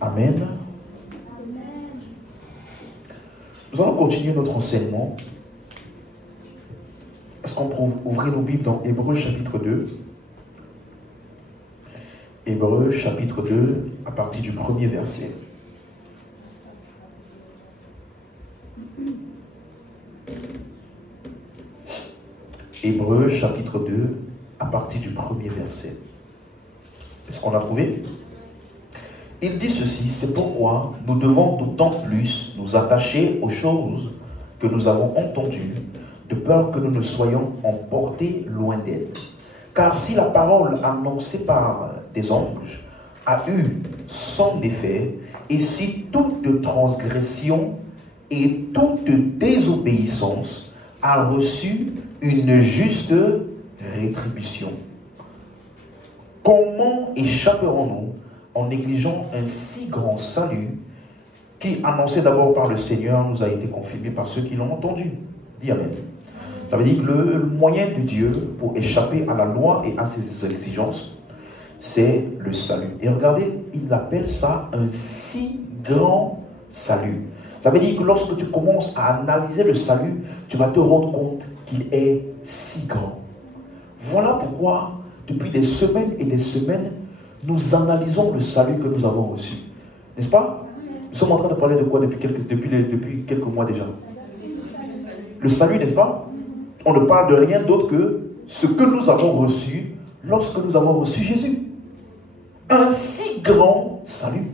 Amen. Nous allons continuer notre enseignement. Est-ce qu'on peut ouvrir nos Bibles dans Hébreux chapitre 2? Hébreux chapitre 2, à partir du premier verset. Hébreux chapitre 2, à partir du premier verset. Est-ce qu'on l'a trouvé? Il dit ceci: c'est pourquoi nous devons d'autant plus nous attacher aux choses que nous avons entendues, de peur que nous ne soyons emportés loin d'elles. Car si la parole annoncée par des anges a eu son effet, et si toute transgression et toute désobéissance a reçu une juste rétribution, comment échapperons-nous en négligeant un si grand salut qui, annoncé d'abord par le Seigneur, nous a été confirmé par ceux qui l'ont entendu? Dis Amen. Ça veut dire que le moyen de Dieu pour échapper à la loi et à ses exigences, c'est le salut. Et regardez, il appelle ça un si grand salut. Ça veut dire que lorsque tu commences à analyser le salut, tu vas te rendre compte qu'il est si grand. Voilà pourquoi, depuis des semaines et des semaines, nous analysons le salut que nous avons reçu. N'est-ce pas? Nous sommes en train de parler de quoi depuis quelques mois déjà? Le salut, n'est-ce pas? On ne parle de rien d'autre que ce que nous avons reçu lorsque nous avons reçu Jésus. Un si grand salut.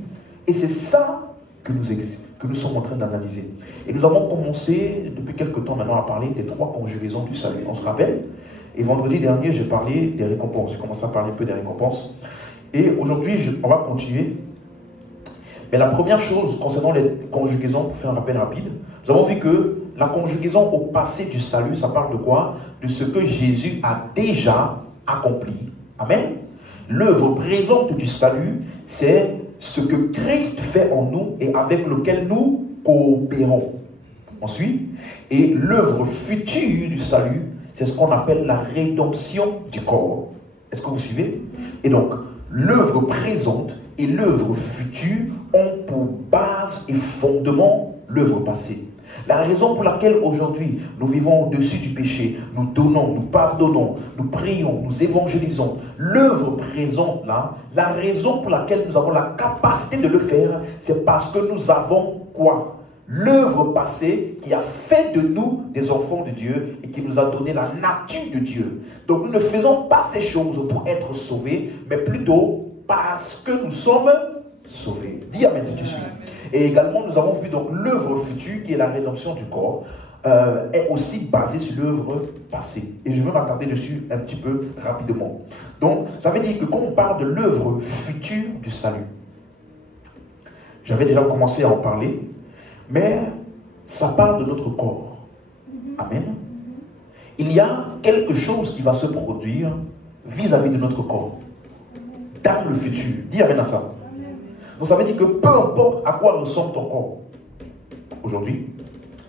Et c'est ça que nous sommes en train d'analyser. Et nous avons commencé depuis quelques temps maintenant à parler des 3 conjugaisons du salut. On se rappelle? Et vendredi dernier, j'ai parlé des récompenses. J'ai commencé à parler un peu des récompenses. Et aujourd'hui, on va continuer. Mais la première chose concernant les conjugaisons, pour faire un rappel rapide, nous avons vu que la conjugaison au passé du salut, ça parle de quoi? De ce que Jésus a déjà accompli. Amen. L'œuvre présente du salut, c'est ce que Christ fait en nous et avec lequel nous coopérons. Ensuite, et l'œuvre future du salut, c'est ce qu'on appelle la rédemption du corps. Est-ce que vous suivez? Et donc, l'œuvre présente et l'œuvre future ont pour base et fondement l'œuvre passée. La raison pour laquelle aujourd'hui nous vivons au-dessus du péché, nous donnons, nous pardonnons, nous prions, nous évangélisons, l'œuvre présente là, la raison pour laquelle nous avons la capacité de le faire, c'est parce que nous avons quoi? L'œuvre passée qui a fait de nous des enfants de Dieu et qui nous a donné la nature de Dieu. Donc nous ne faisons pas ces choses pour être sauvés, mais plutôt parce que nous sommes sauvés. Dis Amen si tu suis. Et également nous avons vu donc l'œuvre future qui est la rédemption du corps est aussi basée sur l'œuvre passée. Et je vais m'attarder dessus un petit peu rapidement. Donc ça veut dire que quand on parle de l'œuvre future du salut, j'avais déjà commencé à en parler, mais ça parle de notre corps. Amen. Il y a quelque chose qui va se produire vis-à-vis de notre corps dans le futur. Dis Amen à ça. Donc ça veut dire que peu importe à quoi ressemble ton corps aujourd'hui,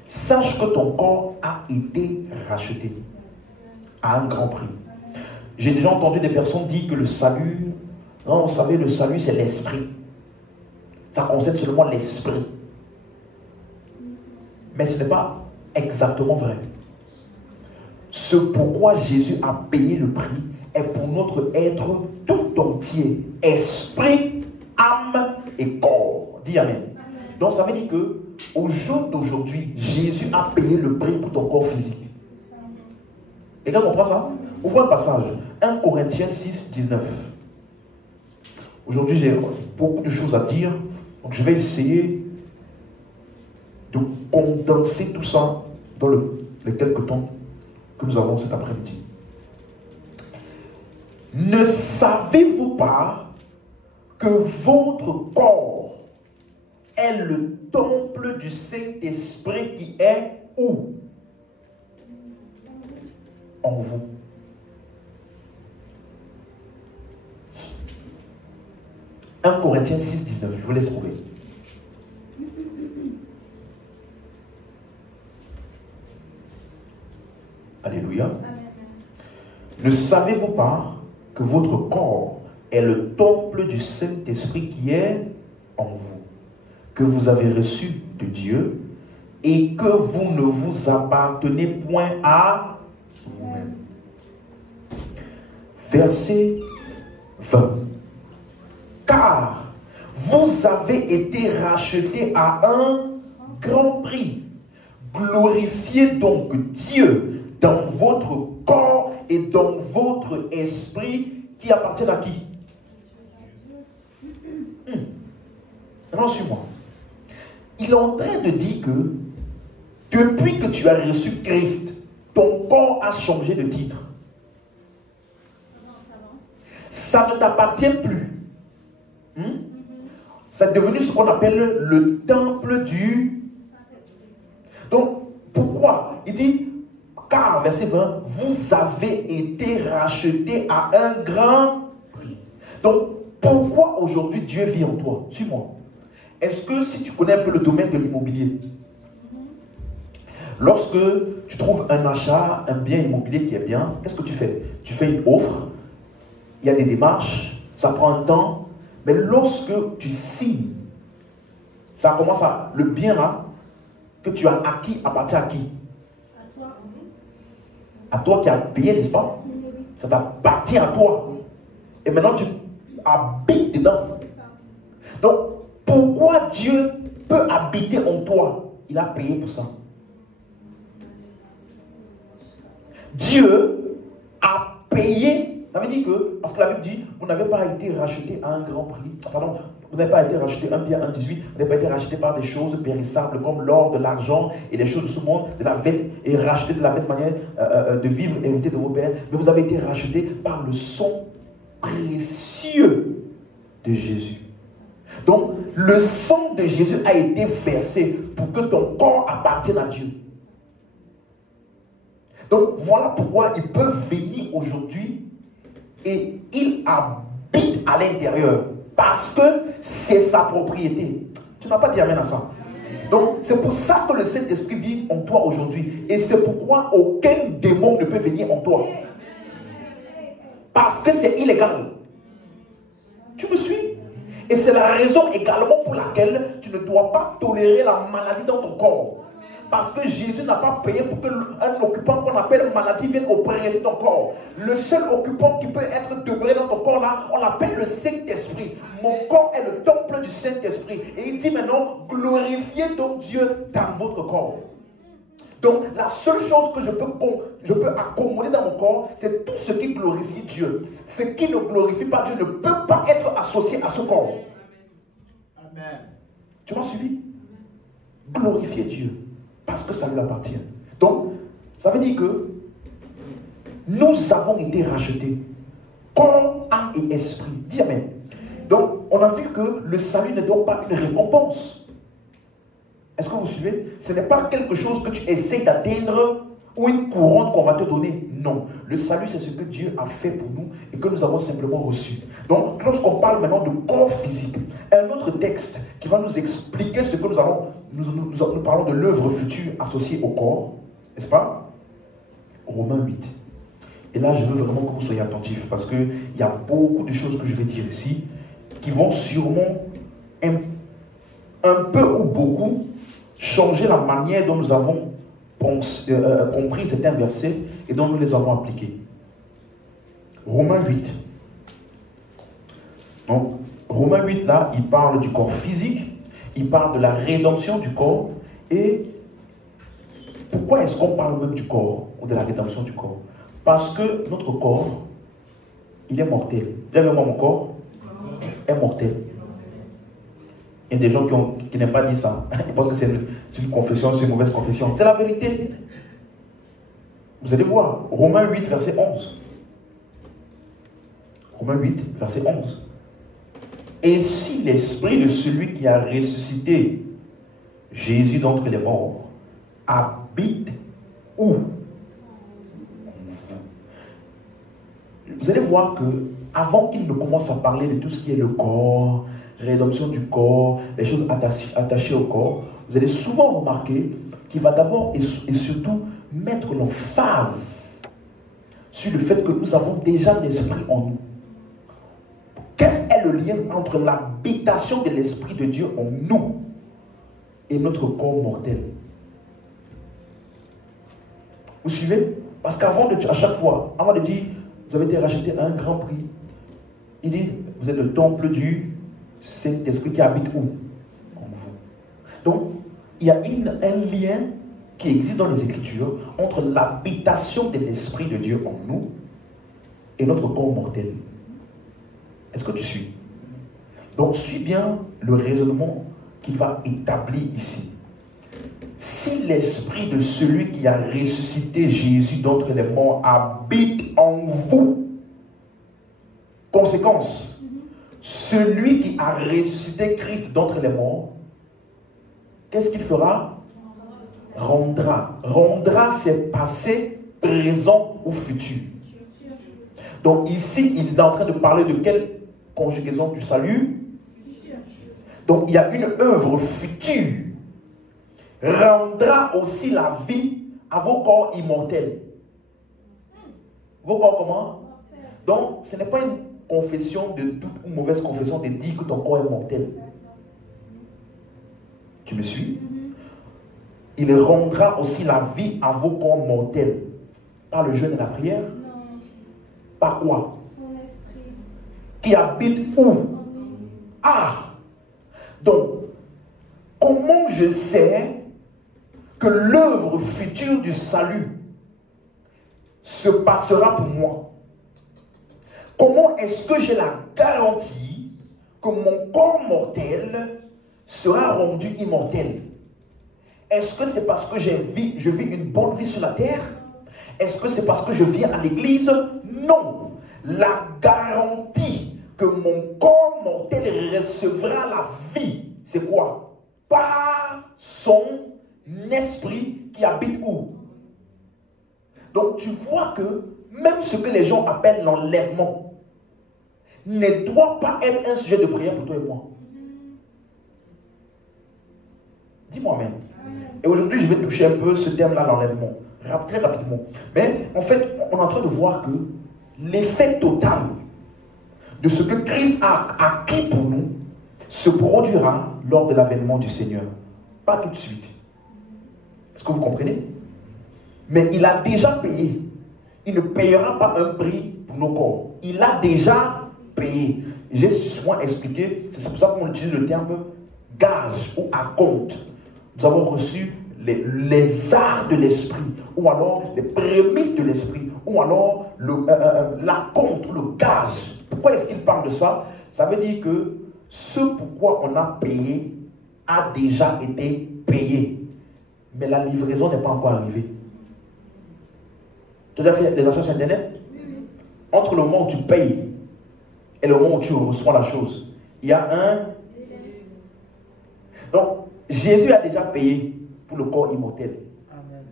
sache que ton corps a été racheté à un grand prix. J'ai déjà entendu des personnes dire que le salut, non, vous savez, le salut c'est l'esprit. Ça concerne seulement l'esprit. Mais ce n'est pas exactement vrai. Ce pourquoi Jésus a payé le prix est pour notre être tout entier. Esprit, âme et corps. Dis Amen. Donc ça veut dire que au jour d'aujourd'hui, Jésus a payé le prix pour ton corps physique. Les gars, comprends ça? Ouvrons un passage. 1 Corinthiens 6, 19. Aujourd'hui, j'ai beaucoup de choses à dire. Donc je vais essayer de condenser tout ça dans les quelques temps que nous avons cet après-midi. Ne savez-vous pas que votre corps est le temple du Saint-Esprit qui est où? En vous. « 1 Corinthiens 6, 19. Je vous laisse trouver. Alléluia. Ne savez-vous pas que votre corps est le temple du Saint-Esprit qui est en vous, que vous avez reçu de Dieu et que vous ne vous appartenez point à vous-même. Verset 20. Car vous avez été rachetés à un grand prix. Glorifiez donc Dieu dans votre corps et dans votre esprit qui appartiennent à qui? Maintenant, suis-moi. Il est en train de dire que depuis que tu as reçu Christ, ton corps a changé de titre. Ça ne t'appartient plus. C'est devenu ce qu'on appelle le temple du... Donc, pourquoi? Il dit, car, verset 20, vous avez été rachetés à un grand prix. Donc, pourquoi aujourd'hui Dieu vit en toi? Suis-moi. Est-ce que si tu connais un peu le domaine de l'immobilier, lorsque tu trouves un achat, un bien immobilier qui est bien, qu'est-ce que tu fais? Tu fais une offre, il y a des démarches, ça prend un temps, mais lorsque tu signes, ça commence à... Le bien là, que tu as acquis, appartient à qui? À toi. À toi qui as payé, n'est-ce pas? Ça t'appartient à toi. Et maintenant tu habites dedans. Donc, pourquoi Dieu peut habiter en toi? Il a payé pour ça. Dieu a payé. Ça veut dire que, parce que la Bible dit, vous n'avez pas été racheté à un grand prix. Pardon, vous n'avez pas été racheté, 1 Pierre 1,18, vous n'avez pas été racheté par des choses périssables comme l'or, de l'argent et les choses de ce monde, et racheté de la même manière de vivre hérité de vos pères. Mais vous avez été racheté par le sang précieux de Jésus. Donc, le sang de Jésus a été versé pour que ton corps appartienne à Dieu. Donc, voilà pourquoi il peut venir aujourd'hui et il habite à l'intérieur. Parce que c'est sa propriété. Tu n'as pas dit amen à ça. Donc, c'est pour ça que le Saint-Esprit vit en toi aujourd'hui. Et c'est pourquoi aucun démon ne peut venir en toi. Parce que c'est illégal. Tu me suis? Et c'est la raison également pour laquelle tu ne dois pas tolérer la maladie dans ton corps. Parce que Jésus n'a pas payé pour qu'un occupant qu'on appelle maladie vienne oppresser ton corps. Le seul occupant qui peut être demeuré dans ton corps là, on l'appelle le Saint-Esprit. Mon corps est le temple du Saint-Esprit. Et il dit maintenant, glorifiez donc Dieu dans votre corps. Donc la seule chose que je peux accommoder dans mon corps, c'est tout ce qui glorifie Dieu. Ce qui ne glorifie pas Dieu ne peut pas être associé à ce corps. Amen. Tu m'as suivi? Glorifier Dieu. Parce que ça lui appartient. Donc, ça veut dire que nous avons été rachetés. Corps, âme et esprit. Dis amen. Donc, on a vu que le salut n'est donc pas une récompense. Est-ce que vous suivez? Ce n'est pas quelque chose que tu essaies d'atteindre ou une couronne qu'on va te donner. Non. Le salut, c'est ce que Dieu a fait pour nous et que nous avons simplement reçu. Donc, lorsqu'on parle maintenant de corps physique, un autre texte qui va nous expliquer ce que nous allons, nous parlons de l'œuvre future associée au corps, n'est-ce pas? Romains 8. Et là, je veux vraiment que vous soyez attentifs parce qu'il y a beaucoup de choses que je vais dire ici qui vont sûrement un peu ou beaucoup changer la manière dont nous avons compris certains versets et dont nous les avons appliqués. Romains 8. Donc, Romains 8, là, il parle du corps physique, il parle de la rédemption du corps. Et pourquoi est-ce qu'on parle même du corps ou de la rédemption du corps? Parce que notre corps, il est mortel. Lève-moi, mon corps est mortel. Il y a des gens qui n'aiment pas dire ça. Ils pensent que c'est une confession, c'est une mauvaise confession. C'est la vérité. Vous allez voir. Romains 8, verset 11. Romains 8, verset 11. Et si l'esprit de celui qui a ressuscité Jésus d'entre les morts habite où? En vous. Vous allez voir que avant qu'il ne commence à parler de tout ce qui est le corps, rédemption du corps, les choses attachées au corps, vous allez souvent remarquer qu'il va d'abord et surtout mettre l'emphase sur le fait que nous avons déjà l'Esprit en nous. Quel est le lien entre l'habitation de l'Esprit de Dieu en nous et notre corps mortel? Vous suivez? Parce qu'avant, à chaque fois, avant de dire, vous avez été racheté à un grand prix, il dit, vous êtes le temple du Saint-Esprit qui habite où? En vous. Donc, il y a un lien qui existe dans les Écritures entre l'habitation de l'Esprit de Dieu en nous et notre corps mortel. Est-ce que tu suis? Donc, suis bien le raisonnement qu'il va établir ici. Si l'esprit de celui qui a ressuscité Jésus d'entre les morts habite en vous, conséquence, celui qui a ressuscité Christ d'entre les morts, qu'est-ce qu'il fera? Rendra. Rendra, c'est passé, présent ou futur. Donc ici, il est en train de parler de quelle conjugaison du salut? Donc il y a une œuvre future. Rendra aussi la vie à vos corps immortels. Vos corps comment? Donc ce n'est pas une confession de doute ou mauvaise confession de dire que ton corps est mortel. Tu me suis? Il rendra aussi la vie à vos corps mortels. Par le jeûne et la prière? Non. Par quoi? Son esprit. Qui habite où? Ah! Donc, comment je sais que l'œuvre future du salut se passera pour moi? Comment est-ce que j'ai la garantie que mon corps mortel sera rendu immortel? Est-ce que c'est parce que je vis une bonne vie sur la terre? Est-ce que c'est parce que je viens à l'église? Non. La garantie que mon corps mortel recevra la vie, c'est quoi? Par son esprit qui habite où? Donc tu vois que même ce que les gens appellent l'enlèvement ne doit pas être un sujet de prière pour toi et moi. Dis-moi même. Et aujourd'hui, je vais toucher un peu ce terme-là, l'enlèvement, très rapidement. Mais en fait, on est en train de voir que l'effet total de ce que Christ a acquis pour nous se produira lors de l'avènement du Seigneur. Pas tout de suite. Est-ce que vous comprenez? Mais il a déjà payé. Il ne payera pas un prix pour nos corps. Il a déjà payé. J'ai souvent expliqué, c'est pour ça qu'on utilise le terme gage ou acompte. Nous avons reçu les arts de l'esprit, ou alors les prémices de l'esprit, ou alors l'acompte, le gage. Pourquoi est-ce qu'il parle de ça? Ça veut dire que ce pourquoi on a payé a déjà été payé. Mais la livraison n'est pas encore arrivée. Tu as déjà fait des achats sur Internet? Entre le moment où tu payes et le moment où tu reçois la chose, il y a un... Donc, Jésus a déjà payé pour le corps immortel. Amen.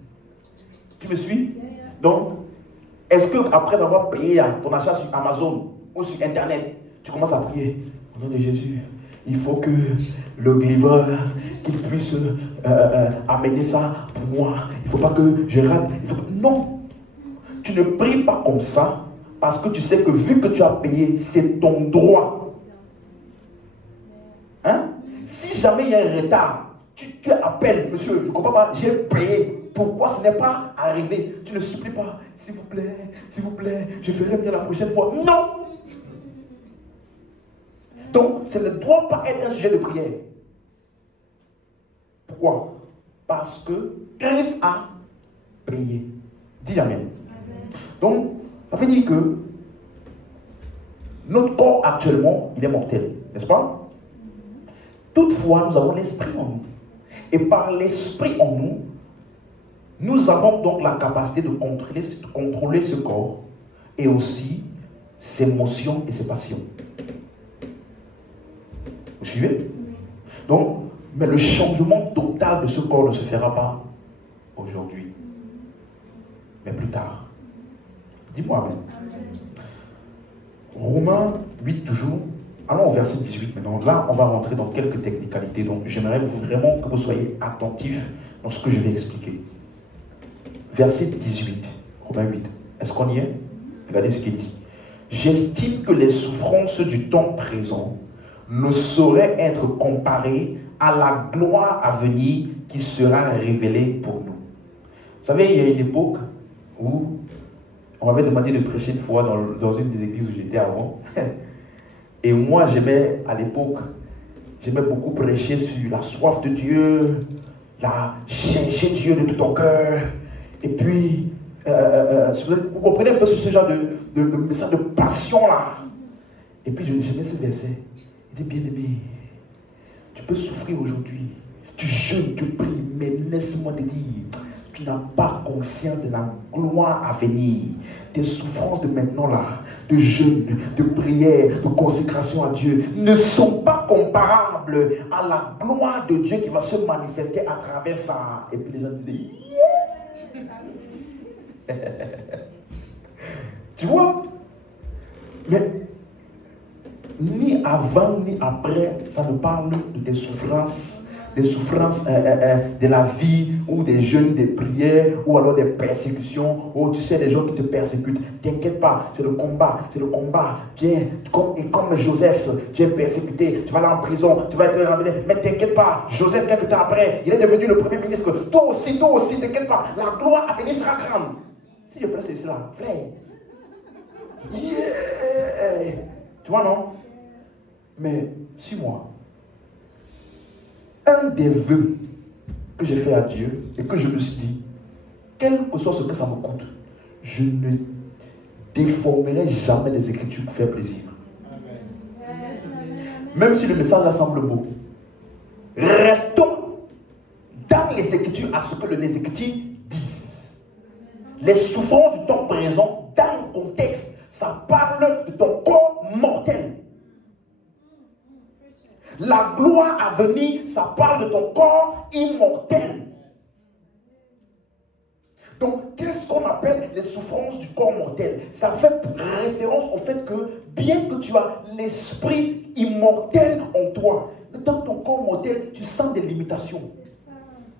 Tu me suis? Donc, est-ce que après avoir payé ton achat sur Amazon ou sur Internet, tu commences à prier au nom de Jésus? Il faut que le livreur, qu'il puisse amener ça pour moi. Il ne faut pas que je rate. Non. Tu ne pries pas comme ça parce que tu sais que vu que tu as payé, c'est ton droit. Hein? Si jamais il y a un retard, tu appelles, monsieur, je ne comprends pas, j'ai payé. Pourquoi ce n'est pas arrivé? Tu ne supplies pas, s'il vous plaît, je ferai bien la prochaine fois. Non! Donc, ça ne doit pas être un sujet de prière. Pourquoi? Parce que Christ a payé. Dis Amen. Donc, ça veut dire que notre corps actuellement, il est mortel, n'est-ce pas? Toutefois, nous avons l'esprit en nous. Et par l'esprit en nous, nous avons donc la capacité de contrôler ce corps et aussi ses émotions et ses passions. Vous suivez? Donc, mais le changement total de ce corps ne se fera pas aujourd'hui, mais plus tard. Dis-moi Amen. Romains 8 toujours. Allons au verset 18 maintenant. Là, on va rentrer dans quelques technicalités. Donc, j'aimerais vraiment que vous soyez attentifs dans ce que je vais expliquer. Verset 18. Romains 8. Est-ce qu'on y est? Regardez ce qu'il dit. J'estime que les souffrances du temps présent ne sauraient être comparées à la gloire à venir qui sera révélée pour nous. Vous savez, il y a une époque où on m'avait demandé de prêcher une fois dans une des églises où j'étais avant. Et moi, à l'époque, j'aimais beaucoup prêcher sur la soif de Dieu, chercher Dieu de tout ton cœur. Et puis, vous comprenez un peu ce genre de message de passion là. Et puis, j'aimais ce verset. Il dit, bien-aimé, tu peux souffrir aujourd'hui. Tu jeûnes, tu pries, mais laisse-moi te dire, tu n'as pas conscience de la gloire à venir. Tes souffrances de maintenant là, de jeûne, de prière, de consécration à Dieu, ne sont pas comparables à la gloire de Dieu qui va se manifester à travers ça. Et puis les gens disaient, yeah! Tu vois? Mais ni avant ni après, ça nous parle des souffrances de la vie, ou des jeûnes, des prières, ou alors des persécutions, ou tu sais, des gens qui te persécutent. T'inquiète pas, c'est le combat. Comme Joseph, tu es persécuté, tu vas aller en prison, tu vas être ramené. Mais t'inquiète pas, Joseph, quelques temps après, il est devenu le premier ministre. Toi aussi, t'inquiète pas, la gloire à venir sera grande. Si je place cela, frère. Yeah. Tu vois, non? Mais, suis-moi. Un des vœux que j'ai fait à Dieu et que je me suis dit, quel que soit ce que ça me coûte, je ne déformerai jamais les Écritures pour faire plaisir. Amen. Même si le message là semble beau, restons dans les Écritures à ce que les Écritures disent. Les souffrances du temps présent, dans le contexte, ça parle de ton corps mortel. La gloire à venir, ça parle de ton corps immortel. Donc, qu'est-ce qu'on appelle les souffrances du corps mortel? Ça fait référence au fait que, bien que tu as l'esprit immortel en toi, mais dans ton corps mortel, tu sens des limitations.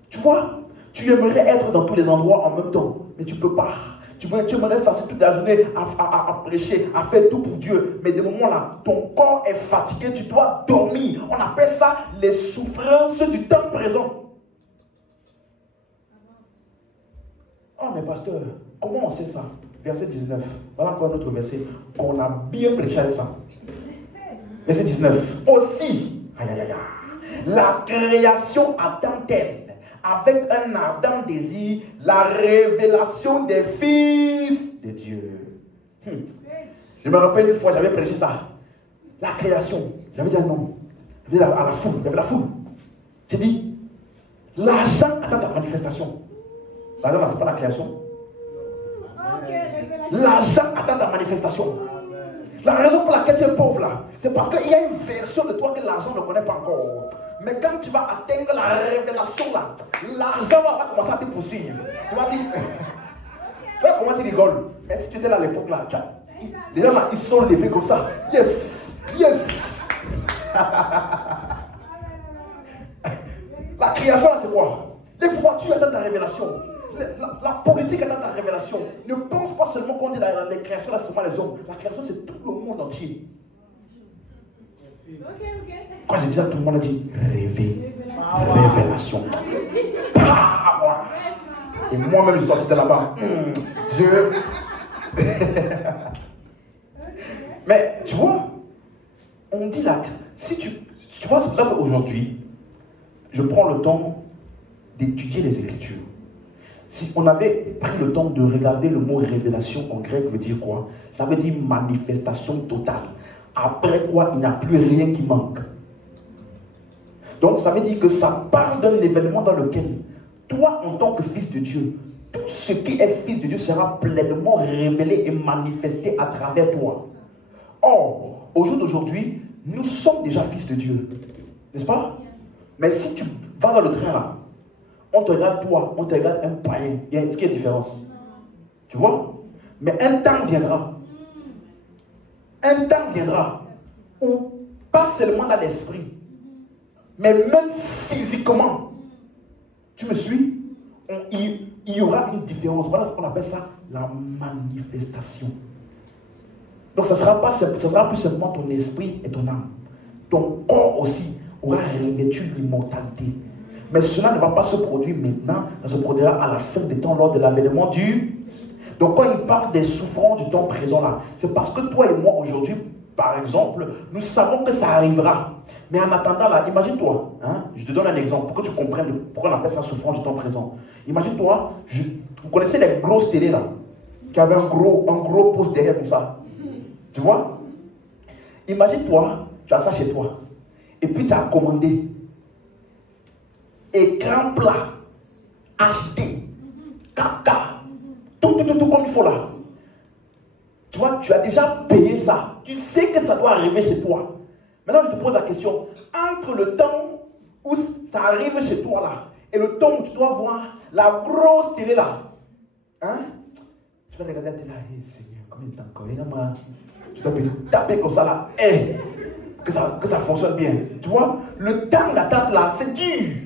Tu vois, tu aimerais être dans tous les endroits en même temps, mais tu ne peux pas. Tu aimerais passer toute la journée à prêcher, à faire tout pour Dieu. Mais de moments là, ton corps est fatigué, tu dois dormir. On appelle ça les souffrances du temps présent. Oh mais pasteur, comment on sait ça? Verset 19. Voilà encore un autre verset qu'on a bien prêché avec ça. Verset 19. Aussi, la création attend-elle avec un ardent désir la révélation des fils de Dieu. Je me rappelle une fois, j'avais prêché ça. La création. J'avais dit non. J'avais dit à la foule. Il y avait la foule. J'ai dit, l'argent attend ta manifestation. L'argent, c'est pas la création. L'argent attend ta manifestation. La raison pour laquelle tu es pauvre là, c'est parce qu'il y a une version de toi que l'argent ne connaît pas encore. Mais quand tu vas atteindre la révélation là, l'argent va commencer à te poursuivre. Tu vas dire, tu vois comment tu rigoles. Mais si tu étais là à l'époque là, les gens là, ils sont levés comme ça. Yes, yes. La création là, c'est quoi? Les voitures attendent ta révélation. La politique attend ta révélation. Ne pense pas seulement qu'on dit les créations là, seulement les hommes. La création, c'est tout le monde entier. Quand je dis ça, tout le monde a dit révélation. Et moi-même, je suis sorti de là-bas. Dieu. Mais tu vois, on dit là, si tu vois, c'est pour ça qu'aujourd'hui, je prends le temps d'étudier les Écritures. Si on avait pris le temps de regarder le mot révélation en grec veut dire quoi? Ça veut dire manifestation totale. Après quoi, il n'y a plus rien qui manque. Donc ça veut dire que ça parle d'un événement dans lequel, toi en tant que fils de Dieu, tout ce qui est fils de Dieu sera pleinement révélé et manifesté à travers toi. Or, au jour d'aujourd'hui, nous sommes déjà fils de Dieu. N'est-ce pas? Mais si tu vas dans le train là, on te regarde toi, on te regarde un païen. Est-ce qu'il y a une différence? Tu vois? Mais un temps viendra. Un temps viendra où, pas seulement dans l'esprit, mais même physiquement, tu me suis? Il y aura une différence. Voilà, on appelle ça la manifestation. Donc ça sera plus simplement ton esprit et ton âme. Ton corps aussi aura revêtu l'immortalité. Mais cela ne va pas se produire maintenant, ça se produira à la fin des temps lors de l'avènement du... Donc quand il parle des souffrances du temps présent là, c'est parce que toi et moi aujourd'hui, par exemple, nous savons que ça arrivera. Mais en attendant là, imagine-toi, hein, je te donne un exemple pour que tu comprennes pourquoi on appelle ça souffrance du temps présent. Imagine-toi, vous connaissez les grosses télés là, qui avaient un gros poste derrière comme ça. Tu vois? Imagine-toi, tu as ça chez toi. Et puis tu as commandé écran plat, HD, 4K, tout comme il faut là. Tu vois, tu as déjà payé ça. Tu sais que ça doit arriver chez toi. Maintenant, je te pose la question. Entre le temps où ça arrive chez toi là et le temps où tu dois voir la grosse télé là, hein? Tu vas regarder la télé là, hey, Seigneur, combien de temps encore? Tu dois taper comme ça là, hey, que ça fonctionne bien. Tu vois, le temps d'attente là, c'est dur.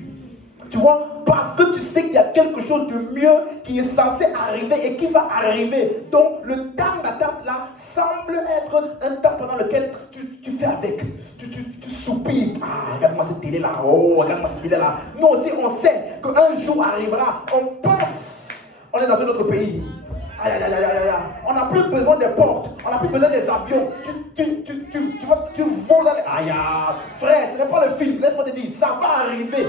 Tu vois, parce que tu sais qu'il y a quelque chose de mieux qui est censé arriver et qui va arriver. Donc, le temps d'attente là semble être un temps pendant lequel tu fais avec. Tu soupires. Ah, regarde-moi cette télé là. Oh, regarde-moi cette télé là. Nous aussi, on sait qu'un jour arrivera. On pense. On est dans un autre pays. Aïe, aïe, aïe, aïe, aïe. On n'a plus besoin des portes. On n'a plus besoin des avions. Tu voles dans les... Aïe, frère, ce n'est pas le film. Laisse-moi te dire, ça va arriver.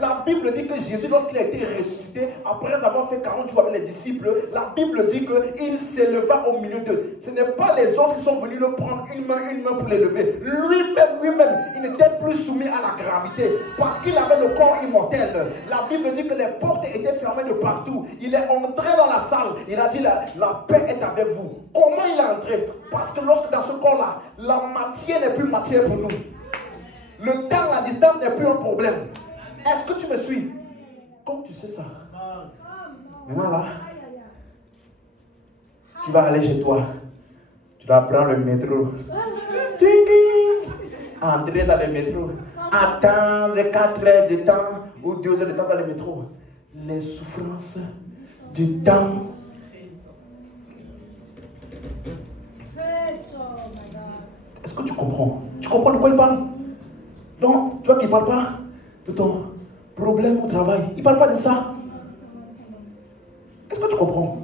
La Bible dit que Jésus, lorsqu'il a été ressuscité, après avoir fait 40 jours avec les disciples, la Bible dit qu'il s'éleva au milieu d'eux. Ce n'est pas les autres qui sont venus le prendre une main pour l'élever. Lui-même, il n'était plus soumis à la gravité parce qu'il avait le corps immortel. La Bible dit que les portes étaient fermées de partout. Il est entré dans la salle. Il a dit la paix est avec vous. Comment il est entré? Parce que lorsque dans ce corps-là, la matière n'est plus matière pour nous. Le temps, la distance n'est plus un problème. Est-ce que tu me suis? Comme tu sais ça, maintenant là, tu vas aller chez toi. Tu vas prendre le métro. Entrer dans le métro. Attendre 4 heures de temps ou 2 heures de temps dans le métro. Les souffrances du temps. Est-ce que tu comprends? Tu comprends de quoi il parle? Non, tu vois qu'il ne parle pas de ton problème au travail. Il ne parle pas de ça. Est-ce que tu comprends?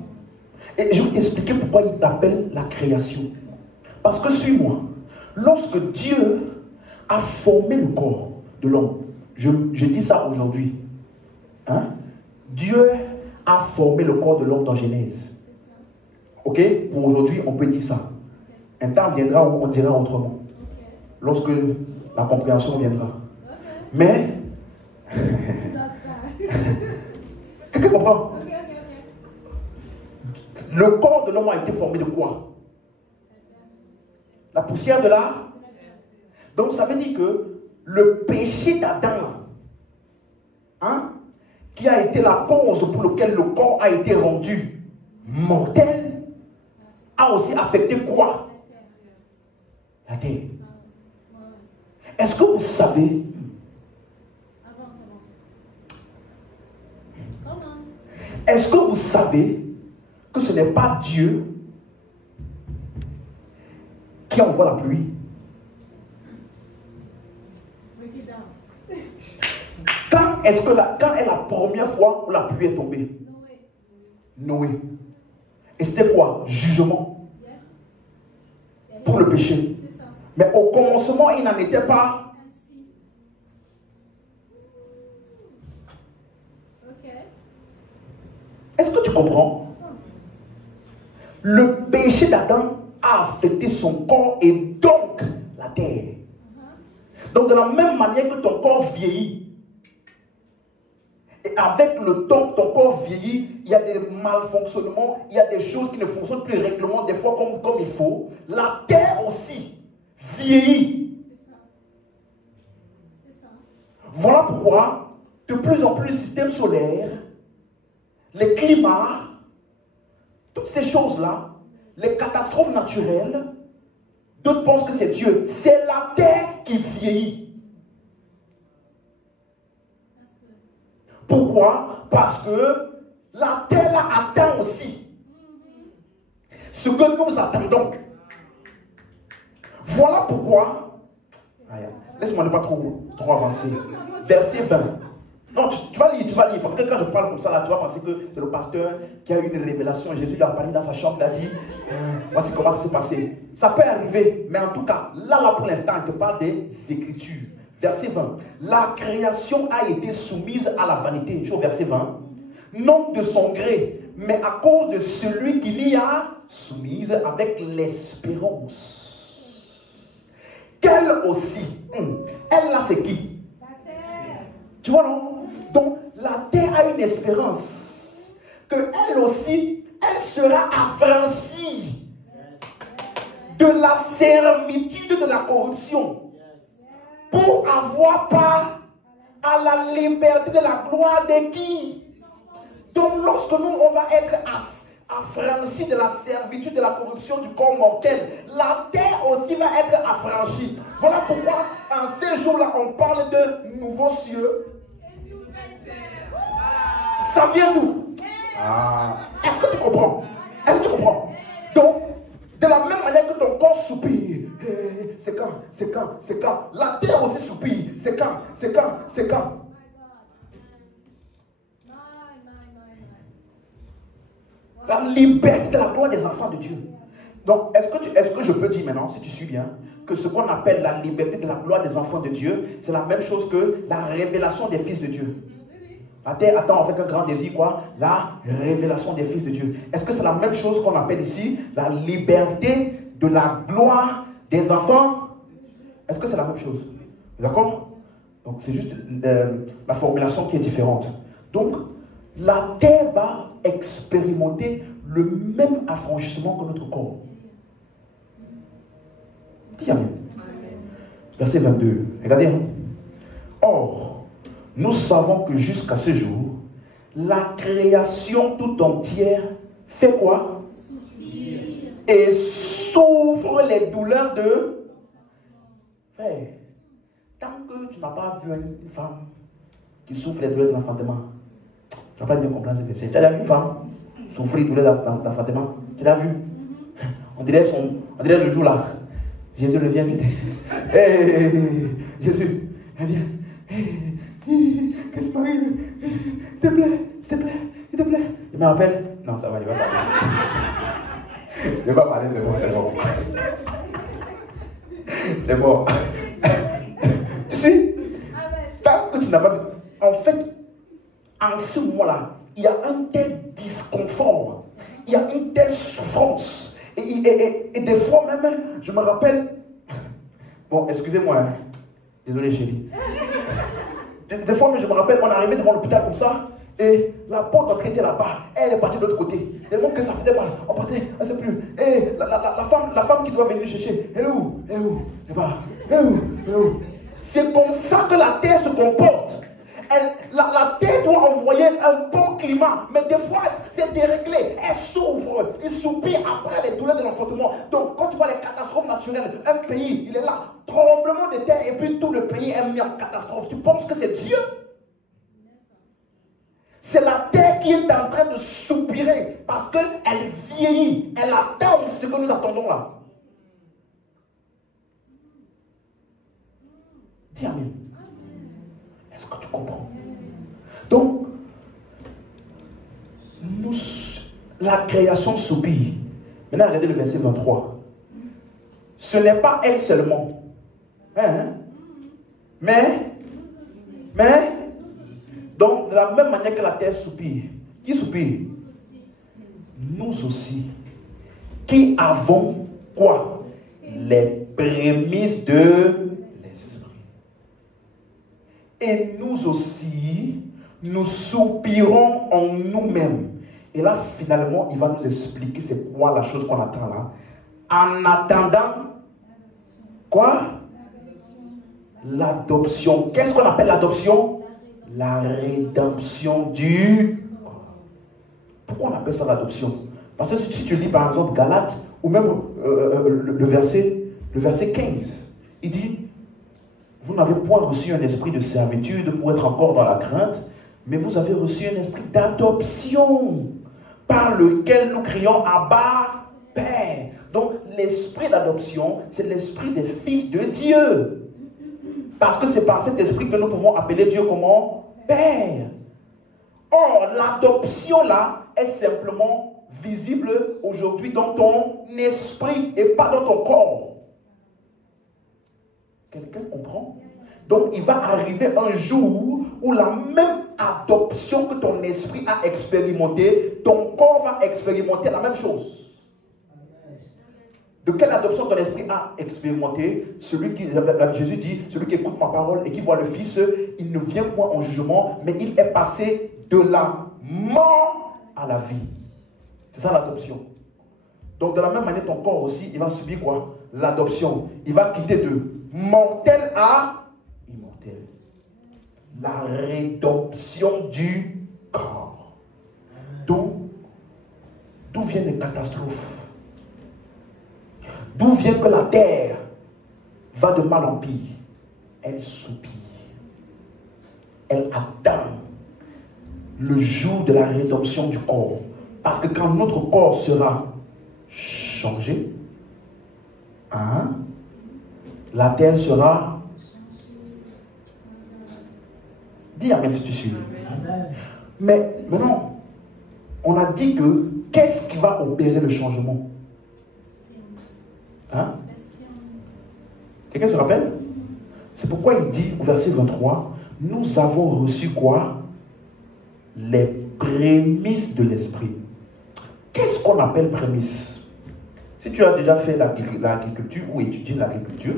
Et je vais t'expliquer pourquoi il t'appelle la création. Parce que suis-moi. Lorsque Dieu a formé le corps de l'homme, je dis ça aujourd'hui. Hein? Dieu a formé le corps de l'homme dans Genèse. Ok? Pour aujourd'hui, on peut dire ça. Un temps viendra où on dira autrement. Lorsque la compréhension viendra. Mais quelqu'un comprend? Le corps de l'homme a été formé de quoi? La poussière de la... Donc ça veut dire que le péché d'Adam, hein, qui a été la cause pour laquelle le corps a été rendu mortel, a aussi affecté quoi? La terre. Est-ce que vous savez... Est-ce que vous savez que ce n'est pas Dieu qui envoie la pluie? Quand est la première fois où la pluie est tombée? Noé. Et c'était quoi? Jugement. Pour le péché. Mais au commencement, il n'en était pas. Est-ce que tu comprends? Le péché d'Adam a affecté son corps et donc la terre. Donc de la même manière que ton corps vieillit, et avec le temps que ton corps vieillit, il y a des malfonctionnements, il y a des choses qui ne fonctionnent plus règlement, des fois comme il faut. La terre aussi vieillit. Voilà pourquoi, de plus en plus, le système solaire, les climats, toutes ces choses-là, les catastrophes naturelles, d'autres pensent que c'est Dieu. C'est la terre qui vieillit. Pourquoi? Parce que la terre l'a atteint aussi. ce que nous attendons. Voilà pourquoi, laisse-moi ne pas trop avancer. Verset 20. Non, tu vas lire, parce que quand je parle comme ça, là, tu vas penser que c'est le pasteur qui a eu une révélation. Jésus lui a parlé dans sa chambre, il a dit, voici comment ça s'est passé. Ça peut arriver, mais en tout cas, là pour l'instant, il te parle des Écritures. Verset 20. La création a été soumise à la vanité. Je suis au verset 20. Non de son gré, mais à cause de celui qui l'y a soumise avec l'espérance. Qu'elle aussi, elle là c'est qui? La terre. Tu vois non? Donc la terre a une espérance que elle aussi, elle sera affranchie de la servitude de la corruption pour avoir part à la liberté de la gloire de qui? Donc lorsque nous, on va être affranchis de la servitude de la corruption du corps mortel, la terre aussi va être affranchie. Voilà pourquoi en ces jours-là, on parle de nouveaux cieux. Ça vient d'où? Est-ce que tu comprends? Est-ce que tu comprends? Donc, de la même manière que ton corps soupire, c'est quand? La terre aussi soupire, c'est quand? La liberté de la gloire des enfants de Dieu. Donc, est-ce que je peux dire maintenant, si tu suis bien, que ce qu'on appelle la liberté de la gloire des enfants de Dieu, c'est la même chose que la révélation des fils de Dieu? La terre attend avec un grand désir quoi? La révélation des fils de Dieu. Est-ce que c'est la même chose qu'on appelle ici la liberté de la gloire des enfants? Est-ce que c'est la même chose? D'accord? Donc, c'est juste la formulation qui est différente. Donc, la terre va expérimenter le même affranchissement que notre corps. Dis Amen. Verset 22. Regardez. Or, nous savons que jusqu'à ce jour, la création tout entière fait quoi? Souffrir. Et souffre les douleurs de... Frère, tant que tu n'as pas vu une femme qui souffre les douleurs de l'enfantement, tu n'as pas bien compris ce verset. Tu as déjà vu une femme souffrir les douleurs d'enfantement? Tu l'as vu? On dirait le jour là. Jésus revient vite. Hey, Jésus, viens. Qu'est-ce qui m'arrive? S'il te plaît. Il me rappelle? Non, ça va, il va parler. Il va parler, c'est bon. Tu sais, tant que tu n'as pas vu, en fait, en ce moment-là, il y a un tel disconfort, il y a une telle souffrance. Et des fois même, je me rappelle, bon, excusez-moi, hein. Désolé chérie. Des fois même, je me rappelle, on est arrivé devant l'hôpital comme ça, et la porte d'entrée était là-bas, elle est partie de l'autre côté. Tellement que ça faisait mal, on partait, elle ne sait plus. Et la femme qui doit venir chercher, elle est où? C'est comme ça que la terre se comporte. La terre doit envoyer un bon climat, mais des fois c'est déréglé, elle s'ouvre, il soupire après les douleurs de l'enfantement. Donc quand tu vois les catastrophes naturelles, un pays, il est là, tremblement de terre, et puis tout le pays est mis en catastrophe. Tu penses que c'est Dieu? C'est la terre qui est en train de soupirer, parce qu'elle vieillit, elle attend ce que nous attendons là. Dis Amen. Est-ce que tu comprends? Donc, la création soupire. Maintenant, regardez le verset 23. Ce n'est pas elle seulement. Mais, donc, de la même manière que la terre soupire. Qui soupire? Nous aussi. Qui avons quoi? Les prémices de... Et nous aussi, nous soupirons en nous-mêmes. Et là, finalement, il va nous expliquer c'est quoi la chose qu'on attend là. En attendant, quoi? L'adoption. Qu'est-ce qu'on appelle l'adoption? La rédemption du corps. Pourquoi on appelle ça l'adoption? Parce que si tu lis par exemple Galates, ou même le verset 15, il dit... Vous n'avez point reçu un esprit de servitude pour être encore dans la crainte, mais vous avez reçu un esprit d'adoption par lequel nous crions Abba, Père. Donc, l'esprit d'adoption, c'est l'esprit des fils de Dieu. Parce que c'est par cet esprit que nous pouvons appeler Dieu comment? Père. Or, l'adoption là est simplement visible aujourd'hui dans ton esprit et pas dans ton corps. Quelqu'un comprend? Donc, il va arriver un jour où la même adoption que ton esprit a expérimenté, ton corps va expérimenter la même chose. De quelle adoption ton esprit a expérimenté? Jésus dit, celui qui écoute ma parole et qui voit le Fils, il ne vient point en jugement, mais il est passé de la mort à la vie. C'est ça l'adoption. Donc de la même manière, ton corps aussi, il va subir quoi? L'adoption. Il va quitter de mortel à immortel. La rédemption du corps. Donc, d'où viennent les catastrophes? D'où vient que la terre va de mal en pire? Elle soupire. Elle attend le jour de la rédemption du corps. Parce que quand notre corps sera changé, la terre sera... Dis amen si tu suis. Mais maintenant, on a dit que qu'est-ce qui va opérer le changement? Quelqu'un se rappelle? C'est pourquoi il dit au verset 23, nous avons reçu quoi? Les prémices de l'esprit. Qu'est-ce qu'on appelle prémices? Si tu as déjà fait l'agriculture ou étudié l'agriculture,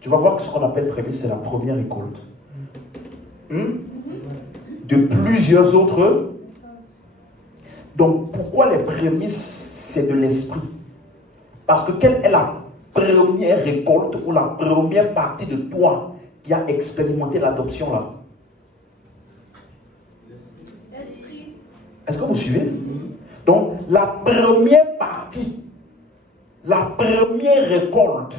tu vas voir que ce qu'on appelle prémices, c'est la première récolte. De plusieurs autres. Donc pourquoi les prémices? C'est de l'esprit. Parce que quelle est la première récolte ou la première partie de toi qui a expérimenté l'adoption là? L'esprit. Est-ce que vous suivez? Donc la première partie, la première récolte,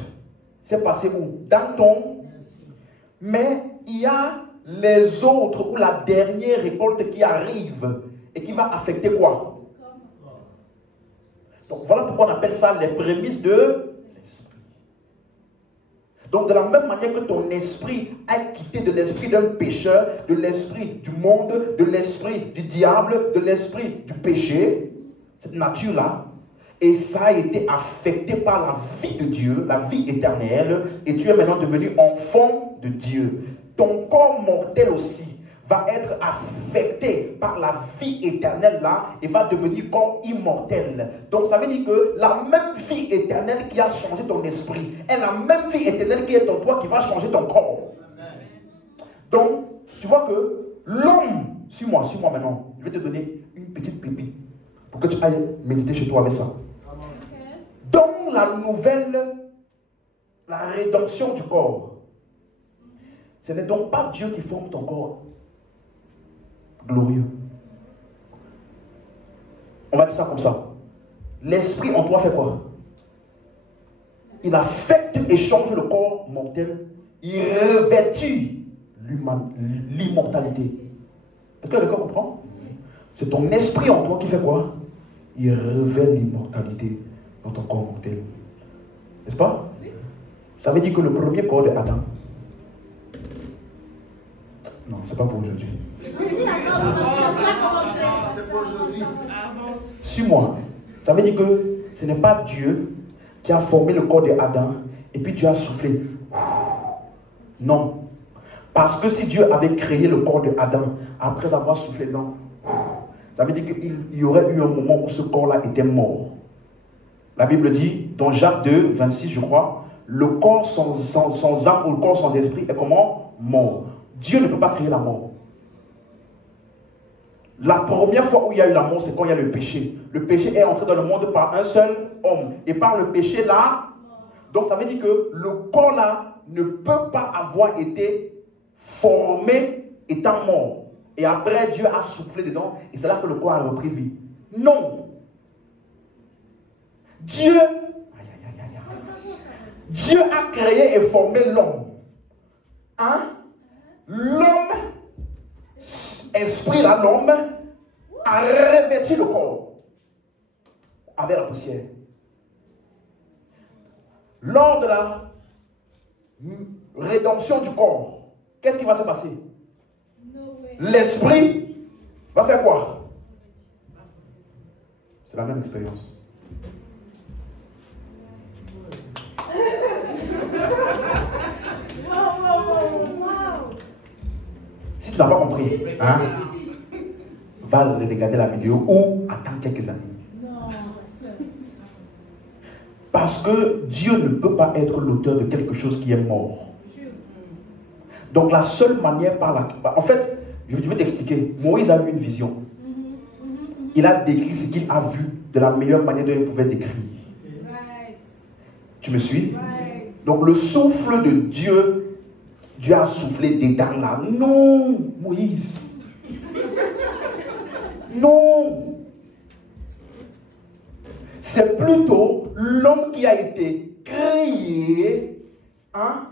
c'est passé où? Dans ton... Mais il y a les autres ou la dernière récolte qui arrive et qui va affecter quoi? Donc voilà pourquoi on appelle ça les prémices de l'esprit. Donc de la même manière que ton esprit a quitté de l'esprit d'un pécheur, de l'esprit du monde, de l'esprit du diable, de l'esprit du péché, cette nature-là, et ça a été affecté par la vie de Dieu, la vie éternelle, et tu es maintenant devenu enfant de Dieu. Ton corps mortel aussi va être affecté par la vie éternelle là et va devenir corps immortel. Donc ça veut dire que la même vie éternelle qui a changé ton esprit est la même vie éternelle qui est en toi qui va changer ton corps. Donc tu vois que l'homme, suis-moi maintenant, je vais te donner une petite pépite pour que tu ailles méditer chez toi avec ça. Dans la nouvelle, la rédemption du corps, ce n'est donc pas Dieu qui forme ton corps glorieux. On va dire ça comme ça. L'esprit en toi fait quoi? Il affecte et change le corps mortel. Il revêtit l'immortalité. Est-ce que quelqu'un comprend? C'est ton esprit en toi qui fait quoi? Il revêt l'immortalité dans ton corps mortel. N'est-ce pas? Ça veut dire que le premier corps de Adam. Non, c'est pas pour aujourd'hui. Suis-moi. Ça veut dire que ce n'est pas Dieu qui a formé le corps de Adam et puis Dieu a soufflé. Non. Parce que si Dieu avait créé le corps de Adam après avoir soufflé, non. Ça veut dire qu'il y aurait eu un moment où ce corps-là était mort. La Bible dit, dans Jacques 2, 26, je crois, le corps sans âme ou le corps sans esprit est comment? Mort. Dieu ne peut pas créer la mort. La première fois où il y a eu la mort, c'est quand il y a le péché. Le péché est entré dans le monde par un seul homme. Et par le péché là, donc ça veut dire que le corps là ne peut pas avoir été formé étant mort. Et après Dieu a soufflé dedans et c'est là que le corps a repris vie. Non. Dieu a créé et formé l'homme. L'homme, esprit là, l'homme a revêtu le corps avec la poussière. lors de la rédemption du corps, qu'est-ce qui va se passer? L'esprit va faire quoi? C'est la même expérience. Si tu n'as pas compris, hein, va regarder la vidéo ou attends quelques années. Parce que Dieu ne peut pas être l'auteur de quelque chose qui est mort. Donc la seule manière par laquelle... En fait, je vais t'expliquer. Moïse a eu une vision. Il a décrit ce qu'il a vu de la meilleure manière dont il pouvait décrire. Tu me suis? Donc le souffle de Dieu, Dieu a soufflé dedans là. Non, Moïse. Non. C'est plutôt l'homme qui a été créé, hein,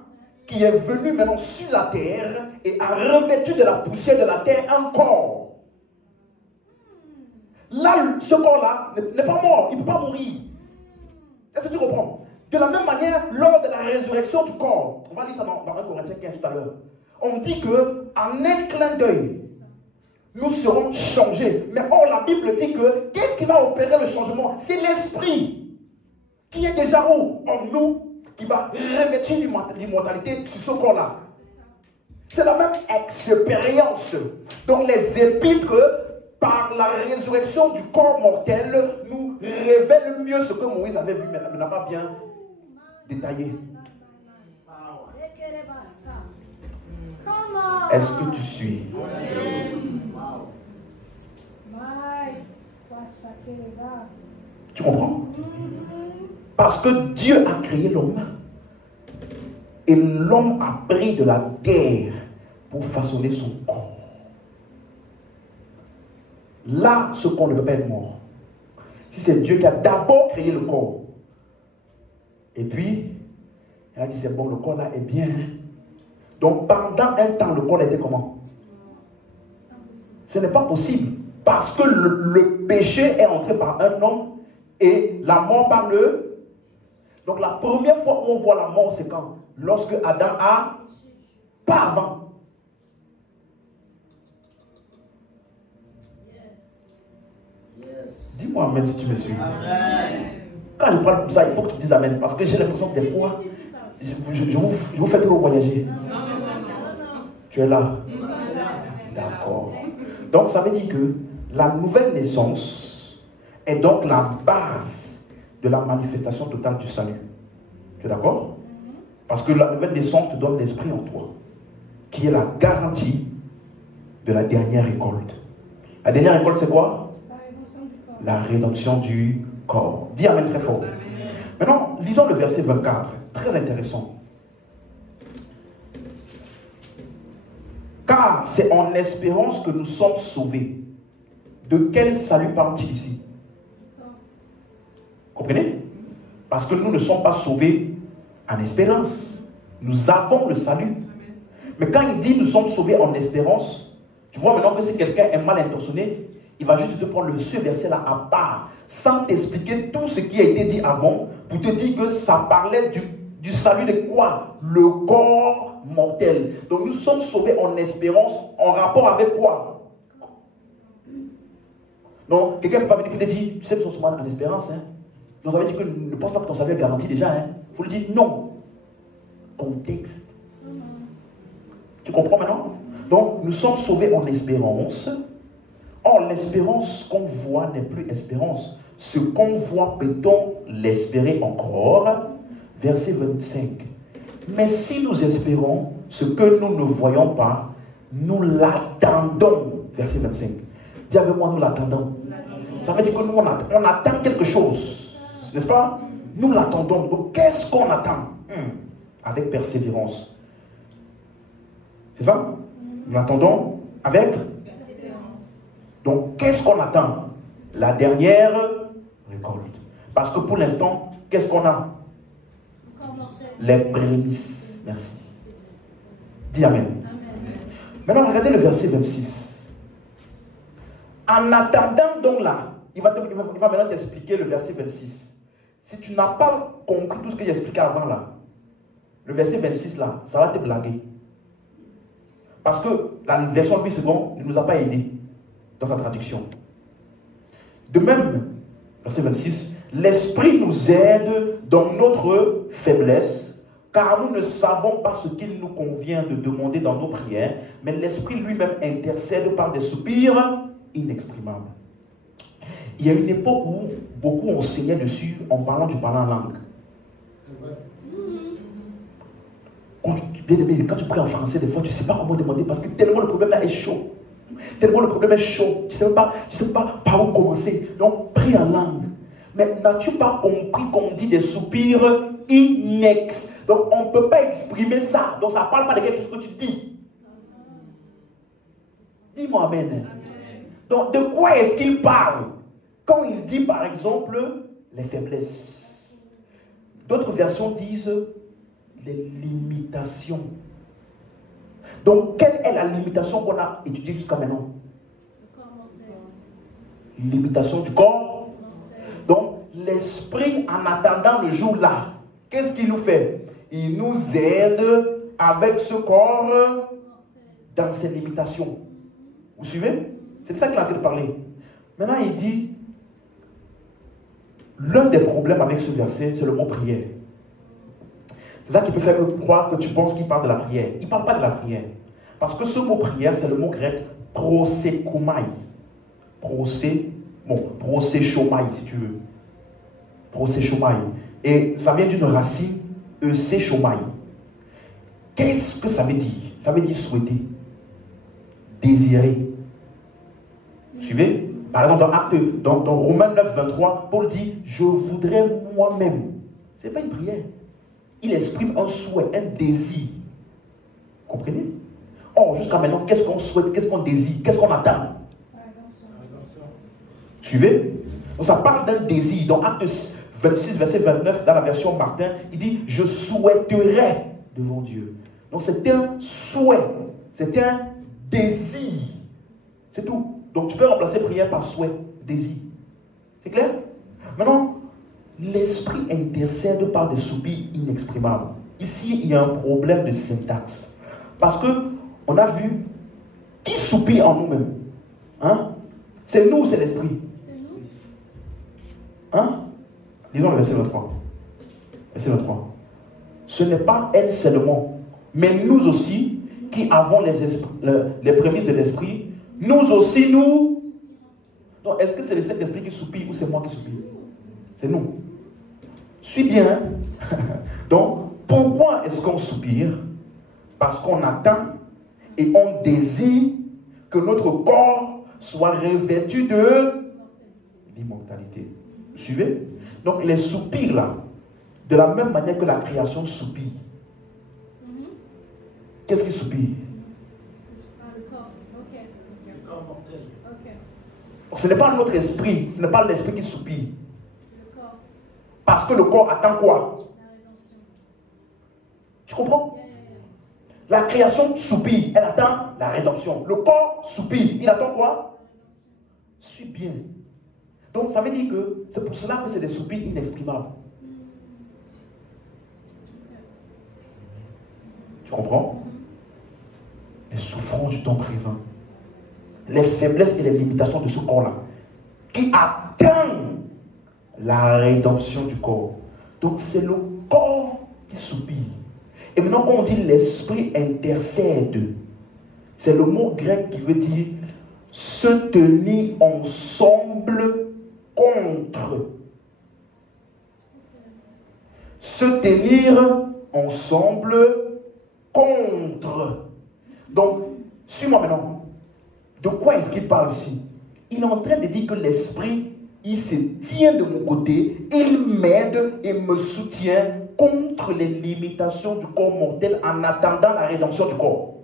qui est venu maintenant sur la terre et a revêtu de la poussière de la terre un corps. Là, ce corps-là n'est pas mort, il ne peut pas mourir. Est-ce que tu comprends? De la même manière, lors de la résurrection du corps, on va lire ça dans 1 Corinthiens 15 tout à l'heure, on dit qu'en un clin d'œil, nous serons changés. Mais or, la Bible dit que qu'est-ce qui va opérer le changement? C'est l'esprit qui est déjà où? En nous, qui va revêtir l'immortalité sur ce corps-là. C'est la même expérience. Donc les épîtres, par la résurrection du corps mortel, nous révèlent mieux ce que Moïse avait vu, mais n'a pas bien détaillé. Est-ce que tu suis? Tu comprends? Parce que Dieu a créé l'homme. Et l'homme a pris de la terre pour façonner son corps. Là, ce corps ne peut pas être mort. Si c'est Dieu qui a d'abord créé le corps. Et puis, elle a dit, c'est bon, le corps là est bien. Donc, pendant un temps, le corps était comment? Ce n'est pas possible. Parce que le péché est entré par un homme et la mort par le... Donc, la première fois où on voit la mort, c'est quand? Lorsque Adam a... Pas avant. Dis-moi amen si tu me suis. Quand je parle comme ça, il faut que tu dises amen. Parce que j'ai l'impression que des fois, je vous fais trop voyager. Tu es là? D'accord. Donc ça veut dire que la nouvelle naissance est donc la base de la manifestation totale du salut. Tu es d'accord? Parce que la nouvelle naissance te donne l'esprit en toi, qui est la garantie de la dernière récolte. La dernière récolte, c'est quoi? La rédemption du corps. Dis amen très fort. Maintenant, lisons le verset 24. Très intéressant. Car c'est en espérance que nous sommes sauvés. De quel salut parle-t-il ici? Comprenez? Parce que nous ne sommes pas sauvés en espérance. Nous avons le salut. Mais quand il dit nous sommes sauvés en espérance, tu vois maintenant que si quelqu'un est mal intentionné, il va juste te prendre ce verset-là à part, sans t'expliquer tout ce qui a été dit avant, pour te dire que ça parlait du salut de quoi? Le corps mortel. Donc nous sommes sauvés en espérance, en rapport avec quoi? Donc quelqu'un ne peut pas venir et te dire, tu sais que nous sommes sauvés en espérance. Hein? Donc ça veut dire que ne pense pas que ton salut est garanti déjà. Hein? Il faut lui dire non. Contexte. Tu comprends maintenant? Donc nous sommes sauvés en espérance. Or, l'espérance qu'on voit n'est plus espérance. Ce qu'on voit, peut-on l'espérer encore? Verset 25. Mais si nous espérons ce que nous ne voyons pas, nous l'attendons. Verset 25. Dis avec moi, nous l'attendons. Ça veut dire que nous, on attend quelque chose. N'est-ce pas? Nous l'attendons. Donc, qu'est-ce qu'on attend? Avec persévérance. C'est ça? Nous l'attendons avec... Donc, qu'est-ce qu'on attend? La dernière récolte. Parce que pour l'instant, qu'est-ce qu'on a? Les prémices. Merci. Dis amen. Maintenant, regardez le verset 26. En attendant donc là, il va maintenant t'expliquer le verset 26. Si tu n'as pas compris tout ce que j'ai expliqué avant là, le verset 26 là, ça va te blaguer. Parce que la version 8 secondes ne nous a pas aidé dans sa traduction. De même, verset 26, l'Esprit nous aide dans notre faiblesse, car nous ne savons pas ce qu'il nous convient de demander dans nos prières, mais l'Esprit lui-même intercède par des soupirs inexprimables. Il y a une époque où beaucoup enseignaient dessus en parlant du parler en langue. Quand tu pries en français, des fois, tu ne sais pas comment demander parce que tellement le problème là est chaud. Tellement le problème est chaud. Tu ne sais pas par où commencer. Donc, prie en langue. Mais n'as-tu pas compris qu'on dit des soupirs inex? Donc, on ne peut pas exprimer ça. Donc, ça ne parle pas de quelque chose que tu dis. Dis-moi amen. Donc, de quoi est-ce qu'il parle? Quand il dit, par exemple, les faiblesses. D'autres versions disent les limitations. Donc, quelle est la limitation qu'on a étudiée jusqu'à maintenant? Le corps mortel. Limitation du corps. Donc, l'esprit, en attendant le jour là, qu'est-ce qu'il nous fait? Il nous aide avec ce corps dans ses limitations. Vous suivez? C'est de ça qu'il est en train de parler. Maintenant, il dit, l'un des problèmes avec ce verset, c'est le mot prière. C'est ça qui peut faire croire que tu penses qu'il parle de la prière. Il ne parle pas de la prière. Parce que ce mot prière, c'est le mot grec prosekomai. Prosechomai, si tu veux. Prosechomai. Et ça vient d'une racine, eusechomai. Qu'est-ce que ça veut dire? Ça veut dire souhaiter, désirer. Suivez? Par exemple, dans Romains 9, 23, Paul dit, je voudrais moi-même. Ce n'est pas une prière. Il exprime un souhait, un désir. Comprenez? Or, jusqu'à maintenant, qu'est-ce qu'on souhaite, qu'est-ce qu'on désire, qu'est-ce qu'on attend? Suivez? Donc, ça parle d'un désir. Dans Acte 26, verset 29, dans la version Martin, il dit, je souhaiterais devant Dieu. Donc, c'est un souhait, c'est un désir. C'est tout. Donc, tu peux remplacer prière par souhait, désir. C'est clair? Maintenant, l'esprit intercède par des soupirs inexprimables. Ici, il y a un problème de syntaxe. Parce que on a vu qui soupire en nous-mêmes. Hein? C'est nous ou c'est l'esprit? C'est nous. Hein? Disons le verset 23. Verset 23. Ce n'est pas elle seulement, mais nous aussi qui avons les prémices de l'esprit, nous aussi nous. Donc, est-ce que c'est le Saint-Esprit qui soupire ou c'est moi qui soupire? C'est nous. Suis bien. Donc, pourquoi est-ce qu'on soupire? Parce qu'on attend et on désire que notre corps soit revêtu de l'immortalité. Vous suivez? Donc, les soupirs là, de la même manière que la création soupire. Qu'est-ce qui soupire? Le corps. Ok. Le corps mortel. Ok. Donc, ce n'est pas notre esprit, ce n'est pas l'esprit qui soupire. C'est le corps. Parce que le corps attend quoi? La rédemption. Tu comprends? La création soupire, elle attend la rédemption. Le corps soupire, il attend quoi? Suis bien. Donc ça veut dire que c'est pour cela que c'est des soupirs inexprimables. Tu comprends? Les souffrances du temps présent, les faiblesses et les limitations de ce corps-là, qui attendent la rédemption du corps. Donc c'est le corps qui soupire. Et maintenant, quand on dit l'esprit intercède, c'est le mot grec qui veut dire se tenir ensemble contre. Se tenir ensemble contre. Donc, suis-moi maintenant. De quoi est-ce qu'il parle ici? Il est en train de dire que l'esprit, il se tient de mon côté, il m'aide et me soutient contre les limitations du corps mortel en attendant la rédemption du corps.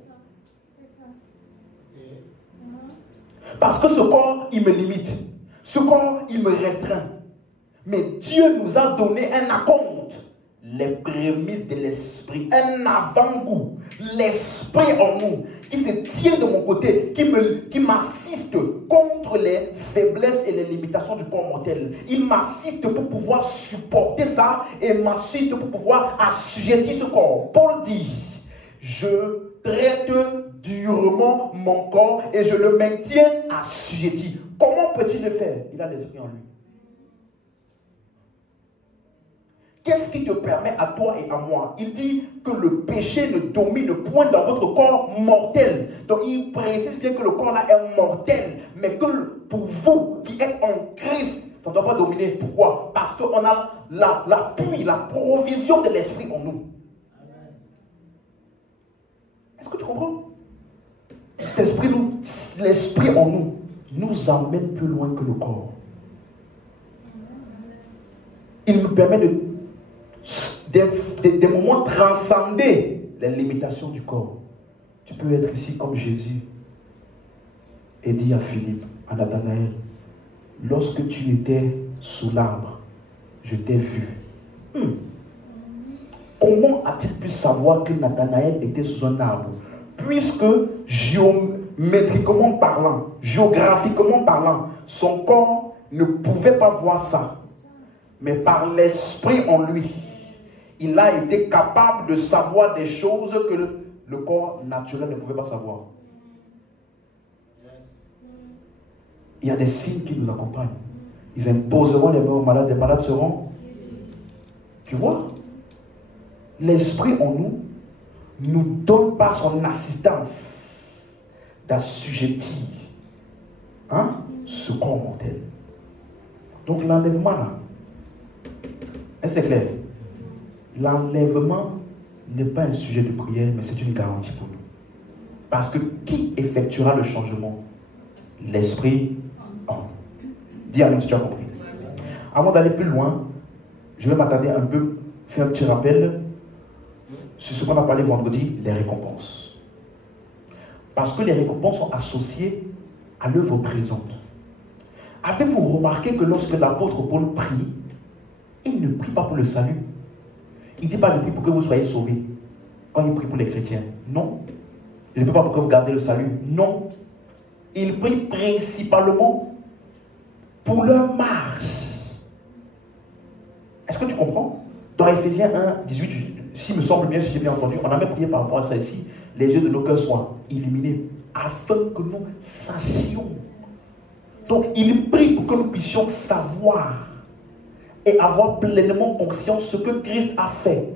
Parce que ce corps, il me limite. Ce corps, il me restreint. Mais Dieu nous a donné un acompte. les prémices de l'esprit, un avant-goût, l'esprit en nous, qui se tient de mon côté, qui m'assiste contre les faiblesses et les limitations du corps mortel. Il m'assiste pour pouvoir supporter ça et m'assiste pour pouvoir assujettir ce corps. Paul dit, je traite durement mon corps et je le maintiens assujetti. Comment peut-il le faire? Il a l'esprit en lui. Qu'est-ce qui te permet à toi et à moi? Il dit que le péché ne domine point dans votre corps mortel. Donc il précise bien que le corps là est mortel, mais que pour vous qui êtes en Christ, ça ne doit pas dominer. Pourquoi? Parce qu'on a l'appui, la provision de l'esprit en nous. Est-ce que tu comprends? L'esprit en nous emmène plus loin que le corps. Il nous permet des moments transcender les limitations du corps. Tu peux être ici comme Jésus et dire à Philippe, à Nathanaël, lorsque tu étais sous l'arbre, je t'ai vu. Comment a-t-il pu savoir que Nathanaël était sous un arbre? Puisque géométriquement parlant, géographiquement parlant, son corps ne pouvait pas voir ça. Mais par l'esprit en lui, il a été capable de savoir des choses que le corps naturel ne pouvait pas savoir. Il y a des signes qui nous accompagnent. Ils imposeront les mains aux malades, les malades seront. Tu vois? L'esprit en nous donne par son assistance d'assujettir ce corps mortel. Donc l'enlèvement là, est-ce que c'est clair? L'enlèvement n'est pas un sujet de prière, mais c'est une garantie pour nous. Parce que qui effectuera le changement? L'esprit en nous. Dis amen si tu as compris. Avant d'aller plus loin, je vais m'attarder un peu, faire un petit rappel sur ce qu'on a parlé vendredi, les récompenses. Parce que les récompenses sont associées à l'œuvre présente. Avez-vous remarqué que lorsque l'apôtre Paul prie, il ne prie pas pour le salut? Il ne dit pas je prie pour que vous soyez sauvés. Quand il prie pour les chrétiens, non. Il ne prie pas pour que vous gardez le salut, non. Il prie principalement pour leur marche. Est-ce que tu comprends? Dans Ephésiens 1, 18, s'il me semble bien, si j'ai bien entendu, on a même prié par rapport à ça ici. Les yeux de nos cœurs soient illuminés, afin que nous sachions. Donc, il prie pour que nous puissions savoir et avoir pleinement conscience ce que Christ a fait.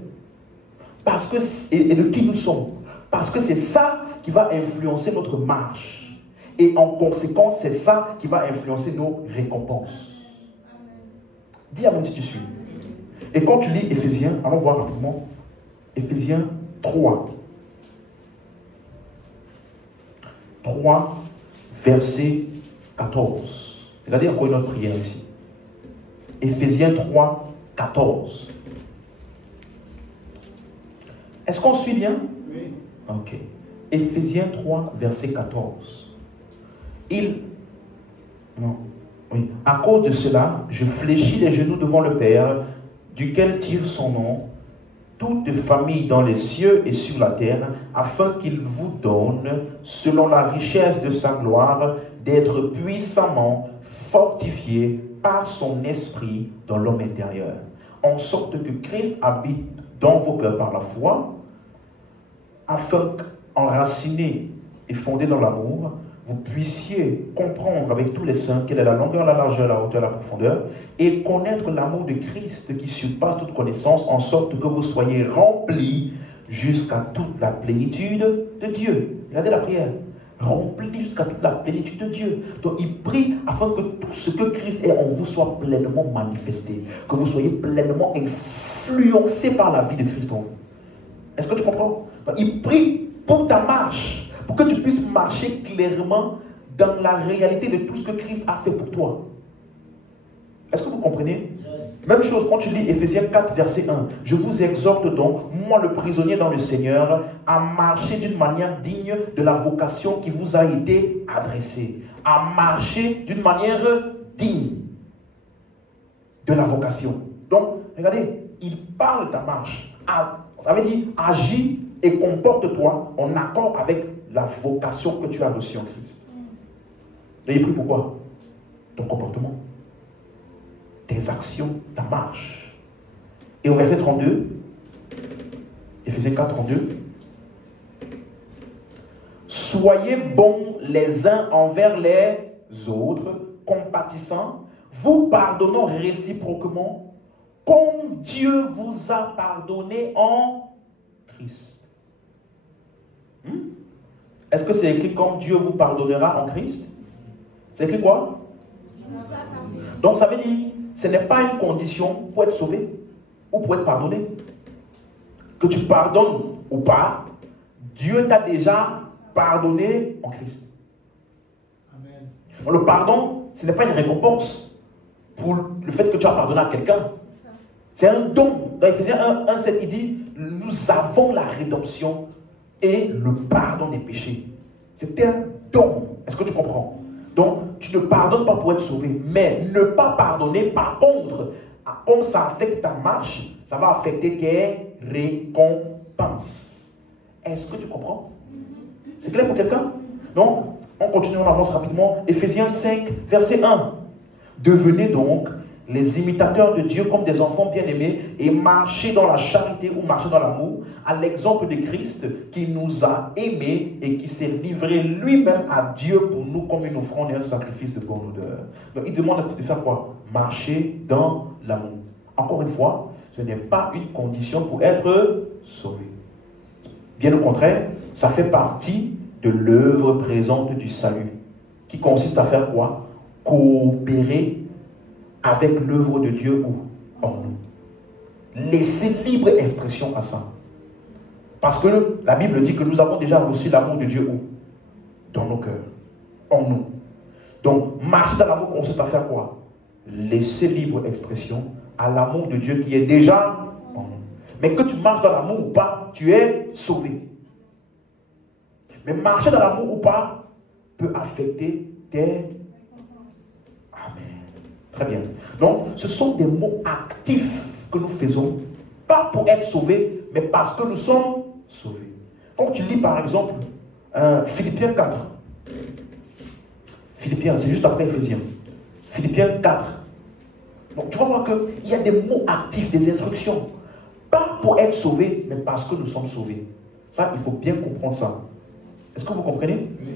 Parce que, et de qui nous sommes. Parce que c'est ça qui va influencer notre marche. Et en conséquence, c'est ça qui va influencer nos récompenses. Dis amen si tu suis. Et quand tu lis Ephésiens, allons voir rapidement. Ephésiens 3. 3, verset 14. Regardez encore une autre prière ici. Ephésiens 3, 14. Est-ce qu'on suit bien? Oui. Ok. Ephésiens 3, verset 14. Oui. À cause de cela, je fléchis les genoux devant le Père, duquel tire son nom, toute famille dans les cieux et sur la terre, afin qu'il vous donne, selon la richesse de sa gloire, d'être puissamment fortifié par son esprit dans l'homme intérieur, en sorte que Christ habite dans vos cœurs par la foi, afin qu'enraciné et fondé dans l'amour, vous puissiez comprendre avec tous les saints quelle est la longueur, la largeur, la hauteur, la profondeur, et connaître l'amour de Christ qui surpasse toute connaissance, en sorte que vous soyez remplis jusqu'à toute la plénitude de Dieu. Regardez la prière. Remplis jusqu'à toute la plénitude de Dieu. Donc il prie afin que tout ce que Christ est en vous soit pleinement manifesté, que vous soyez pleinement influencé par la vie de Christ en vous. Est-ce que tu comprends? Donc, il prie pour ta marche, pour que tu puisses marcher clairement dans la réalité de tout ce que Christ a fait pour toi. Est-ce que vous comprenez? Même chose quand tu lis Ephésiens 4, verset 1. Je vous exhorte donc, moi le prisonnier dans le Seigneur, à marcher d'une manière digne de la vocation qui vous a été adressée. À marcher d'une manière digne de la vocation. Donc, regardez, il parle de ta marche. Ça veut dire, agis et comporte-toi en accord avec la vocation que tu as reçue en Christ. Et il prie pourquoi? Ton comportement, tes actions, ta marche. Et au verset 32, Éphésiens 4, 32, soyez bons les uns envers les autres, compatissants, vous pardonnant réciproquement, comme Dieu vous a pardonné en Christ. Est-ce que c'est écrit comme Dieu vous pardonnera en Christ? C'est écrit quoi? Donc ça veut dire, ce n'est pas une condition pour être sauvé ou pour être pardonné. Que tu pardonnes ou pas, Dieu t'a déjà pardonné en Christ. Amen. Le pardon, ce n'est pas une récompense pour le fait que tu as pardonné à quelqu'un. C'est un don. Dans Éphésiens 1:7, il dit, nous avons la rédemption et le pardon des péchés. C'est un don. Est-ce que tu comprends? Donc, tu ne pardonnes pas pour être sauvé. Mais ne pas pardonner, par contre, comme ça affecte ta marche, ça va affecter tes récompenses. Est-ce que tu comprends? C'est clair pour quelqu'un? Donc, on continue, on avance rapidement. Éphésiens 5, verset 1. Devenez donc les imitateurs de Dieu comme des enfants bien-aimés et marchez dans la charité ou marchez dans l'amour, à l'exemple de Christ qui nous a aimés et qui s'est livré lui-même à Dieu pour nous comme une offrande et un sacrifice de bonne odeur. Donc il demande de faire quoi? Marcher dans l'amour. Encore une fois, ce n'est pas une condition pour être sauvé. Bien au contraire, ça fait partie de l'œuvre présente du salut, qui consiste à faire quoi? Coopérer avec l'œuvre de Dieu en nous. Laisser libre expression à ça. Parce que la Bible dit que nous avons déjà reçu l'amour de Dieu où? Dans nos cœurs, en nous. Donc, marcher dans l'amour consiste à faire quoi? Laisser libre expression à l'amour de Dieu qui est déjà en nous. Mais que tu marches dans l'amour ou pas, tu es sauvé. Mais marcher dans l'amour ou pas peut affecter tes... Amen. Très bien. Donc, ce sont des mots actifs que nous faisons, pas pour être sauvés, mais parce que nous sommes sauvés. Quand tu lis par exemple Philippiens 4, Philippiens, c'est juste après Éphésiens. Philippiens 4. Donc, tu vas voir qu'il y a des mots actifs, des instructions, pas pour être sauvés, mais parce que nous sommes sauvés. Ça, il faut bien comprendre ça. Est-ce que vous comprenez? Oui.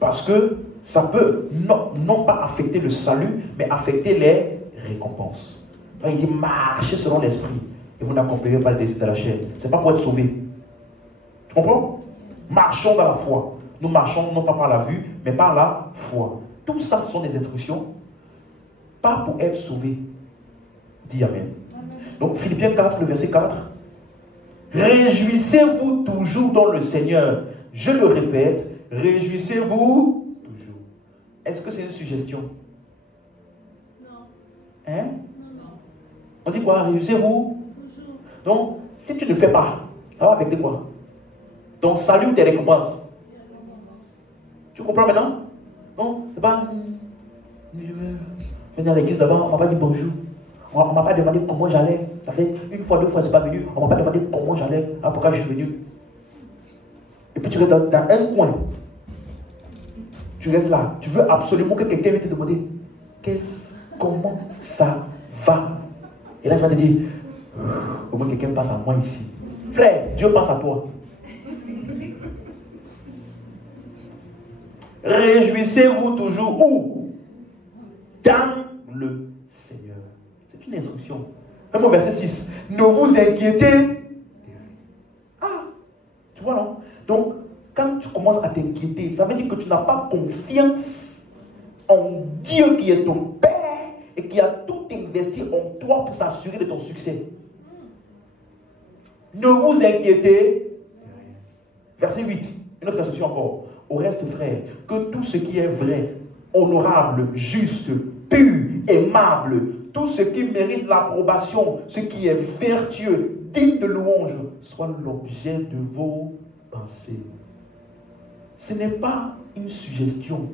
Parce que ça peut non pas affecter le salut, mais affecter les récompenses. Là, il dit marchez selon l'esprit et vous n'accomplirez pas le désir de la chair. Ce n'est pas pour être sauvé. Tu comprends? Marchons dans la foi. Nous marchons non pas par la vue, mais par la foi. Tout ça sont des instructions, pas pour être sauvé. Dis Amen. Donc Philippiens 4, le verset 4. Réjouissez-vous toujours dans le Seigneur. Je le répète, réjouissez-vous toujours. Est-ce que c'est une suggestion? Non. Hein? Non. On dit quoi? Réjouissez-vous toujours. Donc, si tu ne fais pas, ça va affecter quoi? Ton salut ou tes récompenses? Tu comprends maintenant? Non, c'est pas... Je venais à l'église là-bas, on ne m'a pas dit bonjour. On ne m'a pas demandé comment j'allais. Ça fait une fois, deux fois, c'est pas venu. On ne m'a pas demandé comment j'allais. Ah, pourquoi je suis venu? Et puis tu restes dans un coin. Tu restes là. Tu veux absolument que quelqu'un vienne te demander comment ça va? Et là, tu vas te dire, au moins quelqu'un passe à moi ici. Frère, Dieu passe à toi. Réjouissez-vous toujours où? Dans le Seigneur. C'est une instruction. Même au verset 6. Ne vous inquiétez. Ah, tu vois non? Donc, quand tu commences à t'inquiéter, ça veut dire que tu n'as pas confiance en Dieu qui est ton Père et qui a tout investi en toi pour s'assurer de ton succès. Ne vous inquiétez. Verset 8. Une autre instruction encore. Au reste, frère, que tout ce qui est vrai, honorable, juste, pur, aimable, tout ce qui mérite l'approbation, ce qui est vertueux, digne de louange, soit l'objet de vos pensées. Ce n'est pas une suggestion.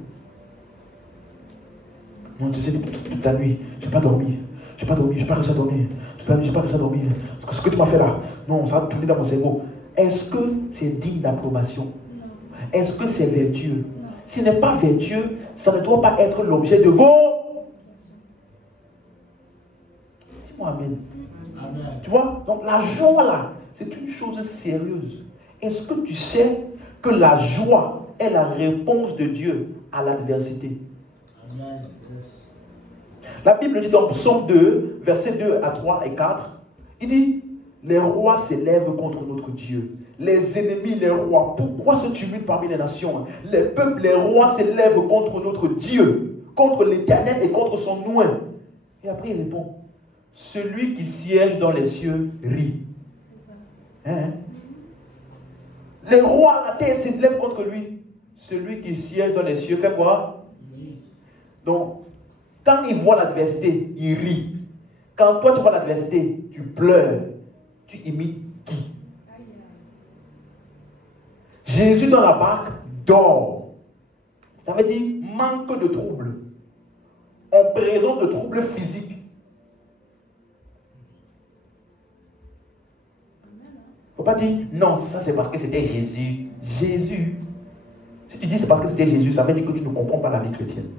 Non, tu sais, toute la nuit, j'ai pas dormi. J'ai pas dormi, j'ai pas réussi à dormir. Toute la nuit, j'ai pas réussi à dormir. Ce que tu m'as fait là, non, ça va tourner dans mon cerveau. Est-ce que c'est digne d'approbation? Est-ce que c'est vertueux? S'il n'est pas vertueux, ça ne doit pas être l'objet de vos... Dis-moi amen. Amen. Tu vois? Donc la joie là, c'est une chose sérieuse. Est-ce que tu sais que la joie est la réponse de Dieu à l'adversité? Amen. La Bible dit dans Psaume 2, versets 2 à 3 et 4, il dit, les rois s'élèvent contre notre Dieu. Les ennemis, les rois, pourquoi ce tumulte parmi les nations? Les peuples, les rois s'élèvent contre notre Dieu, contre l'Éternel et contre son nom. Et après il répond, celui qui siège dans les cieux rit. Hein? Les rois, la terre s'élèvent contre lui. Celui qui siège dans les cieux fait quoi? Donc, quand il voit l'adversité, il rit. Quand toi tu vois l'adversité, tu pleures. Tu imites qui? Jésus dans la barque dort. Ça veut dire manque de troubles. En présence de troubles physiques. Il ne faut pas dire non, ça c'est parce que c'était Jésus. Jésus. Si tu dis c'est parce que c'était Jésus, ça veut dire que tu ne comprends pas la vie chrétienne.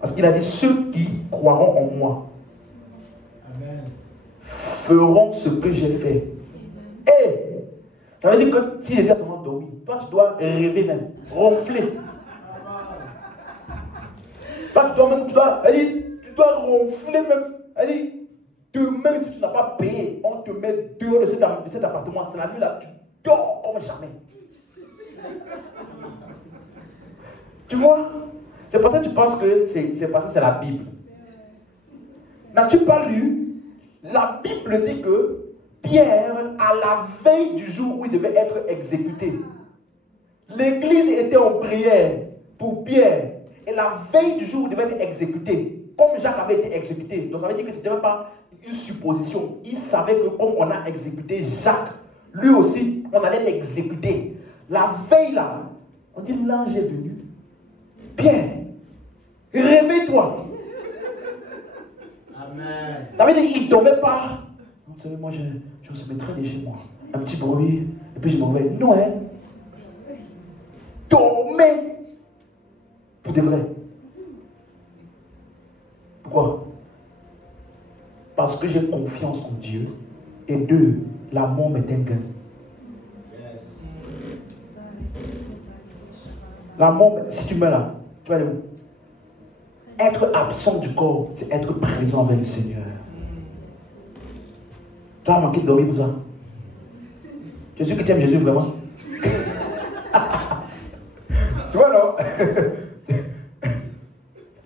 Parce qu'il a dit ceux qui croiront en moi feront ce que j'ai fait. Et ça veut dire que si Jésus a seulement dormi, toi tu dois rêver même, ronfler. Toi tu dois ronfler même. Elle-dit, demain si tu n'as pas payé, on te met dehors de cet appartement. C'est la nuit là, tu dors comme jamais. Tu vois? C'est pour ça que tu penses que c'est parce que c'est la Bible. N'as-tu pas lu? La Bible dit que Pierre, à la veille du jour où il devait être exécuté, l'église était en prière pour Pierre. Et la veille du jour où il devait être exécuté, comme Jacques avait été exécuté, donc ça veut dire que ce n'était même pas une supposition. Il savait que comme on a exécuté Jacques, lui aussi, on allait l'exécuter. La veille là, on dit l'ange est venu. Pierre, réveille-toi. Amen. Ça veut dire qu'il ne dormait pas. Vous savez, moi, je se mettrais de chez moi. Un petit bruit, et puis je m'en vais. Non, hein. Dormez. Pour de vrai. Pourquoi? Parce que j'ai confiance en Dieu. Et deux, la mort m'est un gain. Yes. La mort, si tu meurs là, tu vas aller où? Être absent du corps, c'est être présent avec le Seigneur. Tu as manqué de dormir pour ça. Tu es sûr que tu aimes Jésus vraiment? Tu vois, non?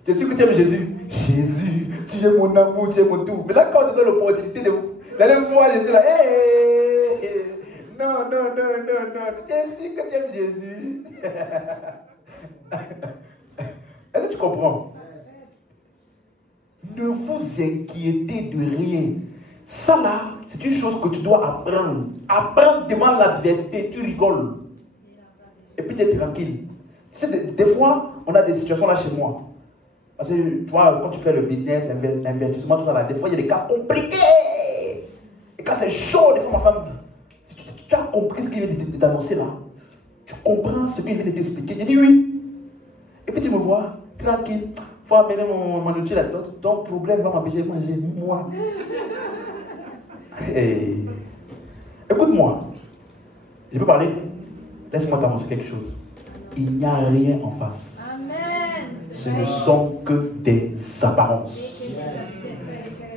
Tu es sûr que tu aimes Jésus? Jésus, tu es mon amour, tu es mon tout. Mais là, quand tu as l'opportunité d'aller voir Jésus, là, non. Tu es sûr que tu aimes Jésus? Est-ce que tu comprends? Ne vous inquiétez de rien. Ça là, c'est une chose que tu dois apprendre. Apprendre devant l'adversité, tu rigoles. Et puis tu es tranquille. Tu sais, des fois, on a des situations là chez moi. Parce que tu vois, quand tu fais le business, investissement, tout ça là, des fois il y a des cas compliqués. Et quand c'est chaud, des fois ma femme, tu as compris ce qu'il vient de t'annoncer là. Tu comprends ce qu'il vient de t'expliquer. J'ai dit oui. Et puis tu me vois, tranquille. Il faut amener mon outil là. Ton problème va m'empêcher de manger, moi. Hey. Écoute-moi. Je peux parler? Laisse-moi t'annoncer quelque chose. Il n'y a rien en face. Amen. Ce ne sont que des apparences.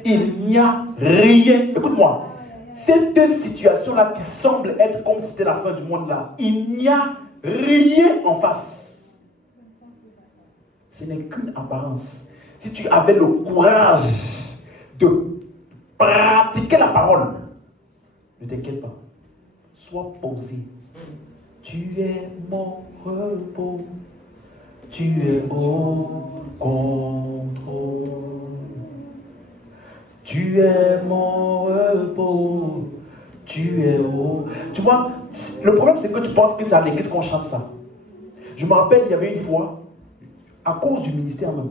Il n'y a rien. Écoute-moi. Cette situation-là qui semble être comme si c'était la fin du monde là, il n'y a rien en face. Ce n'est qu'une apparence. Si tu avais le courage de pratiquer la parole, ne t'inquiète pas. Sois posé. Tu es mon repos. Tu es au contrôle. Tu es mon repos. Tu es au... Tu vois, le problème c'est que tu penses que c'est à l'église qu'on chante ça. Je me rappelle, il y avait une fois, à cause du ministère même,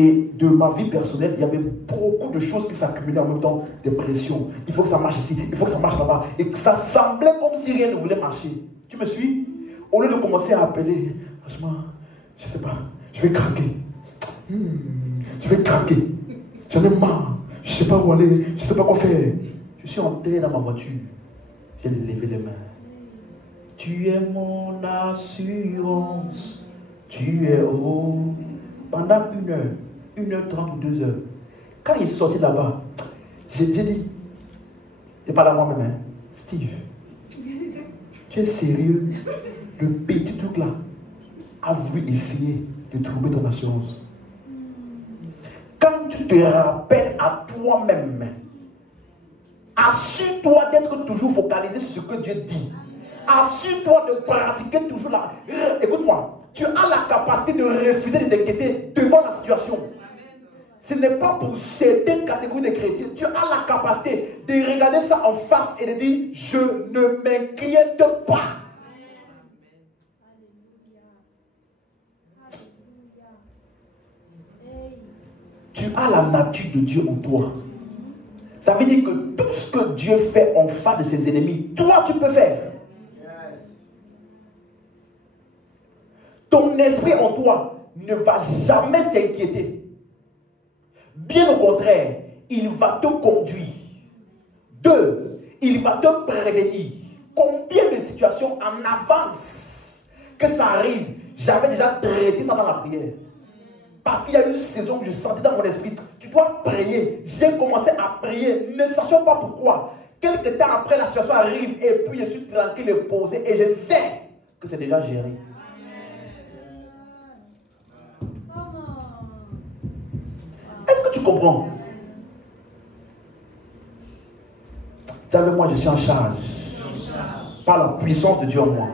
Et de ma vie personnelle, il y avait beaucoup de choses qui s'accumulaient en même temps, des pressions. Il faut que ça marche ici, il faut que ça marche là-bas. Et que ça semblait comme si rien ne voulait marcher. Tu me suis? Au lieu de commencer à appeler, franchement, je ne sais pas, je vais craquer. Je vais craquer. J'en ai marre. Je ne sais pas où aller, je ne sais pas quoi faire. Je suis entré dans ma voiture. J'ai levé les mains. Tu es mon assurance. Tu es haut. Pendant 1h30 ou 2h. Quand il est sorti là-bas, j'ai dit, et pas à moi-même, hein, Steve, tu es sérieux? Le petit truc là a voulu essayer de trouver ton assurance. Quand tu te rappelles à toi-même, assure-toi d'être toujours focalisé sur ce que Dieu dit. Assure-toi de pratiquer toujours la... Écoute-moi, tu as la capacité de refuser de t'inquiéter devant la situation. Ce n'est pas pour certaines catégories de chrétiens. Tu as la capacité de regarder ça en face et de dire, je ne m'inquiète pas. Tu as la nature de Dieu en toi. Ça veut dire que tout ce que Dieu fait en face de ses ennemis, toi tu peux faire. Ton esprit en toi ne va jamais s'inquiéter. Bien au contraire, il va te conduire. 2, il va te prévenir. Combien de situations en avance que ça arrive, j'avais déjà traité ça dans la prière. Parce qu'il y a une saison où je sentais dans mon esprit, tu dois prier. J'ai commencé à prier, ne sachant pas pourquoi. Quelque temps après, la situation arrive et puis je suis tranquille et posé et je sais que c'est déjà géré. Est-ce que tu comprends? Avec moi, je suis en charge. Par la puissance de Dieu en moi.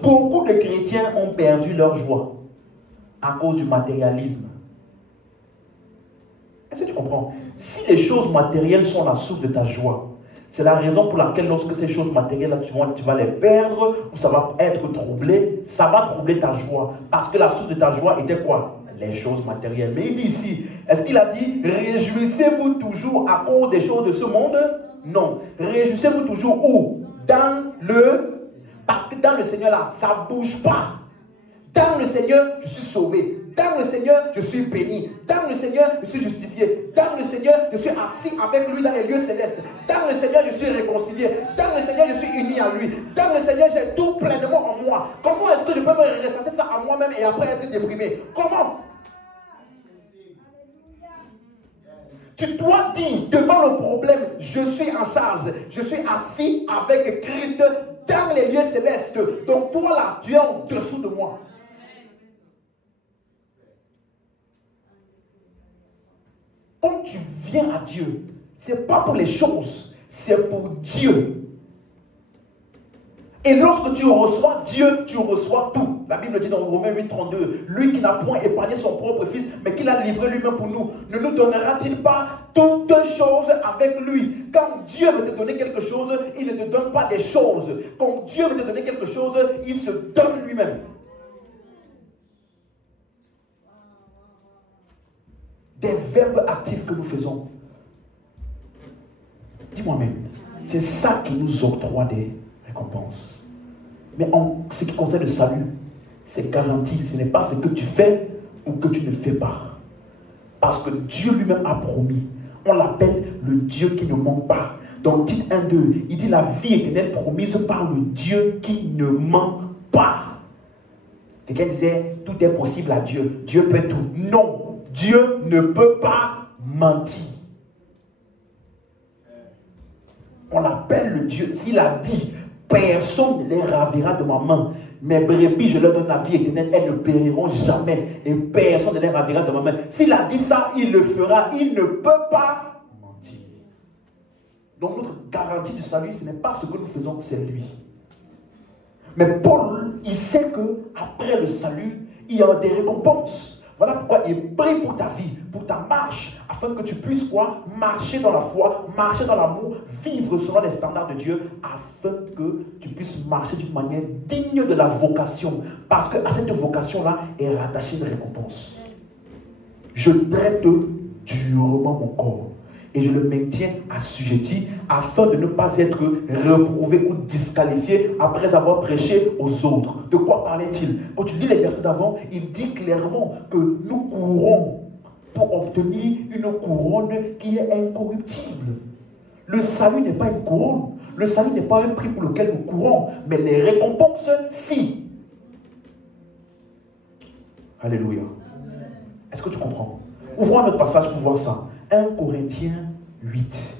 Beaucoup de chrétiens ont perdu leur joie à cause du matérialisme. Est-ce que tu comprends? Si les choses matérielles sont la source de ta joie, c'est la raison pour laquelle lorsque ces choses matérielles, tu vas les perdre, ou ça va être troublé, ça va troubler ta joie. Parce que la source de ta joie était quoi? Les choses matérielles. Mais il dit ici, est-ce qu'il a dit, réjouissez-vous toujours à cause des choses de ce monde? Non. Réjouissez-vous toujours où? Dans le... Parce que dans le Seigneur là, ça ne bouge pas. Dans le Seigneur, je suis sauvé. Dans le Seigneur, je suis béni. Dans le Seigneur, je suis justifié. Dans le Seigneur, je suis assis avec lui dans les lieux célestes. Dans le Seigneur, je suis réconcilié. Dans le Seigneur, je suis uni à lui. Dans le Seigneur, j'ai tout pleinement en moi. Comment est-ce que je peux me ressasser ça à moi-même et après être déprimé? Comment? Tu dois dire devant le problème, je suis en charge. Je suis assis avec Christ dans les lieux célestes. Donc toi là, tu es en dessous de moi. Quand tu viens à Dieu, ce n'est pas pour les choses, c'est pour Dieu. Et lorsque tu reçois Dieu, tu reçois tout. La Bible dit dans Romains 8:32, lui qui n'a point épargné son propre fils, mais qui l'a livré lui-même pour nous, ne nous donnera-t-il pas toutes choses avec lui? Quand Dieu veut te donner quelque chose, il ne te donne pas des choses. Quand Dieu veut te donner quelque chose, il se donne lui-même. Des verbes actifs que nous faisons. Dis-moi même, c'est ça qui nous octroie des récompenses. Mais en ce qui concerne le salut, c'est garanti. Ce n'est pas ce que tu fais ou que tu ne fais pas. Parce que Dieu lui-même a promis. On l'appelle le Dieu qui ne ment pas. Dans Tite 1:2, il dit la vie éternelle promise par le Dieu qui ne ment pas. Quelqu'un disait, tout est possible à Dieu. Dieu peut tout. Non. Dieu ne peut pas mentir. On l'appelle le Dieu. S'il a dit, personne ne les ravira de ma main. Mes brebis, je leur donne la vie éternelle. Elles ne périront jamais. Et personne ne les ravira de ma main. S'il a dit ça, il le fera. Il ne peut pas mentir. Donc notre garantie du salut, ce n'est pas ce que nous faisons, c'est lui. Mais Paul, il sait qu'après le salut, il y a des récompenses. Voilà pourquoi il prie pour ta vie, pour ta marche, afin que tu puisses quoi? Marcher dans la foi, marcher dans l'amour, vivre selon les standards de Dieu, afin que tu puisses marcher d'une manière digne de la vocation. Parce qu'à cette vocation-là est rattachée une récompense. je traite durement mon corps et je le maintiens assujetti afin de ne pas être reprouvé ou disqualifié après avoir prêché aux autres. De quoi parlait-il? Quand tu lis les versets d'avant, il dit clairement que nous courons pour obtenir une couronne qui est incorruptible. Le salut n'est pas une couronne. Le salut n'est pas un prix pour lequel nous courons, mais les récompenses, si. Alléluia. Est-ce que tu comprends? Ouvrons un autre passage pour voir ça. 1 Corinthiens 8.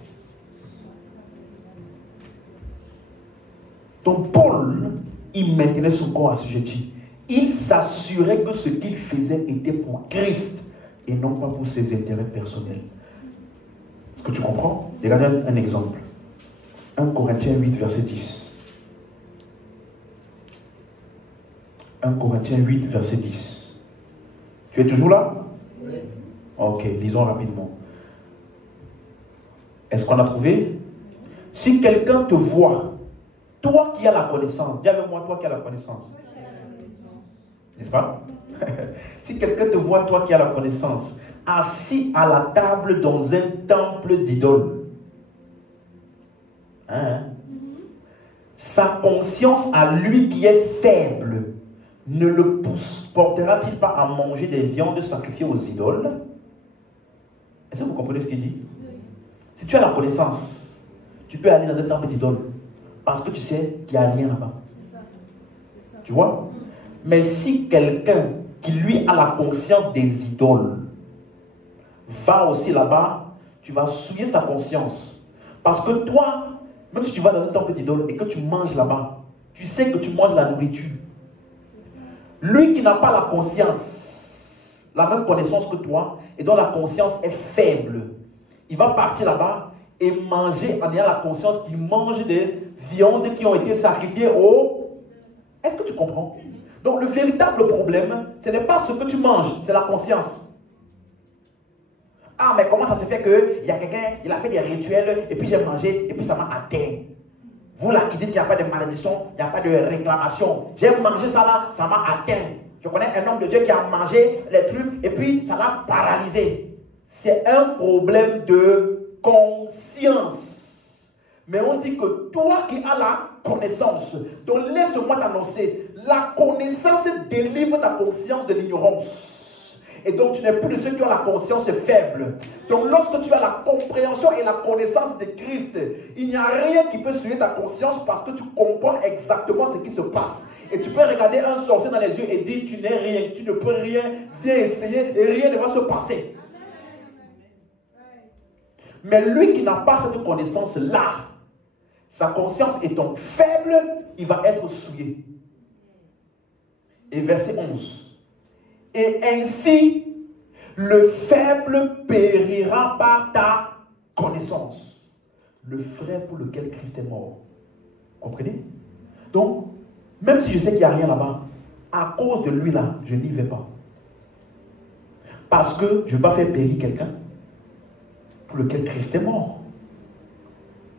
Donc Paul, il maintenait son corps assujetti. Il s'assurait que ce qu'il faisait était pour Christ et non pas pour ses intérêts personnels. Est-ce que tu comprends? Regardez un exemple. 1 Corinthiens 8, verset 10. 1 Corinthiens 8, verset 10. Tu es toujours là? Oui. Ok, lisons rapidement. Est-ce qu'on a trouvé? Si quelqu'un te voit, toi qui as la connaissance, dis avec moi, toi qui as la connaissance. N'est-ce pas? Si quelqu'un te voit, toi qui as la connaissance, assis à la table dans un temple d'idole, sa conscience à lui qui est faible ne le portera-t-il pas à manger des viandes sacrifiées aux idoles? Est-ce que vous comprenez ce qu'il dit? Oui. Si tu as la connaissance, tu peux aller dans un temple d'idole parce que tu sais qu'il n'y a rien là-bas. C'est ça. Tu vois? Mais si quelqu'un qui lui a la conscience des idoles va aussi là-bas, tu vas souiller sa conscience. Parce que toi, même si tu vas dans un temple d'idole et que tu manges là-bas, tu sais que tu manges la nourriture. Lui qui n'a pas la conscience, la même connaissance que toi, et dont la conscience est faible, il va partir là-bas et manger en ayant la conscience qu'il mange des viandes qui ont été sacrifiées au... Est-ce que tu comprends? Donc le véritable problème, ce n'est pas ce que tu manges, c'est la conscience. Ah, mais comment ça se fait qu'il y a quelqu'un, il a fait des rituels, et puis j'ai mangé, et puis ça m'a atteint. Vous là qui dites qu'il n'y a pas de malédiction, il n'y a pas de réclamation. J'ai mangé ça là, ça m'a atteint. Je connais un homme de Dieu qui a mangé les trucs, et puis ça l'a paralysé. C'est un problème de conscience. Mais on dit que toi qui as la connaissance, donc laisse-moi t'annoncer, la connaissance délivre ta conscience de l'ignorance. Et donc tu n'es plus de ceux qui ont la conscience faible. Donc lorsque tu as la compréhension et la connaissance de Christ, il n'y a rien qui peut souiller ta conscience parce que tu comprends exactement ce qui se passe. Et tu peux regarder un sorcier dans les yeux et dire tu n'es rien, tu ne peux rien, viens essayer et rien ne va se passer. Mais lui qui n'a pas cette connaissance-là, sa conscience étant faible, il va être souillé. Et verset 11. Et ainsi, le faible périra par ta connaissance. Le frère pour lequel Christ est mort. Comprenez? Donc, même si je sais qu'il n'y a rien là-bas, à cause de lui là, je n'y vais pas. Parce que je ne vais pas faire périr quelqu'un pour lequel Christ est mort.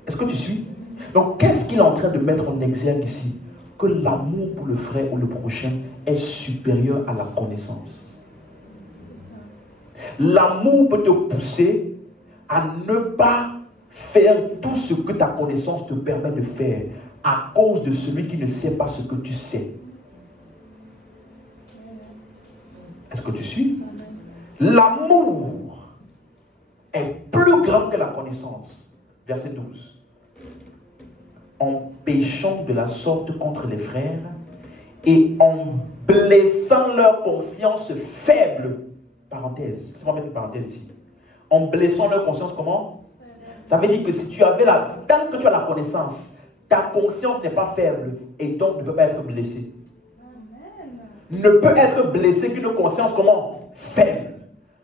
Est-ce que tu suis? Donc, qu'est-ce qu'il est en train de mettre en exergue ici? Que l'amour pour le frère ou le prochain est supérieur à la connaissance. L'amour peut te pousser à ne pas faire tout ce que ta connaissance te permet de faire à cause de celui qui ne sait pas ce que tu sais. Est-ce que tu suis? L'amour est plus grand que la connaissance. Verset 12. En péchant de la sorte contre les frères et en blessant leur conscience faible. Parenthèse. Laissez-moi mettre une parenthèse ici. En blessant leur conscience, comment? Ça veut dire que si tu avais tant que tu as la connaissance, ta conscience n'est pas faible et donc ne peut pas être blessée. Ne peut être blessée qu'une conscience comment? Faible.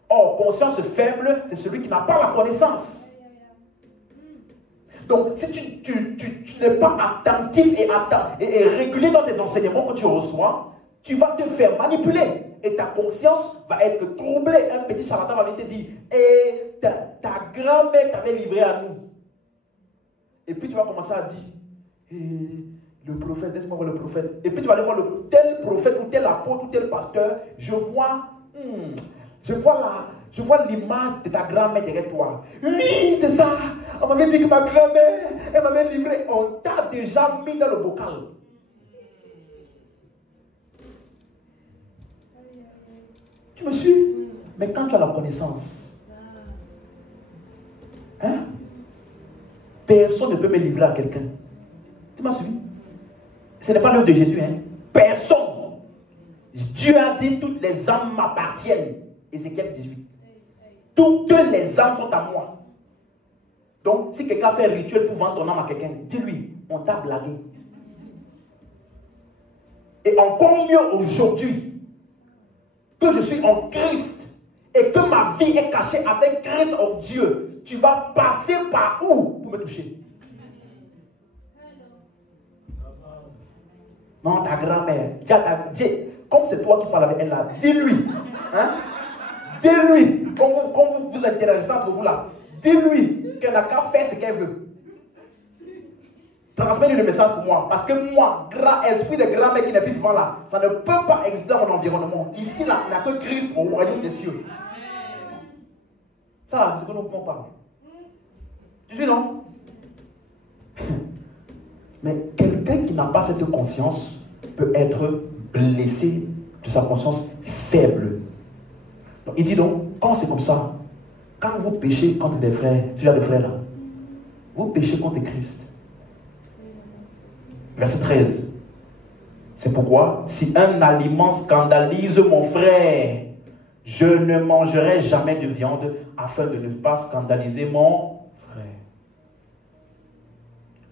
Or, conscience faible, c'est celui qui n'a pas la connaissance. Donc, si tu n'es pas attentif et régulier dans tes enseignements que tu reçois, tu vas te faire manipuler. Et ta conscience va être troublée. Un petit charlatan va venir te dire, et ta grand-mère t'avait livré à nous. Et puis tu vas commencer à dire, le prophète, laisse-moi voir le prophète. Et puis tu vas aller voir tel prophète ou tel apôtre ou tel pasteur. Je vois Je vois l'image de ta grand-mère derrière toi. Oui, c'est ça. On m'avait dit que ma grand-mère, elle m'avait livré. On t'a déjà mis dans le bocal. Tu me suis? Mais quand tu as la connaissance, hein? Personne ne peut me livrer à quelqu'un. Tu m'as suivi? Ce n'est pas l'œuvre de Jésus, hein? Personne. Dieu a dit toutes les âmes m'appartiennent. Ézéchiel 18. Toutes les âmes sont à moi. Donc, si quelqu'un fait un rituel pour vendre ton âme à quelqu'un, dis-lui, on t'a blagué. Et encore mieux aujourd'hui, que je suis en Christ et que ma vie est cachée avec Christ en Dieu, tu vas passer par où pour me toucher? Non, ta grand-mère, comme c'est toi qui parles avec elle là, dis-lui, hein? Dis-lui, quand vous interagissez entre vous là, dis-lui qu'elle n'a qu'à faire ce qu'elle veut. Transmets-lui le message pour moi. Parce que moi, esprit de grand-mère qui n'est plus vivant là, ça ne peut pas exister dans mon environnement. Ici là, il n'y a que Christ au royaume des cieux. Ça, c'est ce que nous parle. Tu sais, non? Mais quelqu'un qui n'a pas cette conscience peut être blessé de sa conscience faible. Donc, il dit donc, quand c'est comme ça, quand vous péchez contre des frères, ce genre de frères là, vous péchez contre Christ. Verset 13. C'est pourquoi, si un aliment scandalise mon frère, je ne mangerai jamais de viande afin de ne pas scandaliser mon frère.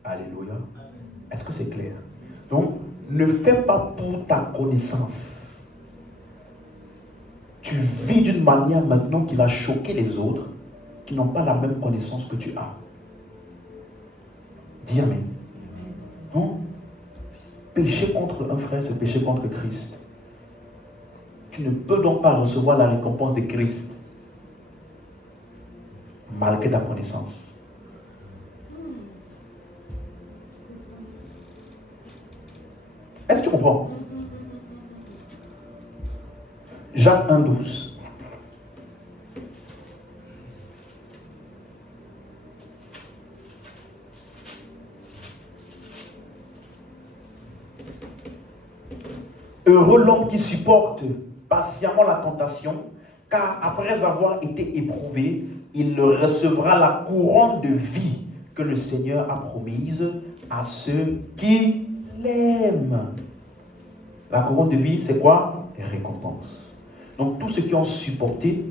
Alléluia. Est-ce que c'est clair? Donc, ne fais pas pour ta connaissance. Tu vis d'une manière maintenant qui va choquer les autres qui n'ont pas la même connaissance que tu as. Dis amen. Non? Pécher contre un frère, c'est pécher contre Christ. Tu ne peux donc pas recevoir la récompense de Christ malgré ta connaissance. Est-ce que tu comprends? Jacques 1,12. Heureux l'homme qui supporte patiemment la tentation, car après avoir été éprouvé, il recevra la couronne de vie que le Seigneur a promise à ceux qui l'aiment. La couronne de vie, c'est quoi? Récompense. Donc tous ceux qui ont supporté,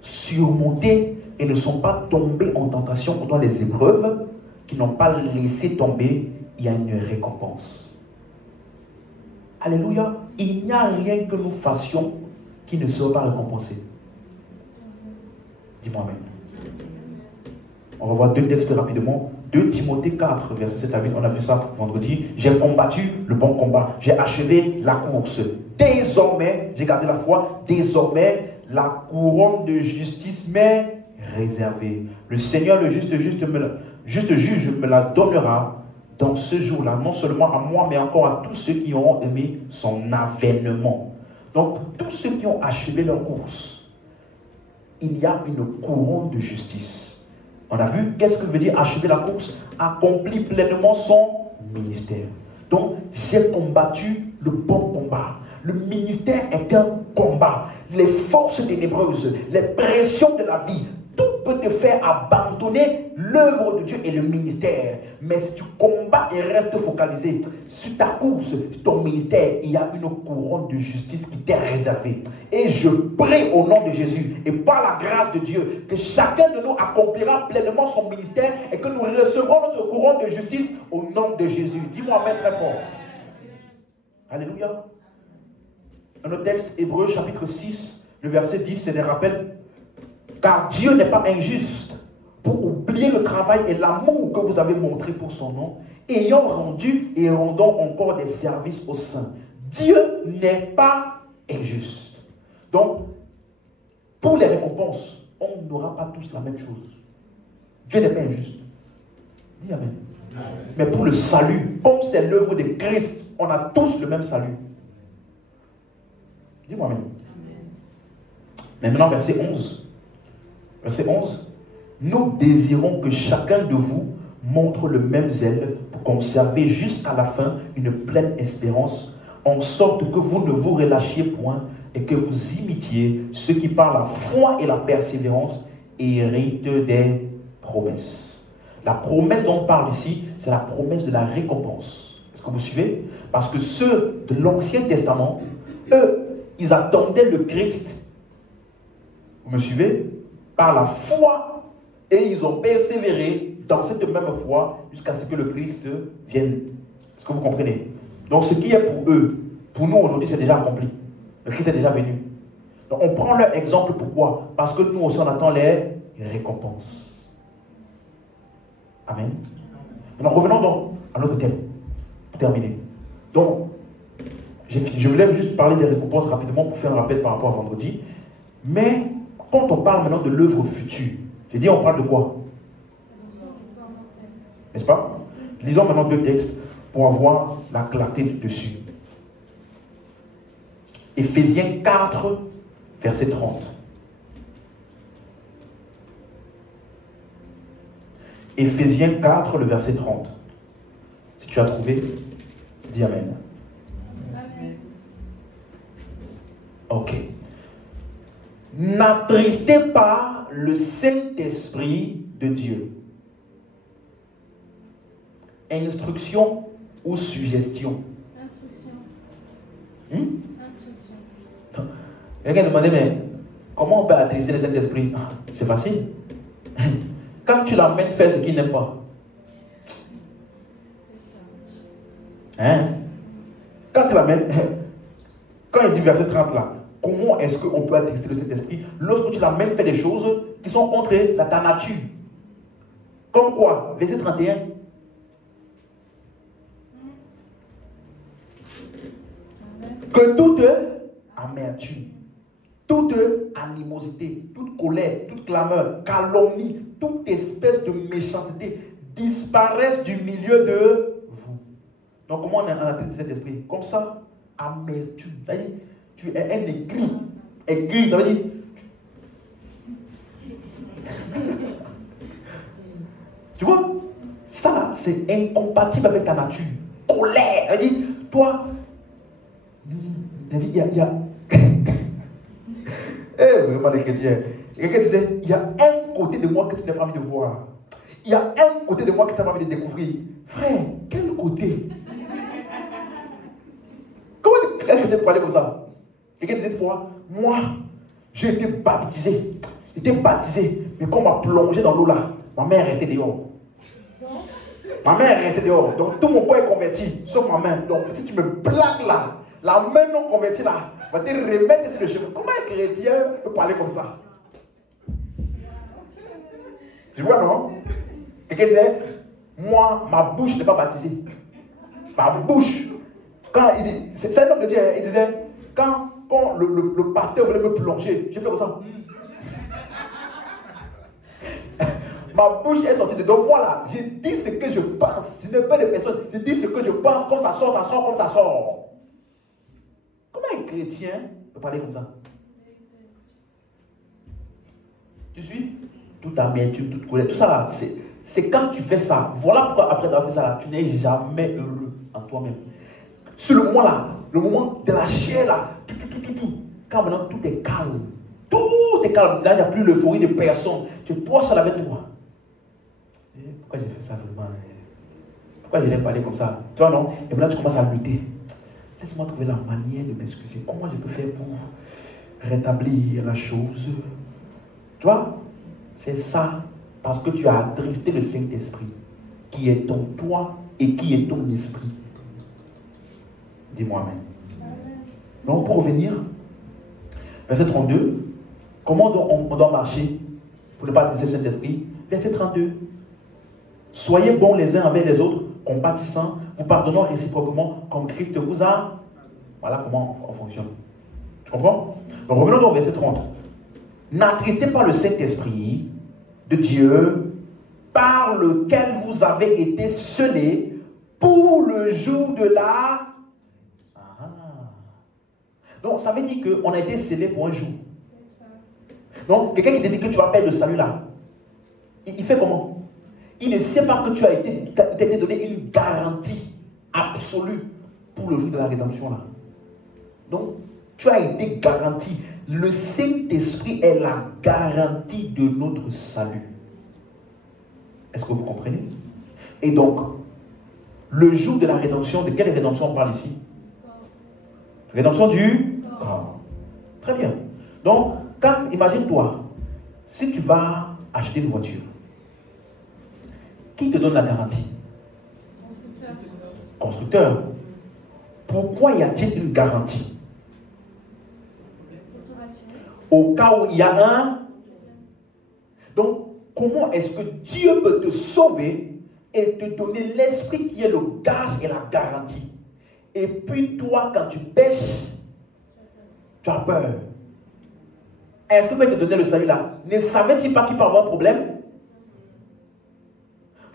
surmonté et ne sont pas tombés en tentation pendant les épreuves, qui n'ont pas laissé tomber, il y a une récompense. Alléluia. Il n'y a rien que nous fassions qui ne sera pas récompensé. Dis-moi amen. On va voir deux textes rapidement. 2 Timothée 4, verset 7 à 8. On a vu ça vendredi. J'ai combattu le bon combat. J'ai achevé la course. Désormais, j'ai gardé la foi. Désormais, la couronne de justice m'est réservée. Le Seigneur, le juste juge, me la donnera dans ce jour-là, non seulement à moi, mais encore à tous ceux qui ont aimé son avènement. Donc, tous ceux qui ont achevé leur course, il y a une couronne de justice. On a vu, qu'est-ce que veut dire achever la course? Accomplir pleinement son ministère. Donc, j'ai combattu le bon combat. Le ministère est un combat. Les forces ténébreuses, les pressions de la vie, tout peut te faire abandonner l'œuvre de Dieu et le ministère. Mais si tu combats et restes focalisé sur ta course, sur ton ministère, il y a une couronne de justice qui t'est réservée. Et je prie au nom de Jésus et par la grâce de Dieu que chacun de nous accomplira pleinement son ministère et que nous recevrons notre couronne de justice au nom de Jésus. Dis-moi amen très fort. Alléluia. Un autre texte, Hébreux chapitre 6, le verset 10, c'est des rappels. Car Dieu n'est pas injuste pour oublier le travail et l'amour que vous avez montré pour son nom, ayant rendu et rendant encore des services aux saints. Dieu n'est pas injuste. Donc, pour les récompenses, on n'aura pas tous la même chose. Dieu n'est pas injuste. Dis amen. Mais pour le salut, comme c'est l'œuvre de Christ, on a tous le même salut. Dis-moi amen. Mais maintenant, verset 11. Verset 11. Nous désirons que chacun de vous montre le même zèle pour conserver jusqu'à la fin une pleine espérance, en sorte que vous ne vous relâchiez point et que vous imitiez ceux qui par la foi et la persévérance héritent des promesses. La promesse dont on parle ici, c'est la promesse de la récompense. Est-ce que vous suivez? Parce que ceux de l'Ancien Testament, eux, ils attendaient le Christ. Vous me suivez? Par la foi, et ils ont persévéré dans cette même foi jusqu'à ce que le Christ vienne. Est-ce que vous comprenez? Donc ce qui est pour eux, pour nous aujourd'hui, c'est déjà accompli. Le Christ est déjà venu. Donc on prend leur exemple, pourquoi? Parce que nous aussi on attend les récompenses. Amen. Maintenant revenons donc à notre thème, pour terminer. Donc, je voulais juste parler des récompenses rapidement pour faire un rappel par rapport à vendredi. Mais quand on parle maintenant de l'œuvre future, j'ai dit on parle de quoi? N'est-ce pas? Lisons maintenant deux textes pour avoir la clarté dessus. Éphésiens 4, verset 30. Éphésiens 4, le verset 30. Si tu as trouvé, dis Amen. Amen. Ok. N'attristez pas le Saint-Esprit de Dieu. Instruction ou suggestion? Instruction. Instruction. Quelqu'un demandait, mais comment on peut attrister le Saint-Esprit? C'est facile. Quand tu l'amènes faire ce qu'il n'aime pas. C'est ça. Hein? Quand tu l'amènes, quand il dit verset 30 là, comment est-ce qu'on peut attrister le Saint-Esprit lorsque tu l'amènes faire des choses qui sont contre ta nature? Comme quoi? Verset 31. Que toute amertume, toute animosité, toute colère, toute clameur, calomnie, toute espèce de méchanceté disparaissent du milieu de vous. Donc comment on attriste cet esprit? Comme ça, amertume. C'est-à-dire, tu es un aigri. Aigri, ça veut dire... Tu vois? Ça, c'est incompatible avec ta nature. Colère. Ça veut dire, toi... Il y a... vraiment les chrétiens. Quelqu'un disait, il y a un côté de moi que tu n'as pas envie de voir. Il y a un côté de moi que tu n'as pas envie de découvrir. Frère, quel côté? Comment un chrétien peut parler comme ça? Quelqu'un disait une fois, moi, j'ai été baptisé. J'étais baptisé. Mais quand on m'a plongé dans l'eau là, ma mère était dehors. Ma mère était dehors. Donc tout mon corps est converti, sauf ma main. Donc si tu me plaques là, la main non convertie là, va te remettre sur le chemin. Comment un chrétien peut parler comme ça? Tu vois, non? Quelqu'un disait, moi, ma bouche n'est pas baptisée. Ma bouche. Quand il dit, c'est un homme de Dieu, il disait, quand le pasteur voulait me plonger, j'ai fait comme ça. Ma bouche est sortie de donc moi là, j'ai dit ce que je pense. Je n'ai pas de personne. Je dis ce que je pense, comme ça sort, comme ça sort. Comment un chrétien peut parler comme ça? Tu suis? Toute amertume, toute colère, tout ça là, c'est quand tu fais ça. Voilà pourquoi après avoir fait ça là, tu n'es jamais heureux en toi-même. Sur le moment là, le moment de la chair là, tout. Quand maintenant tout est calme. Tout est calme. Là, il n'y a plus l'euphorie de personne. Tu es toi seul avec toi. Pourquoi j'ai fait ça vraiment? Pourquoi je n'ai parlé comme ça? Tu vois, non? Et maintenant tu commences à lutter. Laisse-moi trouver la manière de m'excuser. Comment je peux faire pour rétablir la chose? Tu vois? C'est ça. Parce que tu as attristé le Saint-Esprit, qui est ton toi et qui est ton esprit. Dis-moi Amen. Donc, pour revenir, verset 32, comment on doit marcher pour ne pas attrister le Saint-Esprit? Verset 32. Soyez bons les uns avec les autres, compatissants, vous pardonnant réciproquement comme Christ vous a. Voilà comment on fonctionne. Tu comprends? Donc revenons donc au verset 30. N'attristez pas le Saint-Esprit de Dieu par lequel vous avez été scellés pour le jour de la... Donc ça veut dire qu'on a été scellés pour un jour. Donc, quelqu'un qui te dit que tu vas perdre le salut là, il fait comment? Il ne sait pas que tu as été donné une garantie absolue pour le jour de la rédemption là. Donc, tu as été garanti. Le Saint-Esprit est la garantie de notre salut. Est-ce que vous comprenez? Et donc, le jour de la rédemption, de quelle rédemption on parle ici? Rédemption du corps. Très bien. Donc, imagine-toi, si tu vas acheter une voiture, qui te donne la garantie? Constructeur. Pourquoi y a-t-il une garantie? Au cas où il y a un... Donc, comment est-ce que Dieu peut te sauver et te donner l'esprit qui est le gage et la garantie? Et puis toi, quand tu pêches, tu as peur. Est-ce que peut te donner le salut là? Ne savais-tu pas qu'il peut avoir un problème?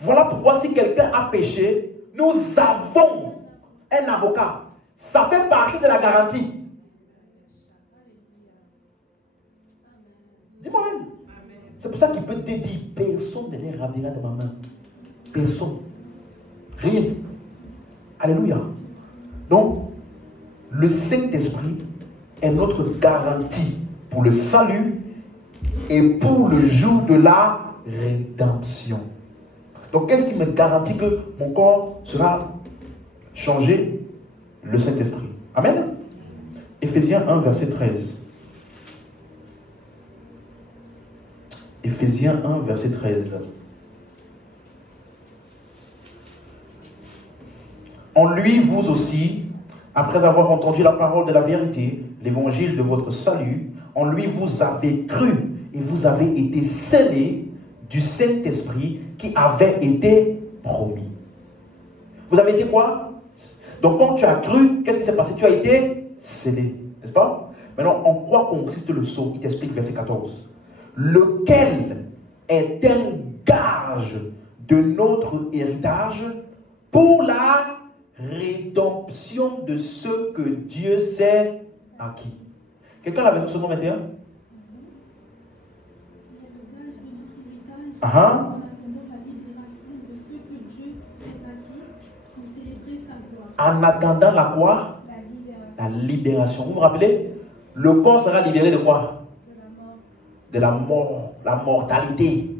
Voilà pourquoi si quelqu'un a péché, nous avons un avocat. Ça fait partie de la garantie. Dis-moi même. C'est pour ça qu'il peut te dire, personne ne les ravira de ma main. Personne. Rien. Alléluia. Donc, le Saint-Esprit est notre garantie pour le salut et pour le jour de la rédemption. Donc, qu'est-ce qui me garantit que mon corps sera changé? Le Saint-Esprit. Amen. Éphésiens 1, verset 13. Éphésiens 1, verset 13. En lui, vous aussi, après avoir entendu la parole de la vérité, l'évangile de votre salut, en lui vous avez cru et vous avez été scellés du Saint-Esprit qui avait été promis. Vous avez été quoi? Donc quand tu as cru, qu'est-ce qui s'est passé? Tu as été scellé, n'est-ce pas? Maintenant, en quoi consiste le sceau? Il t'explique verset 14. Lequel est un gage de notre héritage pour la rédemption de ceux que Dieu s'est acquis. Quelqu'un a la version 21? En attendant la quoi? La libération. Vous vous rappelez? Le corps sera libéré de quoi? De la mort, la mortalité.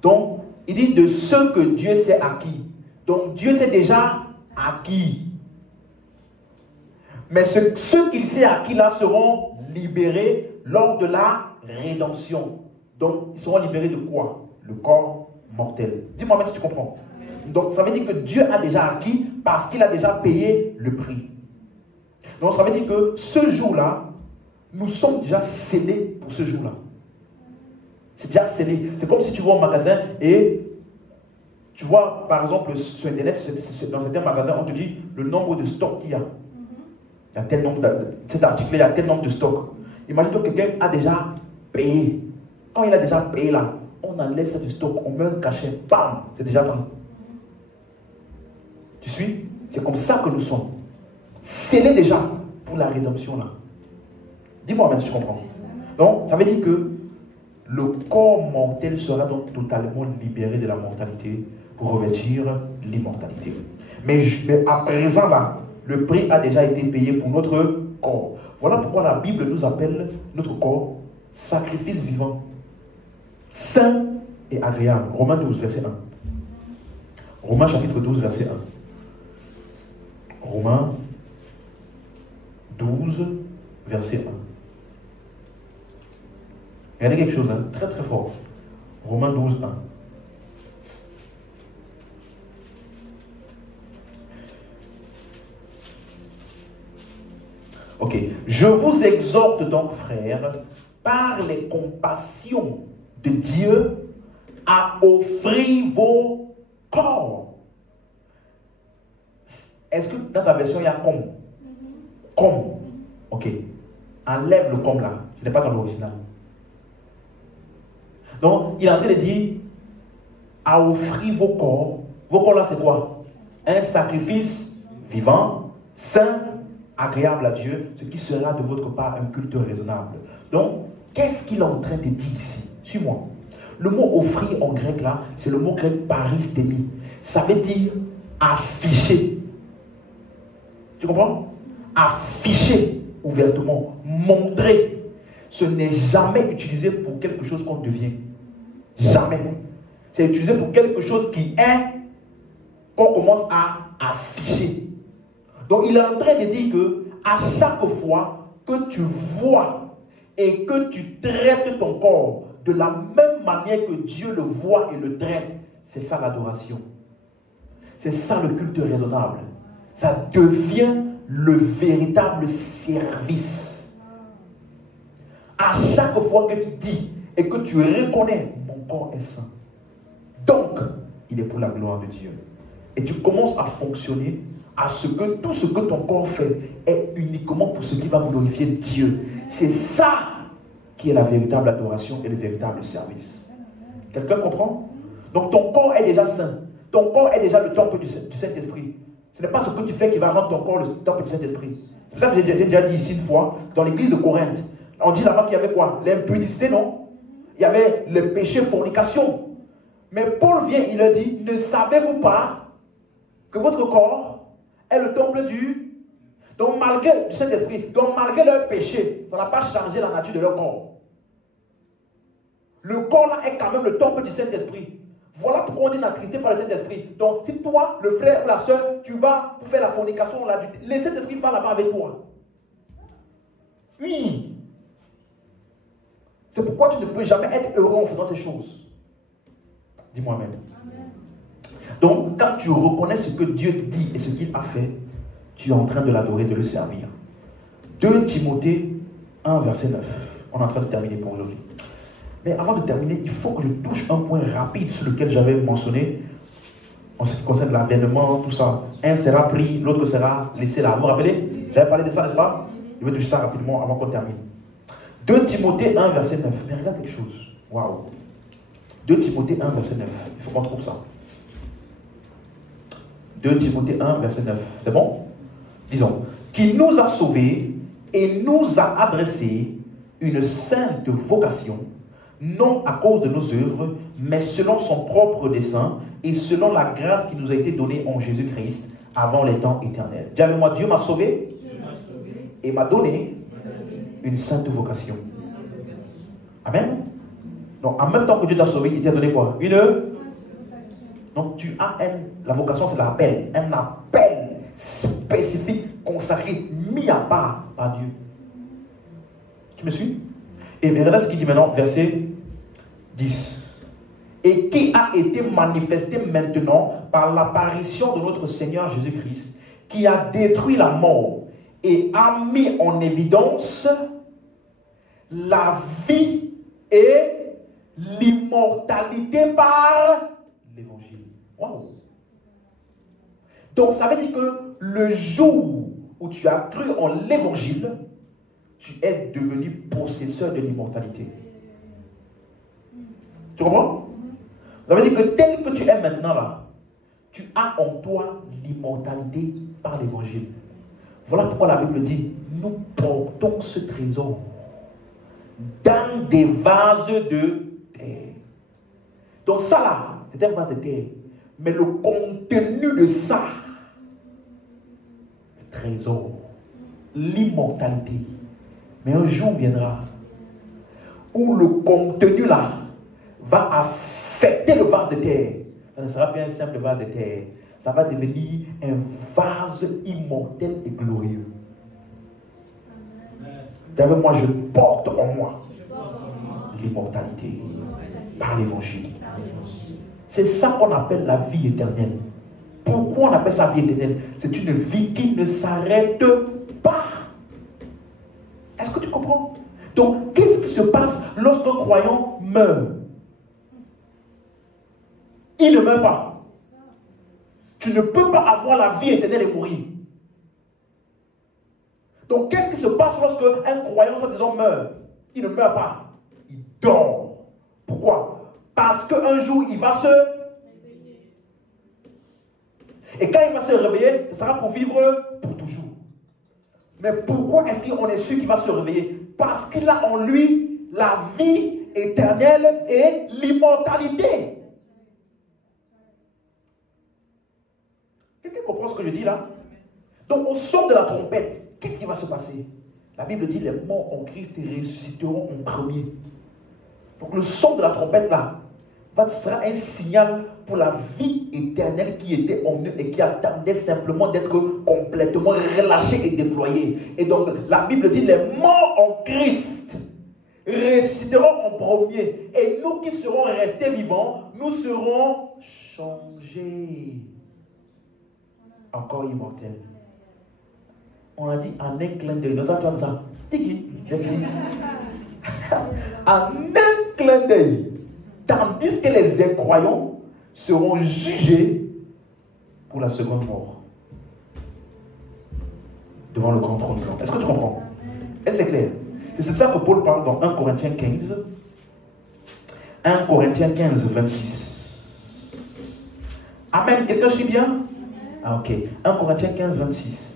Donc, il dit de ceux que Dieu s'est acquis. Donc, Dieu s'est déjà acquis. Mais ceux qu'il s'est acquis là seront libérés lors de la rédemption. Donc, ils seront libérés de quoi? Le corps mortel. Dis-moi maintenant si tu comprends. Donc, ça veut dire que Dieu a déjà acquis parce qu'il a déjà payé le prix. Donc, ça veut dire que ce jour-là, nous sommes déjà scellés pour ce jour-là. C'est déjà scellé. C'est comme si tu vas au magasin et tu vois, par exemple, sur Internet, dans certains magasins, on te dit le nombre de stocks qu'il y a. Il y a tel nombre cet article, il y a tel nombre de stocks. Imagine que quelqu'un a déjà payé. Quand il a déjà payé là, on enlève ça du stock, on met un cachet, bam, c'est déjà pris. Tu suis? C'est comme ça que nous sommes. Scellés déjà pour la rédemption là. Dis-moi maintenant si tu comprends. Donc, ça veut dire que le corps mortel sera donc totalement libéré de la mortalité pour revêtir l'immortalité. Mais à présent là, le prix a déjà été payé pour notre corps. Voilà pourquoi la Bible nous appelle notre corps sacrifice vivant, saint et agréable. Romains 12, verset 1. Romains chapitre 12, verset 1. Romains 12, verset 1. Regardez quelque chose, hein, très très fort. Romains 12, 1. Ok. Je vous exhorte donc, frères, par les compassions de Dieu, à offrir vos corps. Est-ce que dans ta version il y a comme? Comme. Ok. Enlève le comme là. Ce n'est pas dans l'original. Donc, il est en train de dire à offrir vos corps. Vos corps là, c'est quoi? Un sacrifice vivant, saint, agréable à Dieu, ce qui sera de votre part un culte raisonnable. Donc, qu'est-ce qu'il est en train de dire ici? Suis-moi. Le mot offrir en grec là, c'est le mot grec paristemi. Ça veut dire afficher. Tu comprends? Afficher ouvertement, montrer. Ce n'est jamais utilisé pour quelque chose qu'on devient. Jamais. C'est utilisé pour quelque chose qui est, qu'on commence à afficher. Donc il est en train de dire que à chaque fois que tu vois et que tu traites ton corps de la même manière que Dieu le voit et le traite, c'est ça l'adoration. C'est ça le culte raisonnable. Ça devient le véritable service. À chaque fois que tu dis et que tu reconnais, mon corps est saint. Donc, il est pour la gloire de Dieu. Et tu commences à fonctionner à ce que tout ce que ton corps fait est uniquement pour ce qui va glorifier Dieu. C'est ça qui est la véritable adoration et le véritable service. Quelqu'un comprend? Donc ton corps est déjà saint. Ton corps est déjà le temple du Saint-Esprit. Ce n'est pas ce que tu fais qui va rendre ton corps le temple du Saint-Esprit. C'est pour ça que j'ai déjà dit ici une fois, dans l'église de Corinthe, on dit là-bas qu'il y avait quoi? L'impudicité, non? Il y avait le péché fornication. Mais Paul vient, il leur dit, ne savez-vous pas que votre corps est le temple du... Donc malgré le Saint-Esprit, donc malgré leur péché, ça n'a pas changé la nature de leur corps. Le corps là est quand même le temple du Saint-Esprit. Voilà pourquoi on dit attristé par le Saint-Esprit. Donc si toi, le frère ou la soeur, tu vas pour faire la fornication, le Saint-Esprit va là-bas avec toi. Oui. C'est pourquoi tu ne peux jamais être heureux en faisant ces choses. Dis-moi amen. Donc, quand tu reconnais ce que Dieu te dit et ce qu'il a fait, tu es en train de l'adorer, de le servir. 2 Timothée 1, verset 9. On est en train de terminer pour aujourd'hui. Mais avant de terminer, il faut que je touche un point rapide sur lequel j'avais mentionné en ce qui concerne l'avènement, tout ça. Un sera pris, l'autre sera laissé là. Vous vous rappelez? J'avais parlé de ça, n'est-ce pas? Je vais toucher ça rapidement avant qu'on termine. 2 Timothée 1, verset 9. Mais regarde quelque chose. Waouh. 2 Timothée 1, verset 9. Il faut qu'on trouve ça. 2 Timothée 1, verset 9. C'est bon? Disons. Qui nous a sauvés et nous a adressé une sainte vocation, non à cause de nos œuvres, mais selon son propre dessein et selon la grâce qui nous a été donnée en Jésus-Christ avant les temps éternels. Dis avec moi, Dieu m'a sauvé et m'a donné une sainte vocation. Amen. Donc, en même temps que Dieu t'a sauvé, il t'a donné quoi? Donc, tu as la vocation, c'est l'appel. Un appel spécifique, consacré, mis à part par Dieu. Tu me suis? Et regardez ce qu'il dit maintenant, verset 10. Et qui a été manifesté maintenant par l'apparition de notre Seigneur Jésus-Christ, qui a détruit la mort et a mis en évidence la vie et l'immortalité par l'évangile. Wow. Donc ça veut dire que le jour où tu as cru en l'évangile, tu es devenu possesseur de l'immortalité. Tu comprends? Ça veut dire que tel que tu es maintenant là, tu as en toi l'immortalité par l'évangile. Voilà pourquoi la Bible dit, nous portons ce trésor dans des vases de terre. Donc ça là, c'est un vase de terre. Mais le contenu de ça, le trésor, l'immortalité. Mais un jour viendra où le contenu là va affecter le vase de terre. Ça ne sera plus un simple vase de terre. Ça va devenir un vase immortel et glorieux. D'ailleurs, moi, je porte en moi l'immortalité par l'évangile. C'est ça qu'on appelle la vie éternelle. Pourquoi on appelle ça vie éternelle? C'est une vie qui ne s'arrête pas. Est-ce que tu comprends? Donc, qu'est-ce qui se passe lorsqu'un croyant meurt? Il ne meurt pas. Tu ne peux pas avoir la vie éternelle et mourir. Donc, qu'est-ce qui se passe lorsque un croyant, soit disant, meurt? Il ne meurt pas. Il dort. Pourquoi? Parce qu'un jour, il va se réveiller. Et quand il va se réveiller, ce sera pour vivre pour toujours. Mais pourquoi est-ce qu'on est sûr qu'il va se réveiller? Parce qu'il a en lui la vie éternelle et l'immortalité. Quelqu'un comprend ce que je dis là? Donc au son de la trompette, qu'est-ce qui va se passer? La Bible dit les morts en Christ ressusciteront en premier. Donc le son de la trompette là sera un signal pour la vie éternelle qui était en eux et qui attendait simplement d'être complètement relâchée et déployée. Et donc la Bible dit les morts en Christ ressusciteront en premier. Et nous qui serons restés vivants, nous serons changés. Encore immortels. On a dit en un clin d'œil. Nous entendons ça. Tiki, j'ai fini. En un clin d'œil. Tandis que les incroyants seront jugés pour la seconde mort. Devant le grand trône blanc. Est-ce que tu comprends? Est-ce que c'est clair? C'est ça que Paul parle dans 1 Corinthiens 15. 1 Corinthiens 15, 26. Amen. Quelqu'un suit bien? Ah, ok. 1 Corinthiens 15, 26.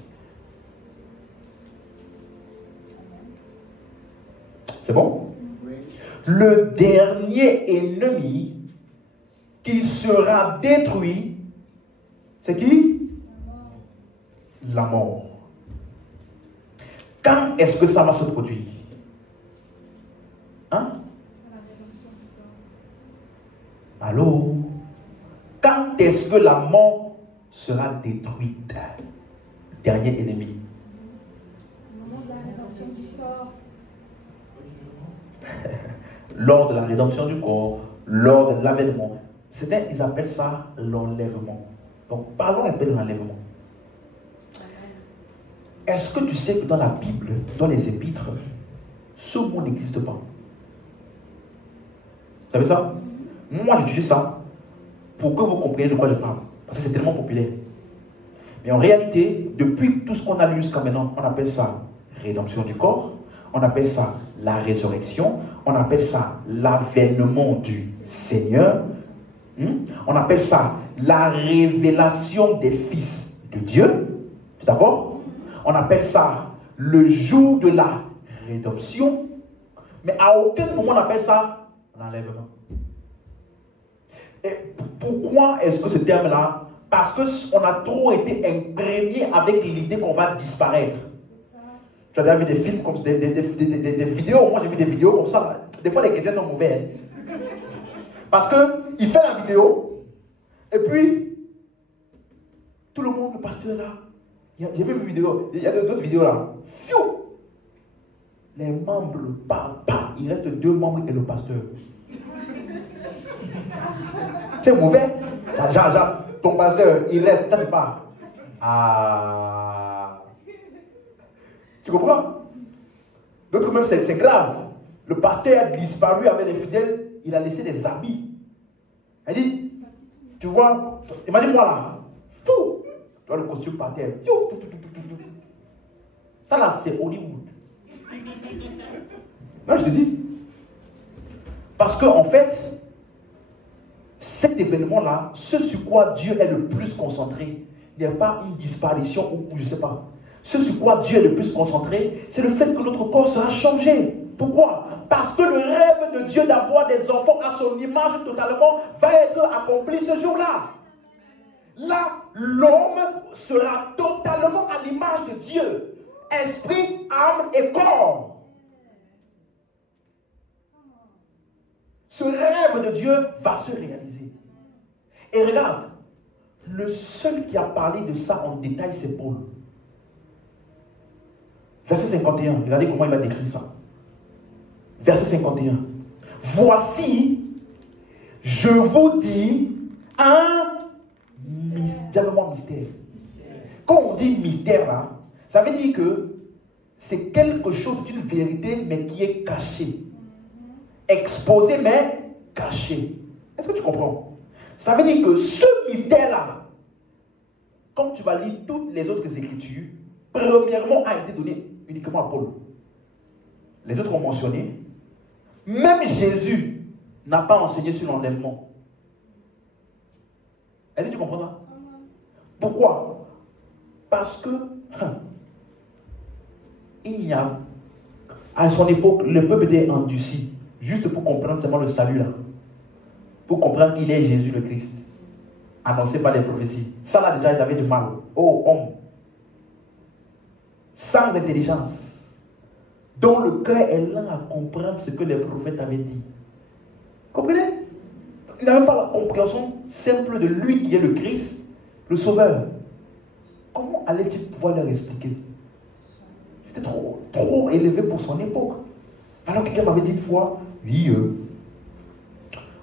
C'est bon? Oui. Le dernier ennemi qui sera détruit, c'est qui? La mort. Quand est-ce que ça va se produire? Hein? Allô? Quand est-ce que la mort sera détruite? Dernier ennemi. Lors de la rédemption du corps, lors de l'avènement. Ils appellent ça l'enlèvement. Donc parlons un peu de l'enlèvement. Est-ce que tu sais que dans la Bible, dans les épîtres, ce mot n'existe pas? Vous savez ça? Moi j'utilise ça pour que vous compreniez de quoi je parle. Parce que c'est tellement populaire. Mais en réalité, depuis tout ce qu'on a lu jusqu'à maintenant, on appelle ça rédemption du corps, on appelle ça la résurrection, on appelle ça l'avènement du Seigneur, on appelle ça la révélation des fils de Dieu, tu es d'accord? On appelle ça le jour de la rédemption, mais à aucun moment on appelle ça l'enlèvement. Et pourquoi est-ce que ce terme-là? Parce qu'on a trop été imprégné avec l'idée qu'on va disparaître. Tu as déjà vu des films comme des vidéos. Moi j'ai vu des vidéos comme ça. Des fois les chrétiens sont mauvais. Hein? Parce qu'il fait la vidéo et puis tout le monde, le pasteur là. J'ai vu une vidéo. Il y a d'autres vidéos là. Fiou! Les membres ne parlent pas. Il reste 2 membres et le pasteur. C'est mauvais. Ton pasteur, il reste, toi tu pars. Ah. Tu comprends? D'autres même, c'est grave. Le pasteur a disparu avec les fidèles, il a laissé des habits. Il dit, tu vois, imagine-moi là, fou, tu vois le costume par terre, fou, tout. Ça là, c'est Hollywood. Non, je te dis. Parce qu'en fait, cet événement-là, ce sur quoi Dieu est le plus concentré, n'est pas une disparition ou je ne sais pas. Ce sur quoi Dieu est le plus concentré, c'est le fait que notre corps sera changé. Pourquoi? Parce que le rêve de Dieu d'avoir des enfants à son image totalement va être accompli ce jour-là. Là, l'homme sera totalement à l'image de Dieu. Esprit, âme et corps. Ce rêve de Dieu va se réaliser. Et regarde, le seul qui a parlé de ça en détail, c'est Paul. Verset 51, regardez comment il a décrit ça. Verset 51. Voici, je vous dis un mystère. Quand on dit mystère là, ça veut dire que c'est quelque chose, c'est une vérité, mais qui est cachée. Exposé mais caché. Est-ce que tu comprends? Ça veut dire que ce mystère-là, quand tu vas lire toutes les autres écritures, premièrement a été donné uniquement à Paul. Les autres ont mentionné. Même Jésus n'a pas enseigné sur l'enlèvement. Est-ce que tu comprends ça? Pourquoi? Parce que il n'y a À son époque, le peuple était endurci, juste pour comprendre seulement le salut là. Pour comprendre qu'il est Jésus le Christ, annoncé par les prophéties. Ça là déjà, ils avaient du mal. Oh, homme, sans intelligence, dont le cœur est lent à comprendre ce que les prophètes avaient dit. Comprenez? Ils n'avaient pas la compréhension simple de lui qui est le Christ, le Sauveur. Comment allait-il pouvoir leur expliquer? C'était trop élevé pour son époque. Alors quelqu'un m'avait dit une fois, oui,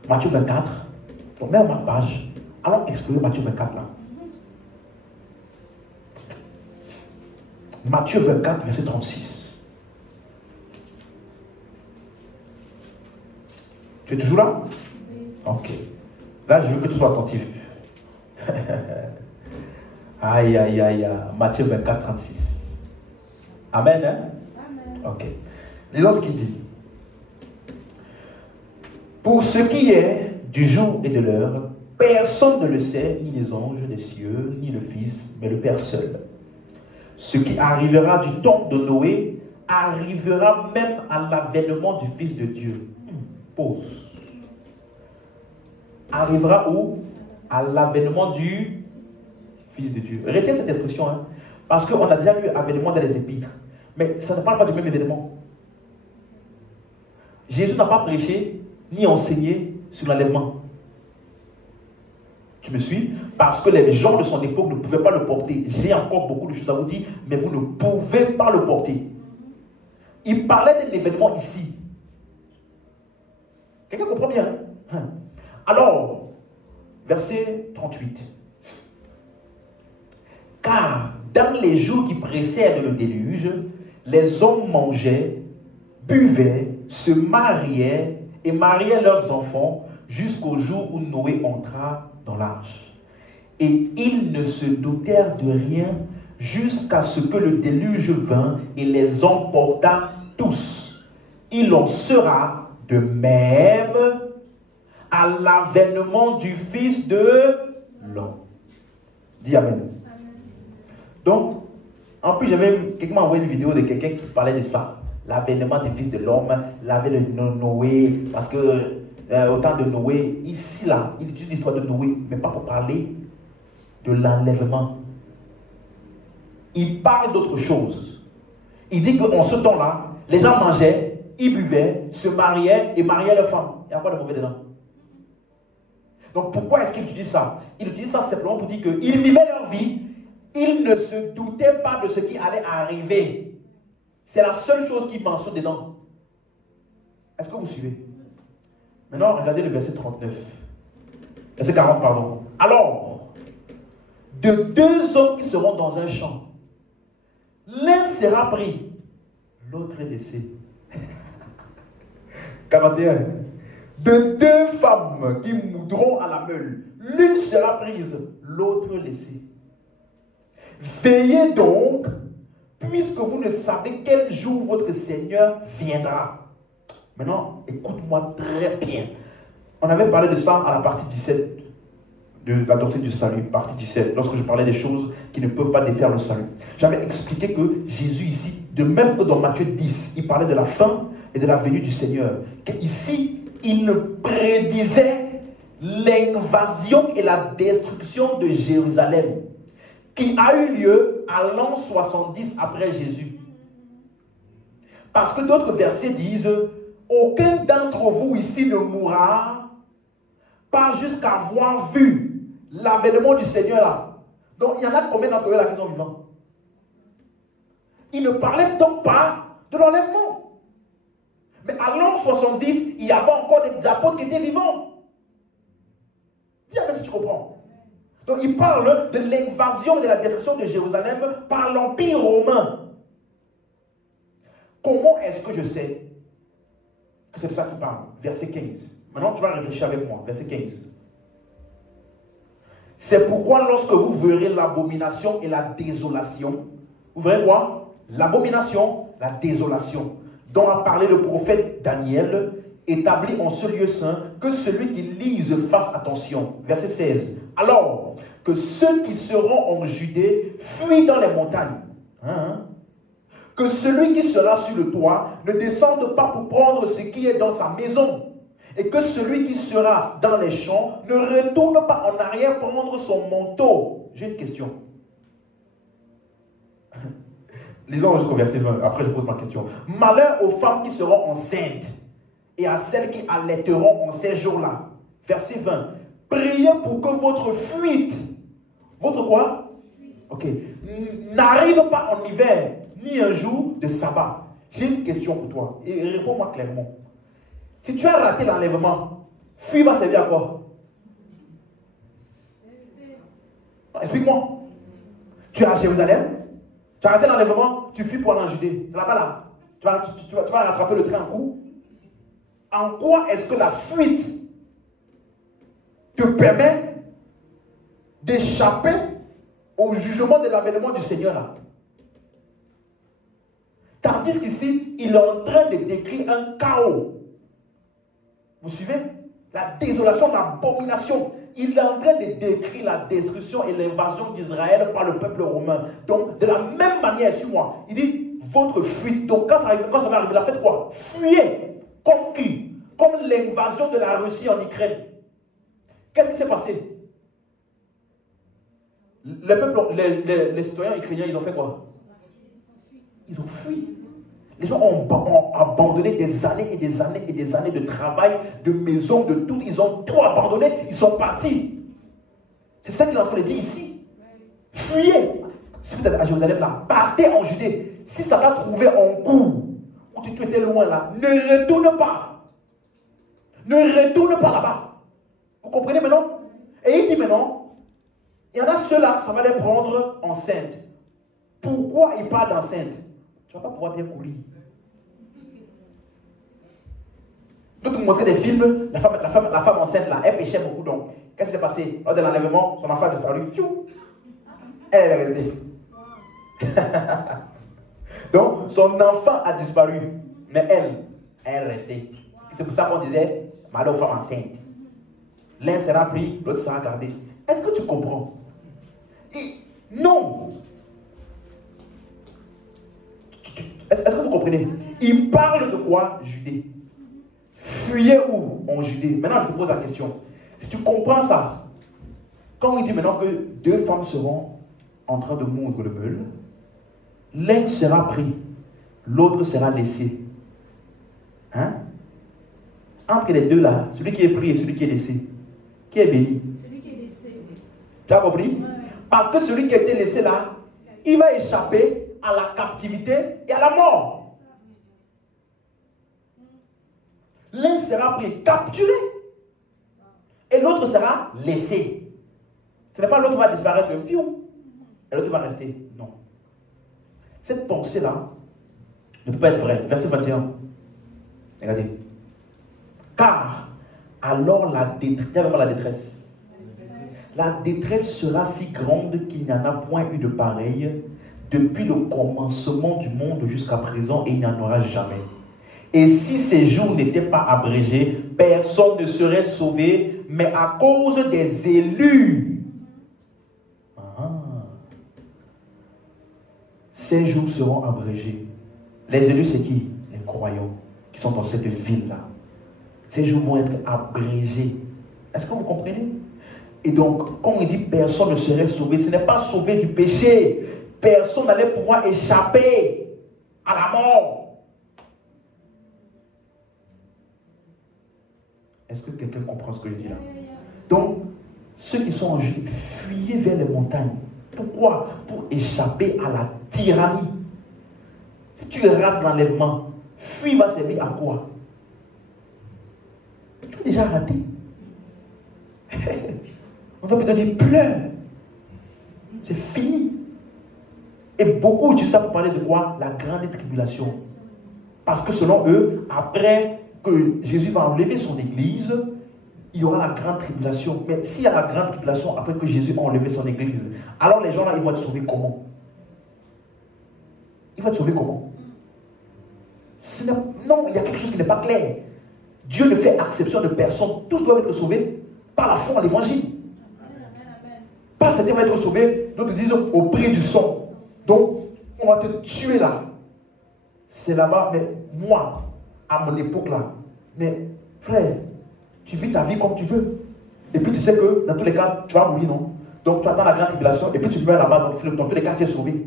Matthieu 24, donc mets ma page, allons explorer Matthieu 24 là. Matthieu 24, verset 36. Tu es toujours là? Ok. Là, je veux que tu sois attentif. Aïe, aïe, aïe, aïe. Matthieu 24, 36. Amen, hein? Amen. Ok. Lisons ce qu'il dit. Pour ce qui est du jour et de l'heure, personne ne le sait, ni les anges des cieux, ni le Fils, mais le Père seul. Ce qui arrivera du temps de Noé arrivera même à l'avènement du Fils de Dieu. Pause. Arrivera où? À l'avènement du Fils de Dieu. Retiens cette expression, hein, parce qu'on a déjà lu avènement dans les épîtres, mais ça ne parle pas du même événement. Jésus n'a pas prêché ni enseigné sur l'enlèvement. Tu me suis? Parce que les gens de son époque ne pouvaient pas le porter. J'ai encore beaucoup de choses à vous dire, mais vous ne pouvez pas le porter. Il parlait d'un événement ici. Quelqu'un comprend bien? Hein? Alors, verset 38. Car dans les jours qui précèdent le déluge, les hommes mangeaient, buvaient, se mariaient et mariaient leurs enfants jusqu'au jour où Noé entra dans l'arche. Et ils ne se doutèrent de rien jusqu'à ce que le déluge vint et les emporta tous. Il en sera de même à l'avènement du Fils de l'homme. Dis Amen. Amen. Donc, en plus, quelqu'un m'a envoyé une vidéo de quelqu'un qui parlait de ça. L'avènement du Fils de l'homme, l'avènement de Noé, parce que au temps de Noé, ici là, il utilise l'histoire de Noé, mais pas pour parler de l'enlèvement. Il parle d'autre chose. Il dit qu'en ce temps-là, les gens mangeaient, ils buvaient, se mariaient et mariaient leurs femmes. Il n'y a pas de mauvais dedans. Donc pourquoi est-ce qu'il utilise ça? Il utilise ça simplement pour dire qu'ils vivaient leur vie, ils ne se doutaient pas de ce qui allait arriver. C'est la seule chose qu'il mentionne dedans. Est-ce que vous suivez? Maintenant, regardez le verset 39. Verset 40, pardon. Alors, de deux hommes qui seront dans un champ, l'un sera pris, l'autre est laissé. 41. De deux femmes qui moudront à la meule, l'une sera prise, l'autre laissée. Veillez donc, puisque vous ne savez quel jour votre Seigneur viendra. Maintenant, écoute-moi très bien. On avait parlé de ça à la partie 17 de la doctrine du salut, partie 17, lorsque je parlais des choses qui ne peuvent pas défaire le salut. J'avais expliqué que Jésus ici, de même que dans Matthieu 10, il parlait de la fin et de la venue du Seigneur. Ici, il prédisait l'invasion et la destruction de Jérusalem, qui a eu lieu à l'an 70 après Jésus. Parce que d'autres versets disent, aucun d'entre vous ici ne mourra, pas jusqu'à avoir vu l'avènement du Seigneur là. Donc il y en a combien d'entre eux là qui sont vivants? Il ne parlait donc pas de l'enlèvement. Mais à l'an 70, il y avait encore des apôtres qui étaient vivants. Dis-moi si tu comprends. Donc il parle de l'invasion et de la destruction de Jérusalem par l'Empire romain. Comment est-ce que je sais que c'est de ça qu'il parle? Verset 15. Maintenant tu vas réfléchir avec moi. Verset 15. C'est pourquoi lorsque vous verrez l'abomination et la désolation, vous verrez quoi? L'abomination, la désolation, dont a parlé le prophète Daniel, établi en ce lieu saint, que celui qui lise fasse attention. Verset 16. Alors que ceux qui seront en Judée fuient dans les montagnes. Que celui qui sera sur le toit ne descende pas pour prendre ce qui est dans sa maison. Et que celui qui sera dans les champs ne retourne pas en arrière prendre son manteau. J'ai une question. Lisons jusqu'au verset 20. Après, je pose ma question. Malheur aux femmes qui seront enceintes et à celles qui allaiteront en ces jours-là. Verset 20. Priez pour que votre fuite, votre quoi? Ok. N'arrive pas en hiver, ni un jour de sabbat. J'ai une question pour toi. Et réponds-moi clairement. Si tu as raté l'enlèvement, fuir va servir à quoi? Explique-moi. Tu es à Jérusalem, tu as raté l'enlèvement, tu fuis pour aller en Judée. C'est là-bas là. Tu vas rattraper le train en cours. En quoi est-ce que la fuite te permet d'échapper au jugement de l'avènement du Seigneur là? Tandis qu'ici, il est en train de décrire un chaos. Vous suivez? La désolation, l'abomination. Il est en train de décrire la destruction et l'invasion d'Israël par le peuple romain. Donc, de la même manière, suis-moi, il dit, votre fuite. Donc, quand ça va arriver, la faites quoi? Fuyez. Comme qui? Comme l'invasion de la Russie en Ukraine. Qu'est-ce qui s'est passé? Les citoyens ukrainiens, ils ont fait quoi? Ils ont fui. Les gens ont abandonné des années et des années et des années de travail, de maison, de tout. Ils ont tout abandonné. Ils sont partis. C'est ça qu'il est en train de dire ici. Fuyez. Si vous êtes à Jérusalem là, partez en Judée. Si ça t'a trouvé en cours, où tu étais loin là, ne retourne pas. Ne retourne pas là-bas. Vous comprenez maintenant? Et il dit maintenant, il y en a ceux-là, ça va les prendre enceintes. Pourquoi il parle d'enceinte? Tu ne vas pas pouvoir bien courir. Donc, vous montrer des films, la femme enceinte, là, elle péchait beaucoup. Donc, qu'est-ce qui s'est passé? Lors de l'enlèvement, son enfant a disparu. Fiou. Elle est restée. Donc, son enfant a disparu. Mais elle est restée. C'est pour ça qu'on disait, malheur aux femmes enceintes. L'un sera pris, l'autre sera gardé. Est-ce que tu comprends? Non. Est-ce que vous comprenez? Il parle de quoi? Judée. Fuyez où? En Judée. Maintenant, je te pose la question. Si tu comprends ça, quand il dit maintenant que deux femmes seront en train de moudre le meule, l'un sera pris, l'autre sera laissé. Hein? Entre les deux là, celui qui est pris et celui qui est laissé, qui est béni? Celui qui est laissé. Tu as compris? Ouais. Parce que celui qui a été laissé là, il va échapper à la captivité et à la mort. L'un sera pris, capturé, et l'autre sera laissé. Ce n'est pas l'autre va disparaître, fiou, et l'autre va rester. Non. Cette pensée-là ne peut pas être vraie. Verset 21. Regardez. Car alors la détresse. La détresse sera si grande qu'il n'y en a point eu de pareille depuis le commencement du monde jusqu'à présent, et il n'y en aura jamais. Et si ces jours n'étaient pas abrégés, personne ne serait sauvé, mais à cause des élus. Ces jours seront abrégés. Les élus, c'est qui? Les croyants qui sont dans cette ville-là. Ces jours vont être abrégés. Est-ce que vous comprenez? Et donc, quand on dit personne ne serait sauvé, ce n'est pas sauvé du péché. Personne n'allait pouvoir échapper à la mort. Est-ce que quelqu'un comprend ce que je dis là? Donc, ceux qui sont en Judée, fuyez vers les montagnes. Pourquoi? Pour échapper à la tyrannie. Si tu rates l'enlèvement, fuir va servir à quoi? Tu as déjà raté. On va plutôt dire pleure. C'est fini. Et beaucoup utilisent ça pour parler de quoi? La grande tribulation. Parce que selon eux, après que Jésus va enlever son église, il y aura la grande tribulation. Mais s'il y a la grande tribulation après que Jésus a enlevé son église, alors les gens là, ils vont être sauvés comment? Ils vont être sauvés comment? Non, il y a quelque chose qui n'est pas clair. Dieu ne fait exception de personne. Tous doivent être sauvés par la foi à l'évangile. Pas certains vont être sauvés, d'autres disent au prix du sang. Donc, on va te tuer là. c'est là-bas, mais moi, à mon époque là, mais frère, tu vis ta vie comme tu veux. Et puis tu sais que dans tous les cas, tu vas mourir, non? Donc tu attends la grande tribulation et puis tu meurs là-bas, donc dans tous les cas, tu es sauvé.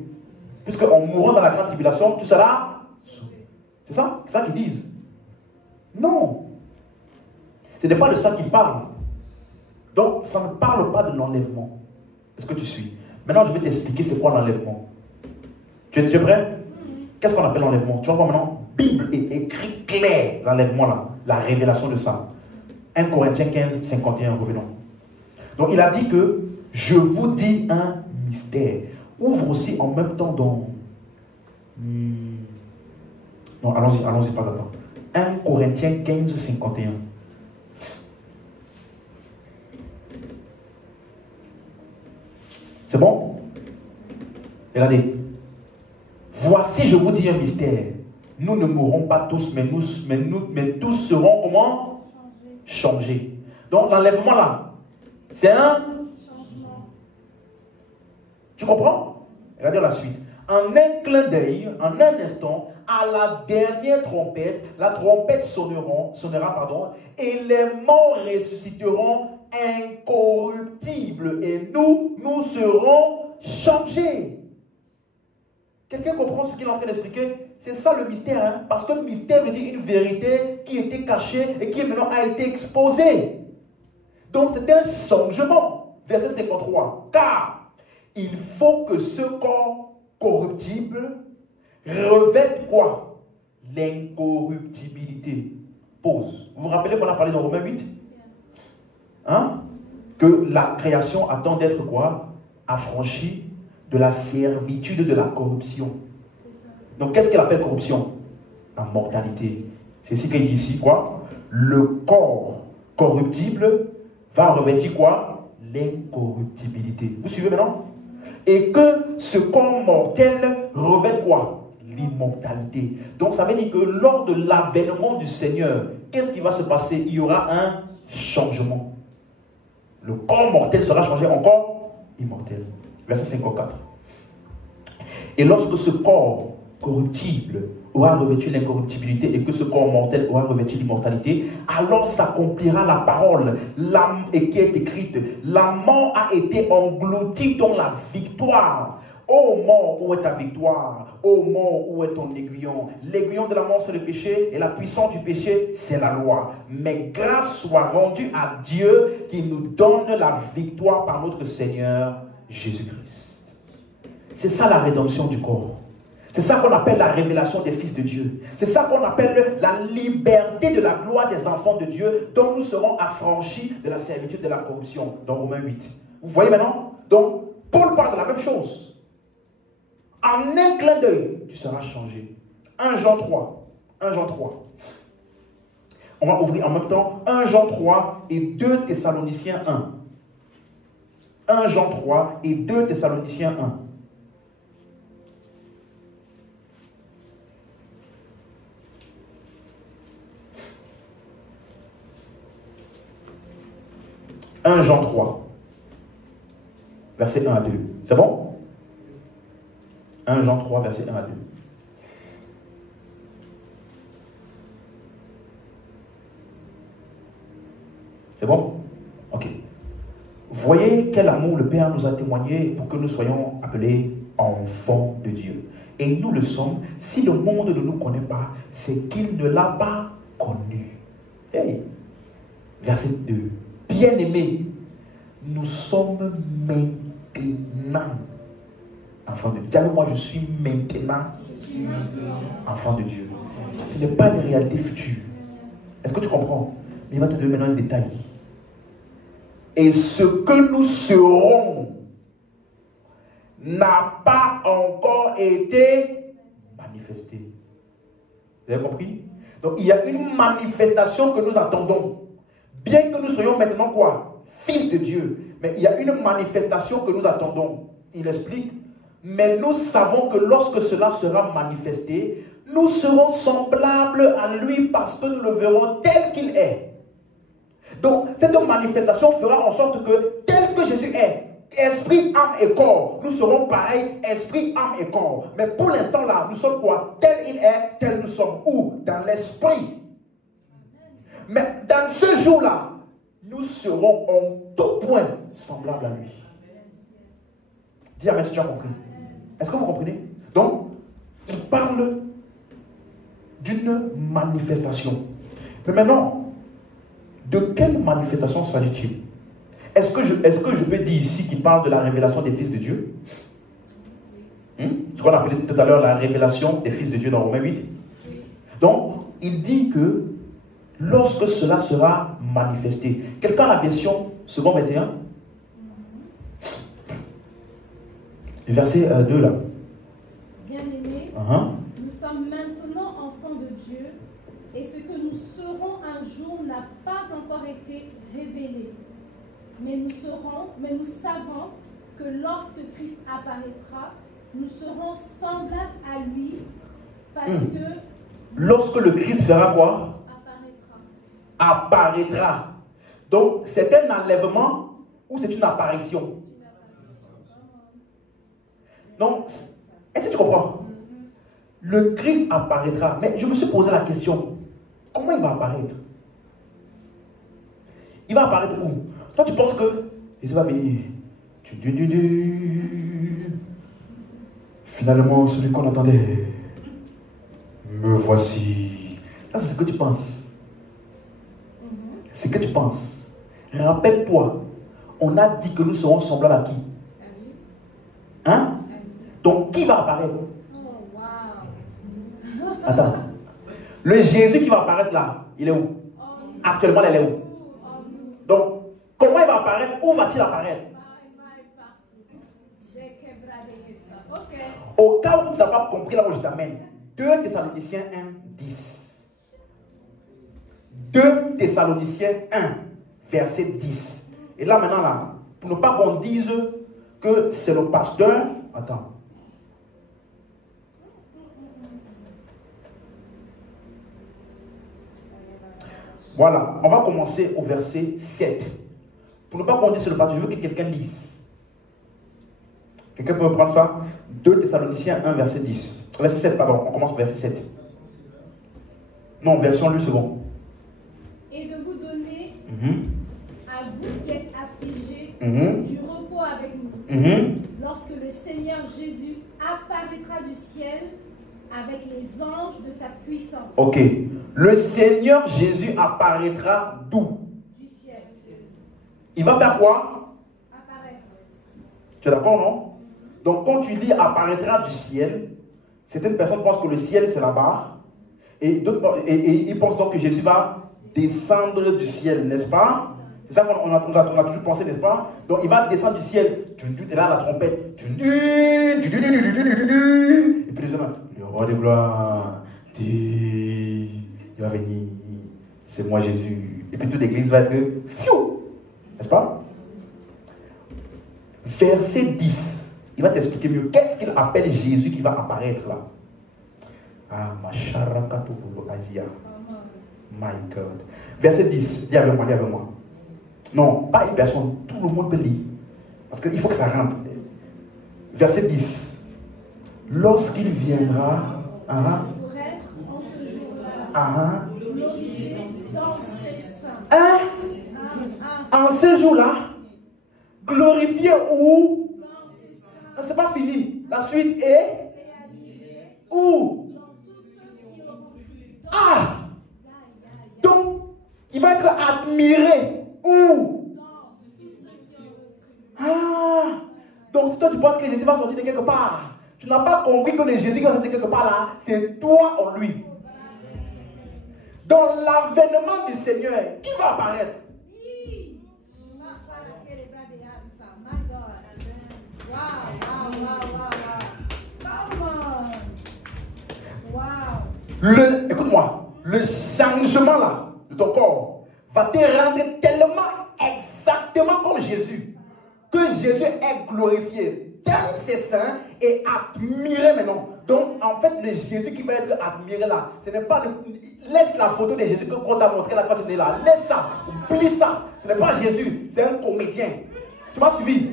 Puisque en mourant dans la grande tribulation, tu seras sauvé. C'est ça qu'ils disent. Non. Ce n'est pas de ça qu'ils parlent. Donc ça ne parle pas de l'enlèvement. Est-ce que tu suis? Maintenant, je vais t'expliquer c'est quoi l'enlèvement. Tu es prêt? Qu'est-ce qu'on appelle l'enlèvement? Tu vois maintenant, Bible est écrit clair, l'enlèvement là, la révélation de ça. 1 Corinthiens 15, 51, revenons. Donc il a dit que je vous dis un mystère. Ouvre aussi en même temps dans... Non, allons-y pas avant. 1 Corinthiens 15, 51. C'est bon? Regardez. Voici, je vous dis un mystère. Nous ne mourrons pas tous, mais tous seront comment? Changés. Donc l'enlèvement là, c'est un changement. Tu comprends? Regardez la suite. En un clin d'œil, en un instant, à la dernière trompette, la trompette sonnera, et les morts ressusciteront incorruptibles, et nous serons changés. Quelqu'un comprend ce qu'il est en train d'expliquer? C'est ça le mystère, hein? Parce que le mystère veut dire une vérité qui était cachée et qui maintenant a été exposée. Donc c'est un changement. Verset 53. Car il faut que ce corps corruptible revête quoi? L'incorruptibilité. Pause. Vous vous rappelez qu'on a parlé dans Romains 8? Hein? Que la création attend d'être quoi? Affranchie de la servitude de la corruption. Donc qu'est-ce qu'elle appelle corruption? La mortalité. C'est ce qu'il dit ici, quoi? Le corps corruptible va revêtir quoi? L'incorruptibilité. Vous suivez maintenant? Et que ce corps mortel revête quoi? L'immortalité. Donc ça veut dire que lors de l'avènement du Seigneur, qu'est-ce qui va se passer? Il y aura un changement. Le corps mortel sera changé en corps immortel. Verset 54. Et lorsque ce corps corruptible aura revêtu l'incorruptibilité et que ce corps mortel aura revêtu l'immortalité, alors s'accomplira la parole et qui est écrite. La mort a été engloutie dans la victoire. Ô mort, où est ta victoire? Ô mort, où est ton aiguillon? L'aiguillon de la mort, c'est le péché, et la puissance du péché, c'est la loi. Mais grâce soit rendue à Dieu qui nous donne la victoire par notre Seigneur Jésus-Christ. C'est ça la rédemption du corps. C'est ça qu'on appelle la révélation des fils de Dieu. C'est ça qu'on appelle la liberté de la gloire des enfants de Dieu, dont nous serons affranchis de la servitude de la corruption, dans Romains 8. Vous voyez maintenant? Donc, Paul parle de la même chose. En un clin d'œil, tu seras changé. 1 Jean 3. 1 Jean 3. On va ouvrir en même temps 1 Jean 3 et 2 Thessaloniciens 1. 1 Jean 3 et 2 Thessaloniciens 1. « 1 Jean 3, verset 1 à 2. C'est bon? 1 Jean 3, verset 1 à 2. C'est bon? Ok. Voyez quel amour le Père nous a témoigné pour que nous soyons appelés enfants de Dieu. Et nous le sommes. Si le monde ne nous connaît pas, c'est qu'il ne l'a pas connu. Hey. Verset 2. Bien-aimés, nous sommes maintenant enfants de Dieu. Dis-le moi, je suis maintenant enfant de Dieu. Ce n'est pas une réalité future. Est-ce que tu comprends? Mais il va te donner maintenant un détail. Et ce que nous serons n'a pas encore été manifesté. Vous avez compris? Donc il y a une manifestation que nous attendons. Bien que nous soyons maintenant quoi? Fils de Dieu. Mais il y a une manifestation que nous attendons. Il explique. Mais nous savons que lorsque cela sera manifesté, nous serons semblables à lui parce que nous le verrons tel qu'il est. Donc, cette manifestation fera en sorte que tel que Jésus est, esprit, âme et corps. Nous serons pareils, esprit, âme et corps. Mais pour l'instant là, nous sommes quoi? Tel il est, tel nous sommes. Où? Dans l'esprit. Mais dans ce jour-là, nous serons en tout point semblables à lui. Dis Amen si tu as compris. Est-ce que vous comprenez? Donc, il parle d'une manifestation. Mais maintenant, de quelle manifestation s'agit-il? Est-ce que je peux dire ici qu'il parle de la révélation des fils de Dieu? Ce qu'on appelait tout à l'heure la révélation des fils de Dieu dans Romains 8. Donc, il dit que lorsque cela sera manifesté. Quelqu'un a la version second 21? Verset 2 là. Bien-aimés, nous sommes maintenant enfants de Dieu, et ce que nous serons un jour n'a pas encore été révélé. Mais nous savons que lorsque Christ apparaîtra, nous serons semblables à lui, parce que... Lorsque le Christ fera quoi? Apparaîtra. Donc, c'est un enlèvement ou c'est une apparition? Donc, est-ce que tu comprends? Le Christ apparaîtra. Mais je me suis posé la question, comment il va apparaître? Il va apparaître où? Toi, tu penses que Jésus va venir. Finalement, celui qu'on attendait, me voici. Ça, c'est ce que tu penses. C'est ce que tu penses. Rappelle-toi, on a dit que nous serons semblables à qui? Hein? Donc, qui va apparaître? Attends. Le Jésus qui va apparaître là, il est où? Actuellement, il est où? Donc, comment il va apparaître? Où va-t-il apparaître? Au cas où tu n'as pas compris là où je t'amène, 2 Thessaloniciens 1, 10. 2 Thessaloniciens 1, verset 10. Et là maintenant, là, pour ne pas qu'on dise que c'est le pasteur. Attends. Voilà, on va commencer au verset 7. Pour ne pas qu'on dise c'est le pasteur, je veux que quelqu'un lise. Quelqu'un peut prendre ça? 2 Thessaloniciens 1, verset 10. Verset 7, pardon, on commence au verset 7. Non, version lui, c'est bon. Et de vous donner, à vous qui êtes affligés, du repos avec nous. Lorsque le Seigneur Jésus apparaîtra du ciel avec les anges de sa puissance. Ok. Le Seigneur Jésus apparaîtra d'où? Du ciel. Il va faire quoi? Apparaître. Tu es d'accord, non? Donc, quand tu lis apparaîtra du ciel, certaines personnes pensent que le ciel c'est là-bas. Et ils pensent donc que Jésus va descendre du ciel, n'est-ce pas? C'est ça qu'on a toujours pensé, n'est-ce pas? Donc, il va descendre du ciel. Et là, la trompette. Et puis les hommes, le roi de gloire, il va venir. C'est moi Jésus. Et puis toute l'église va être fiou. N'est-ce pas? Verset 10. Il va t'expliquer mieux. Qu'est-ce qu'il appelle Jésus qui va apparaître là? Ah, ma charakatouboulou Asia. My God. Verset 10. Dis avec moi, dis avec moi. Non, pas une personne. Tout le monde peut lire. Parce qu'il faut que ça rentre. Verset 10. Lorsqu'il viendra. Pour être en ce jour-là. Glorifié dans ses saints. En ce jour-là. Glorifié où? Non, c'est pas fini. La suite est où? Ah! Donc, il va être admiré. Où? Ah! Donc, si toi tu penses que Jésus va sortir de quelque part, tu n'as pas compris que le Jésus qui va sortir de quelque part là, c'est toi en lui. Dans l'avènement du Seigneur, qui va apparaître? Écoute-moi, le changement là de ton corps va te rendre tellement exactement comme Jésus, que Jésus est glorifié dans ses seins et admiré maintenant. Donc en fait le Jésus qui va être admiré là, ce n'est pas laisse la photo de Jésus qu'on t'a montré là quand tu es là, laisse ça, oublie ça, ce n'est pas Jésus, c'est un comédien. Tu m'as suivi?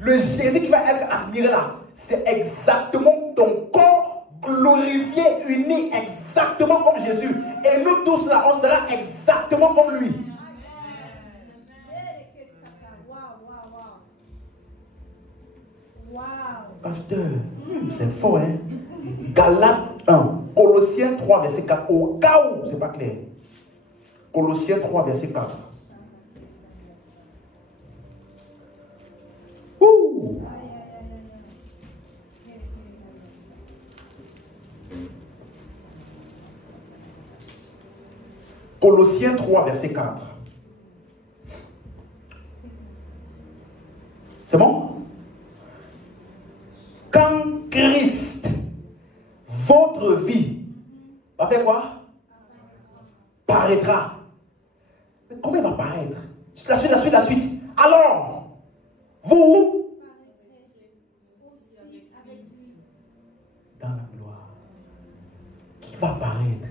Le Jésus qui va être admiré là, c'est exactement ton corps glorifié, uni exactement comme Jésus. Et nous tous là, on sera exactement comme lui. Pasteur, c'est faux, hein? Galates 1, Colossiens 3, verset 4. Au cas où, c'est pas clair. Colossiens 3, verset 4. Ouh. Colossiens 3, verset 4. C'est bon? Quand Christ, votre vie, va faire quoi? Paraîtra. Mais comment il va paraître? La suite. Alors, vous, dans la gloire, qui va paraître?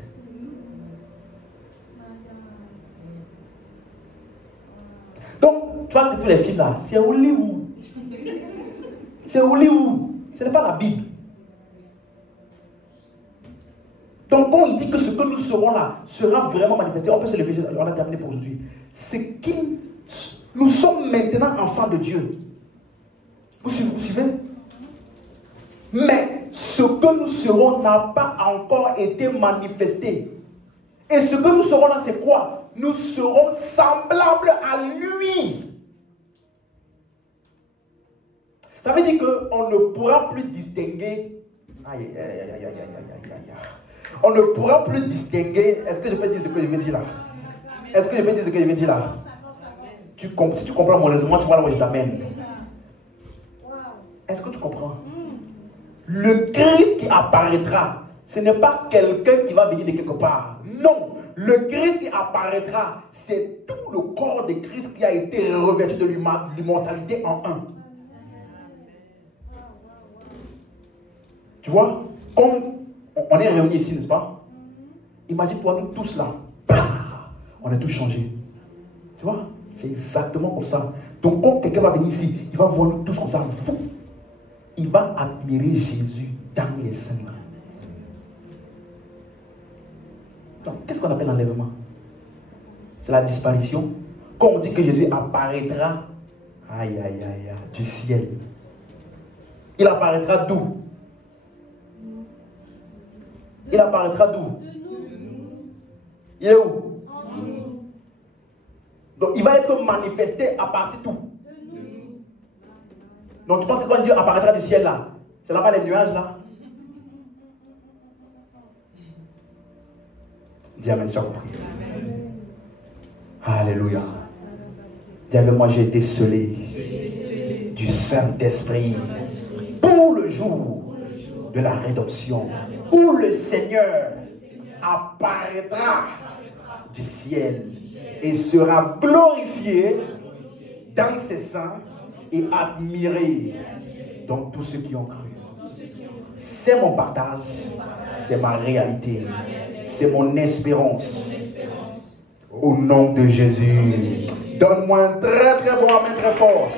Donc, tu vois que tous les films là, c'est Hollywood. C'est Hollywood. Ce n'est pas la Bible. Donc, quand il dit que ce que nous serons là sera vraiment manifesté, on peut se lever, on a terminé pour aujourd'hui. C'est que nous sommes maintenant enfants de Dieu. Vous suivez? Mais ce que nous serons n'a pas encore été manifesté. Et ce que nous serons là, c'est quoi? Nous serons semblables à lui. Ça veut dire qu'on ne pourra plus distinguer. On ne pourra plus distinguer. Est-ce que je peux dire ce que je veux dire là? Est-ce que je peux dire ce que je veux dire là? Si tu comprends mon raisonnement, tu vois là où je t'amène. Est-ce que tu comprends? Le Christ qui apparaîtra, ce n'est pas quelqu'un qui va venir de quelque part. Non. Le Christ qui apparaîtra, c'est tout le corps de Christ qui a été revêtu de l'immortalité en un. Tu vois, comme on est réunis ici, n'est-ce pas? Imagine-toi, nous tous là, on est tous changés. Tu vois, c'est exactement comme ça. Donc, quand quelqu'un va venir ici, il va voir nous tous comme ça, fou. Il va admirer Jésus dans les saints. Donc, qu'est-ce qu'on appelle l'enlèvement? C'est la disparition. Quand on dit que Jésus apparaîtra, du ciel. Il apparaîtra d'où? Il apparaîtra d'où? Il est où? Donc il va être manifesté à partir d'où? Donc tu penses que quand Dieu apparaîtra du ciel là, c'est là-bas les nuages là? Dis amen, tu as compris. Alléluia. Dis avec moi, j'ai été scellé du Saint-Esprit pour le jour de la rédemption, où le Seigneur apparaîtra du ciel et sera glorifié dans ses saints et admiré dans tous ceux qui ont cru. C'est mon partage, c'est ma réalité, c'est mon espérance. Au nom de Jésus, donne-moi un très très bon amen très fort.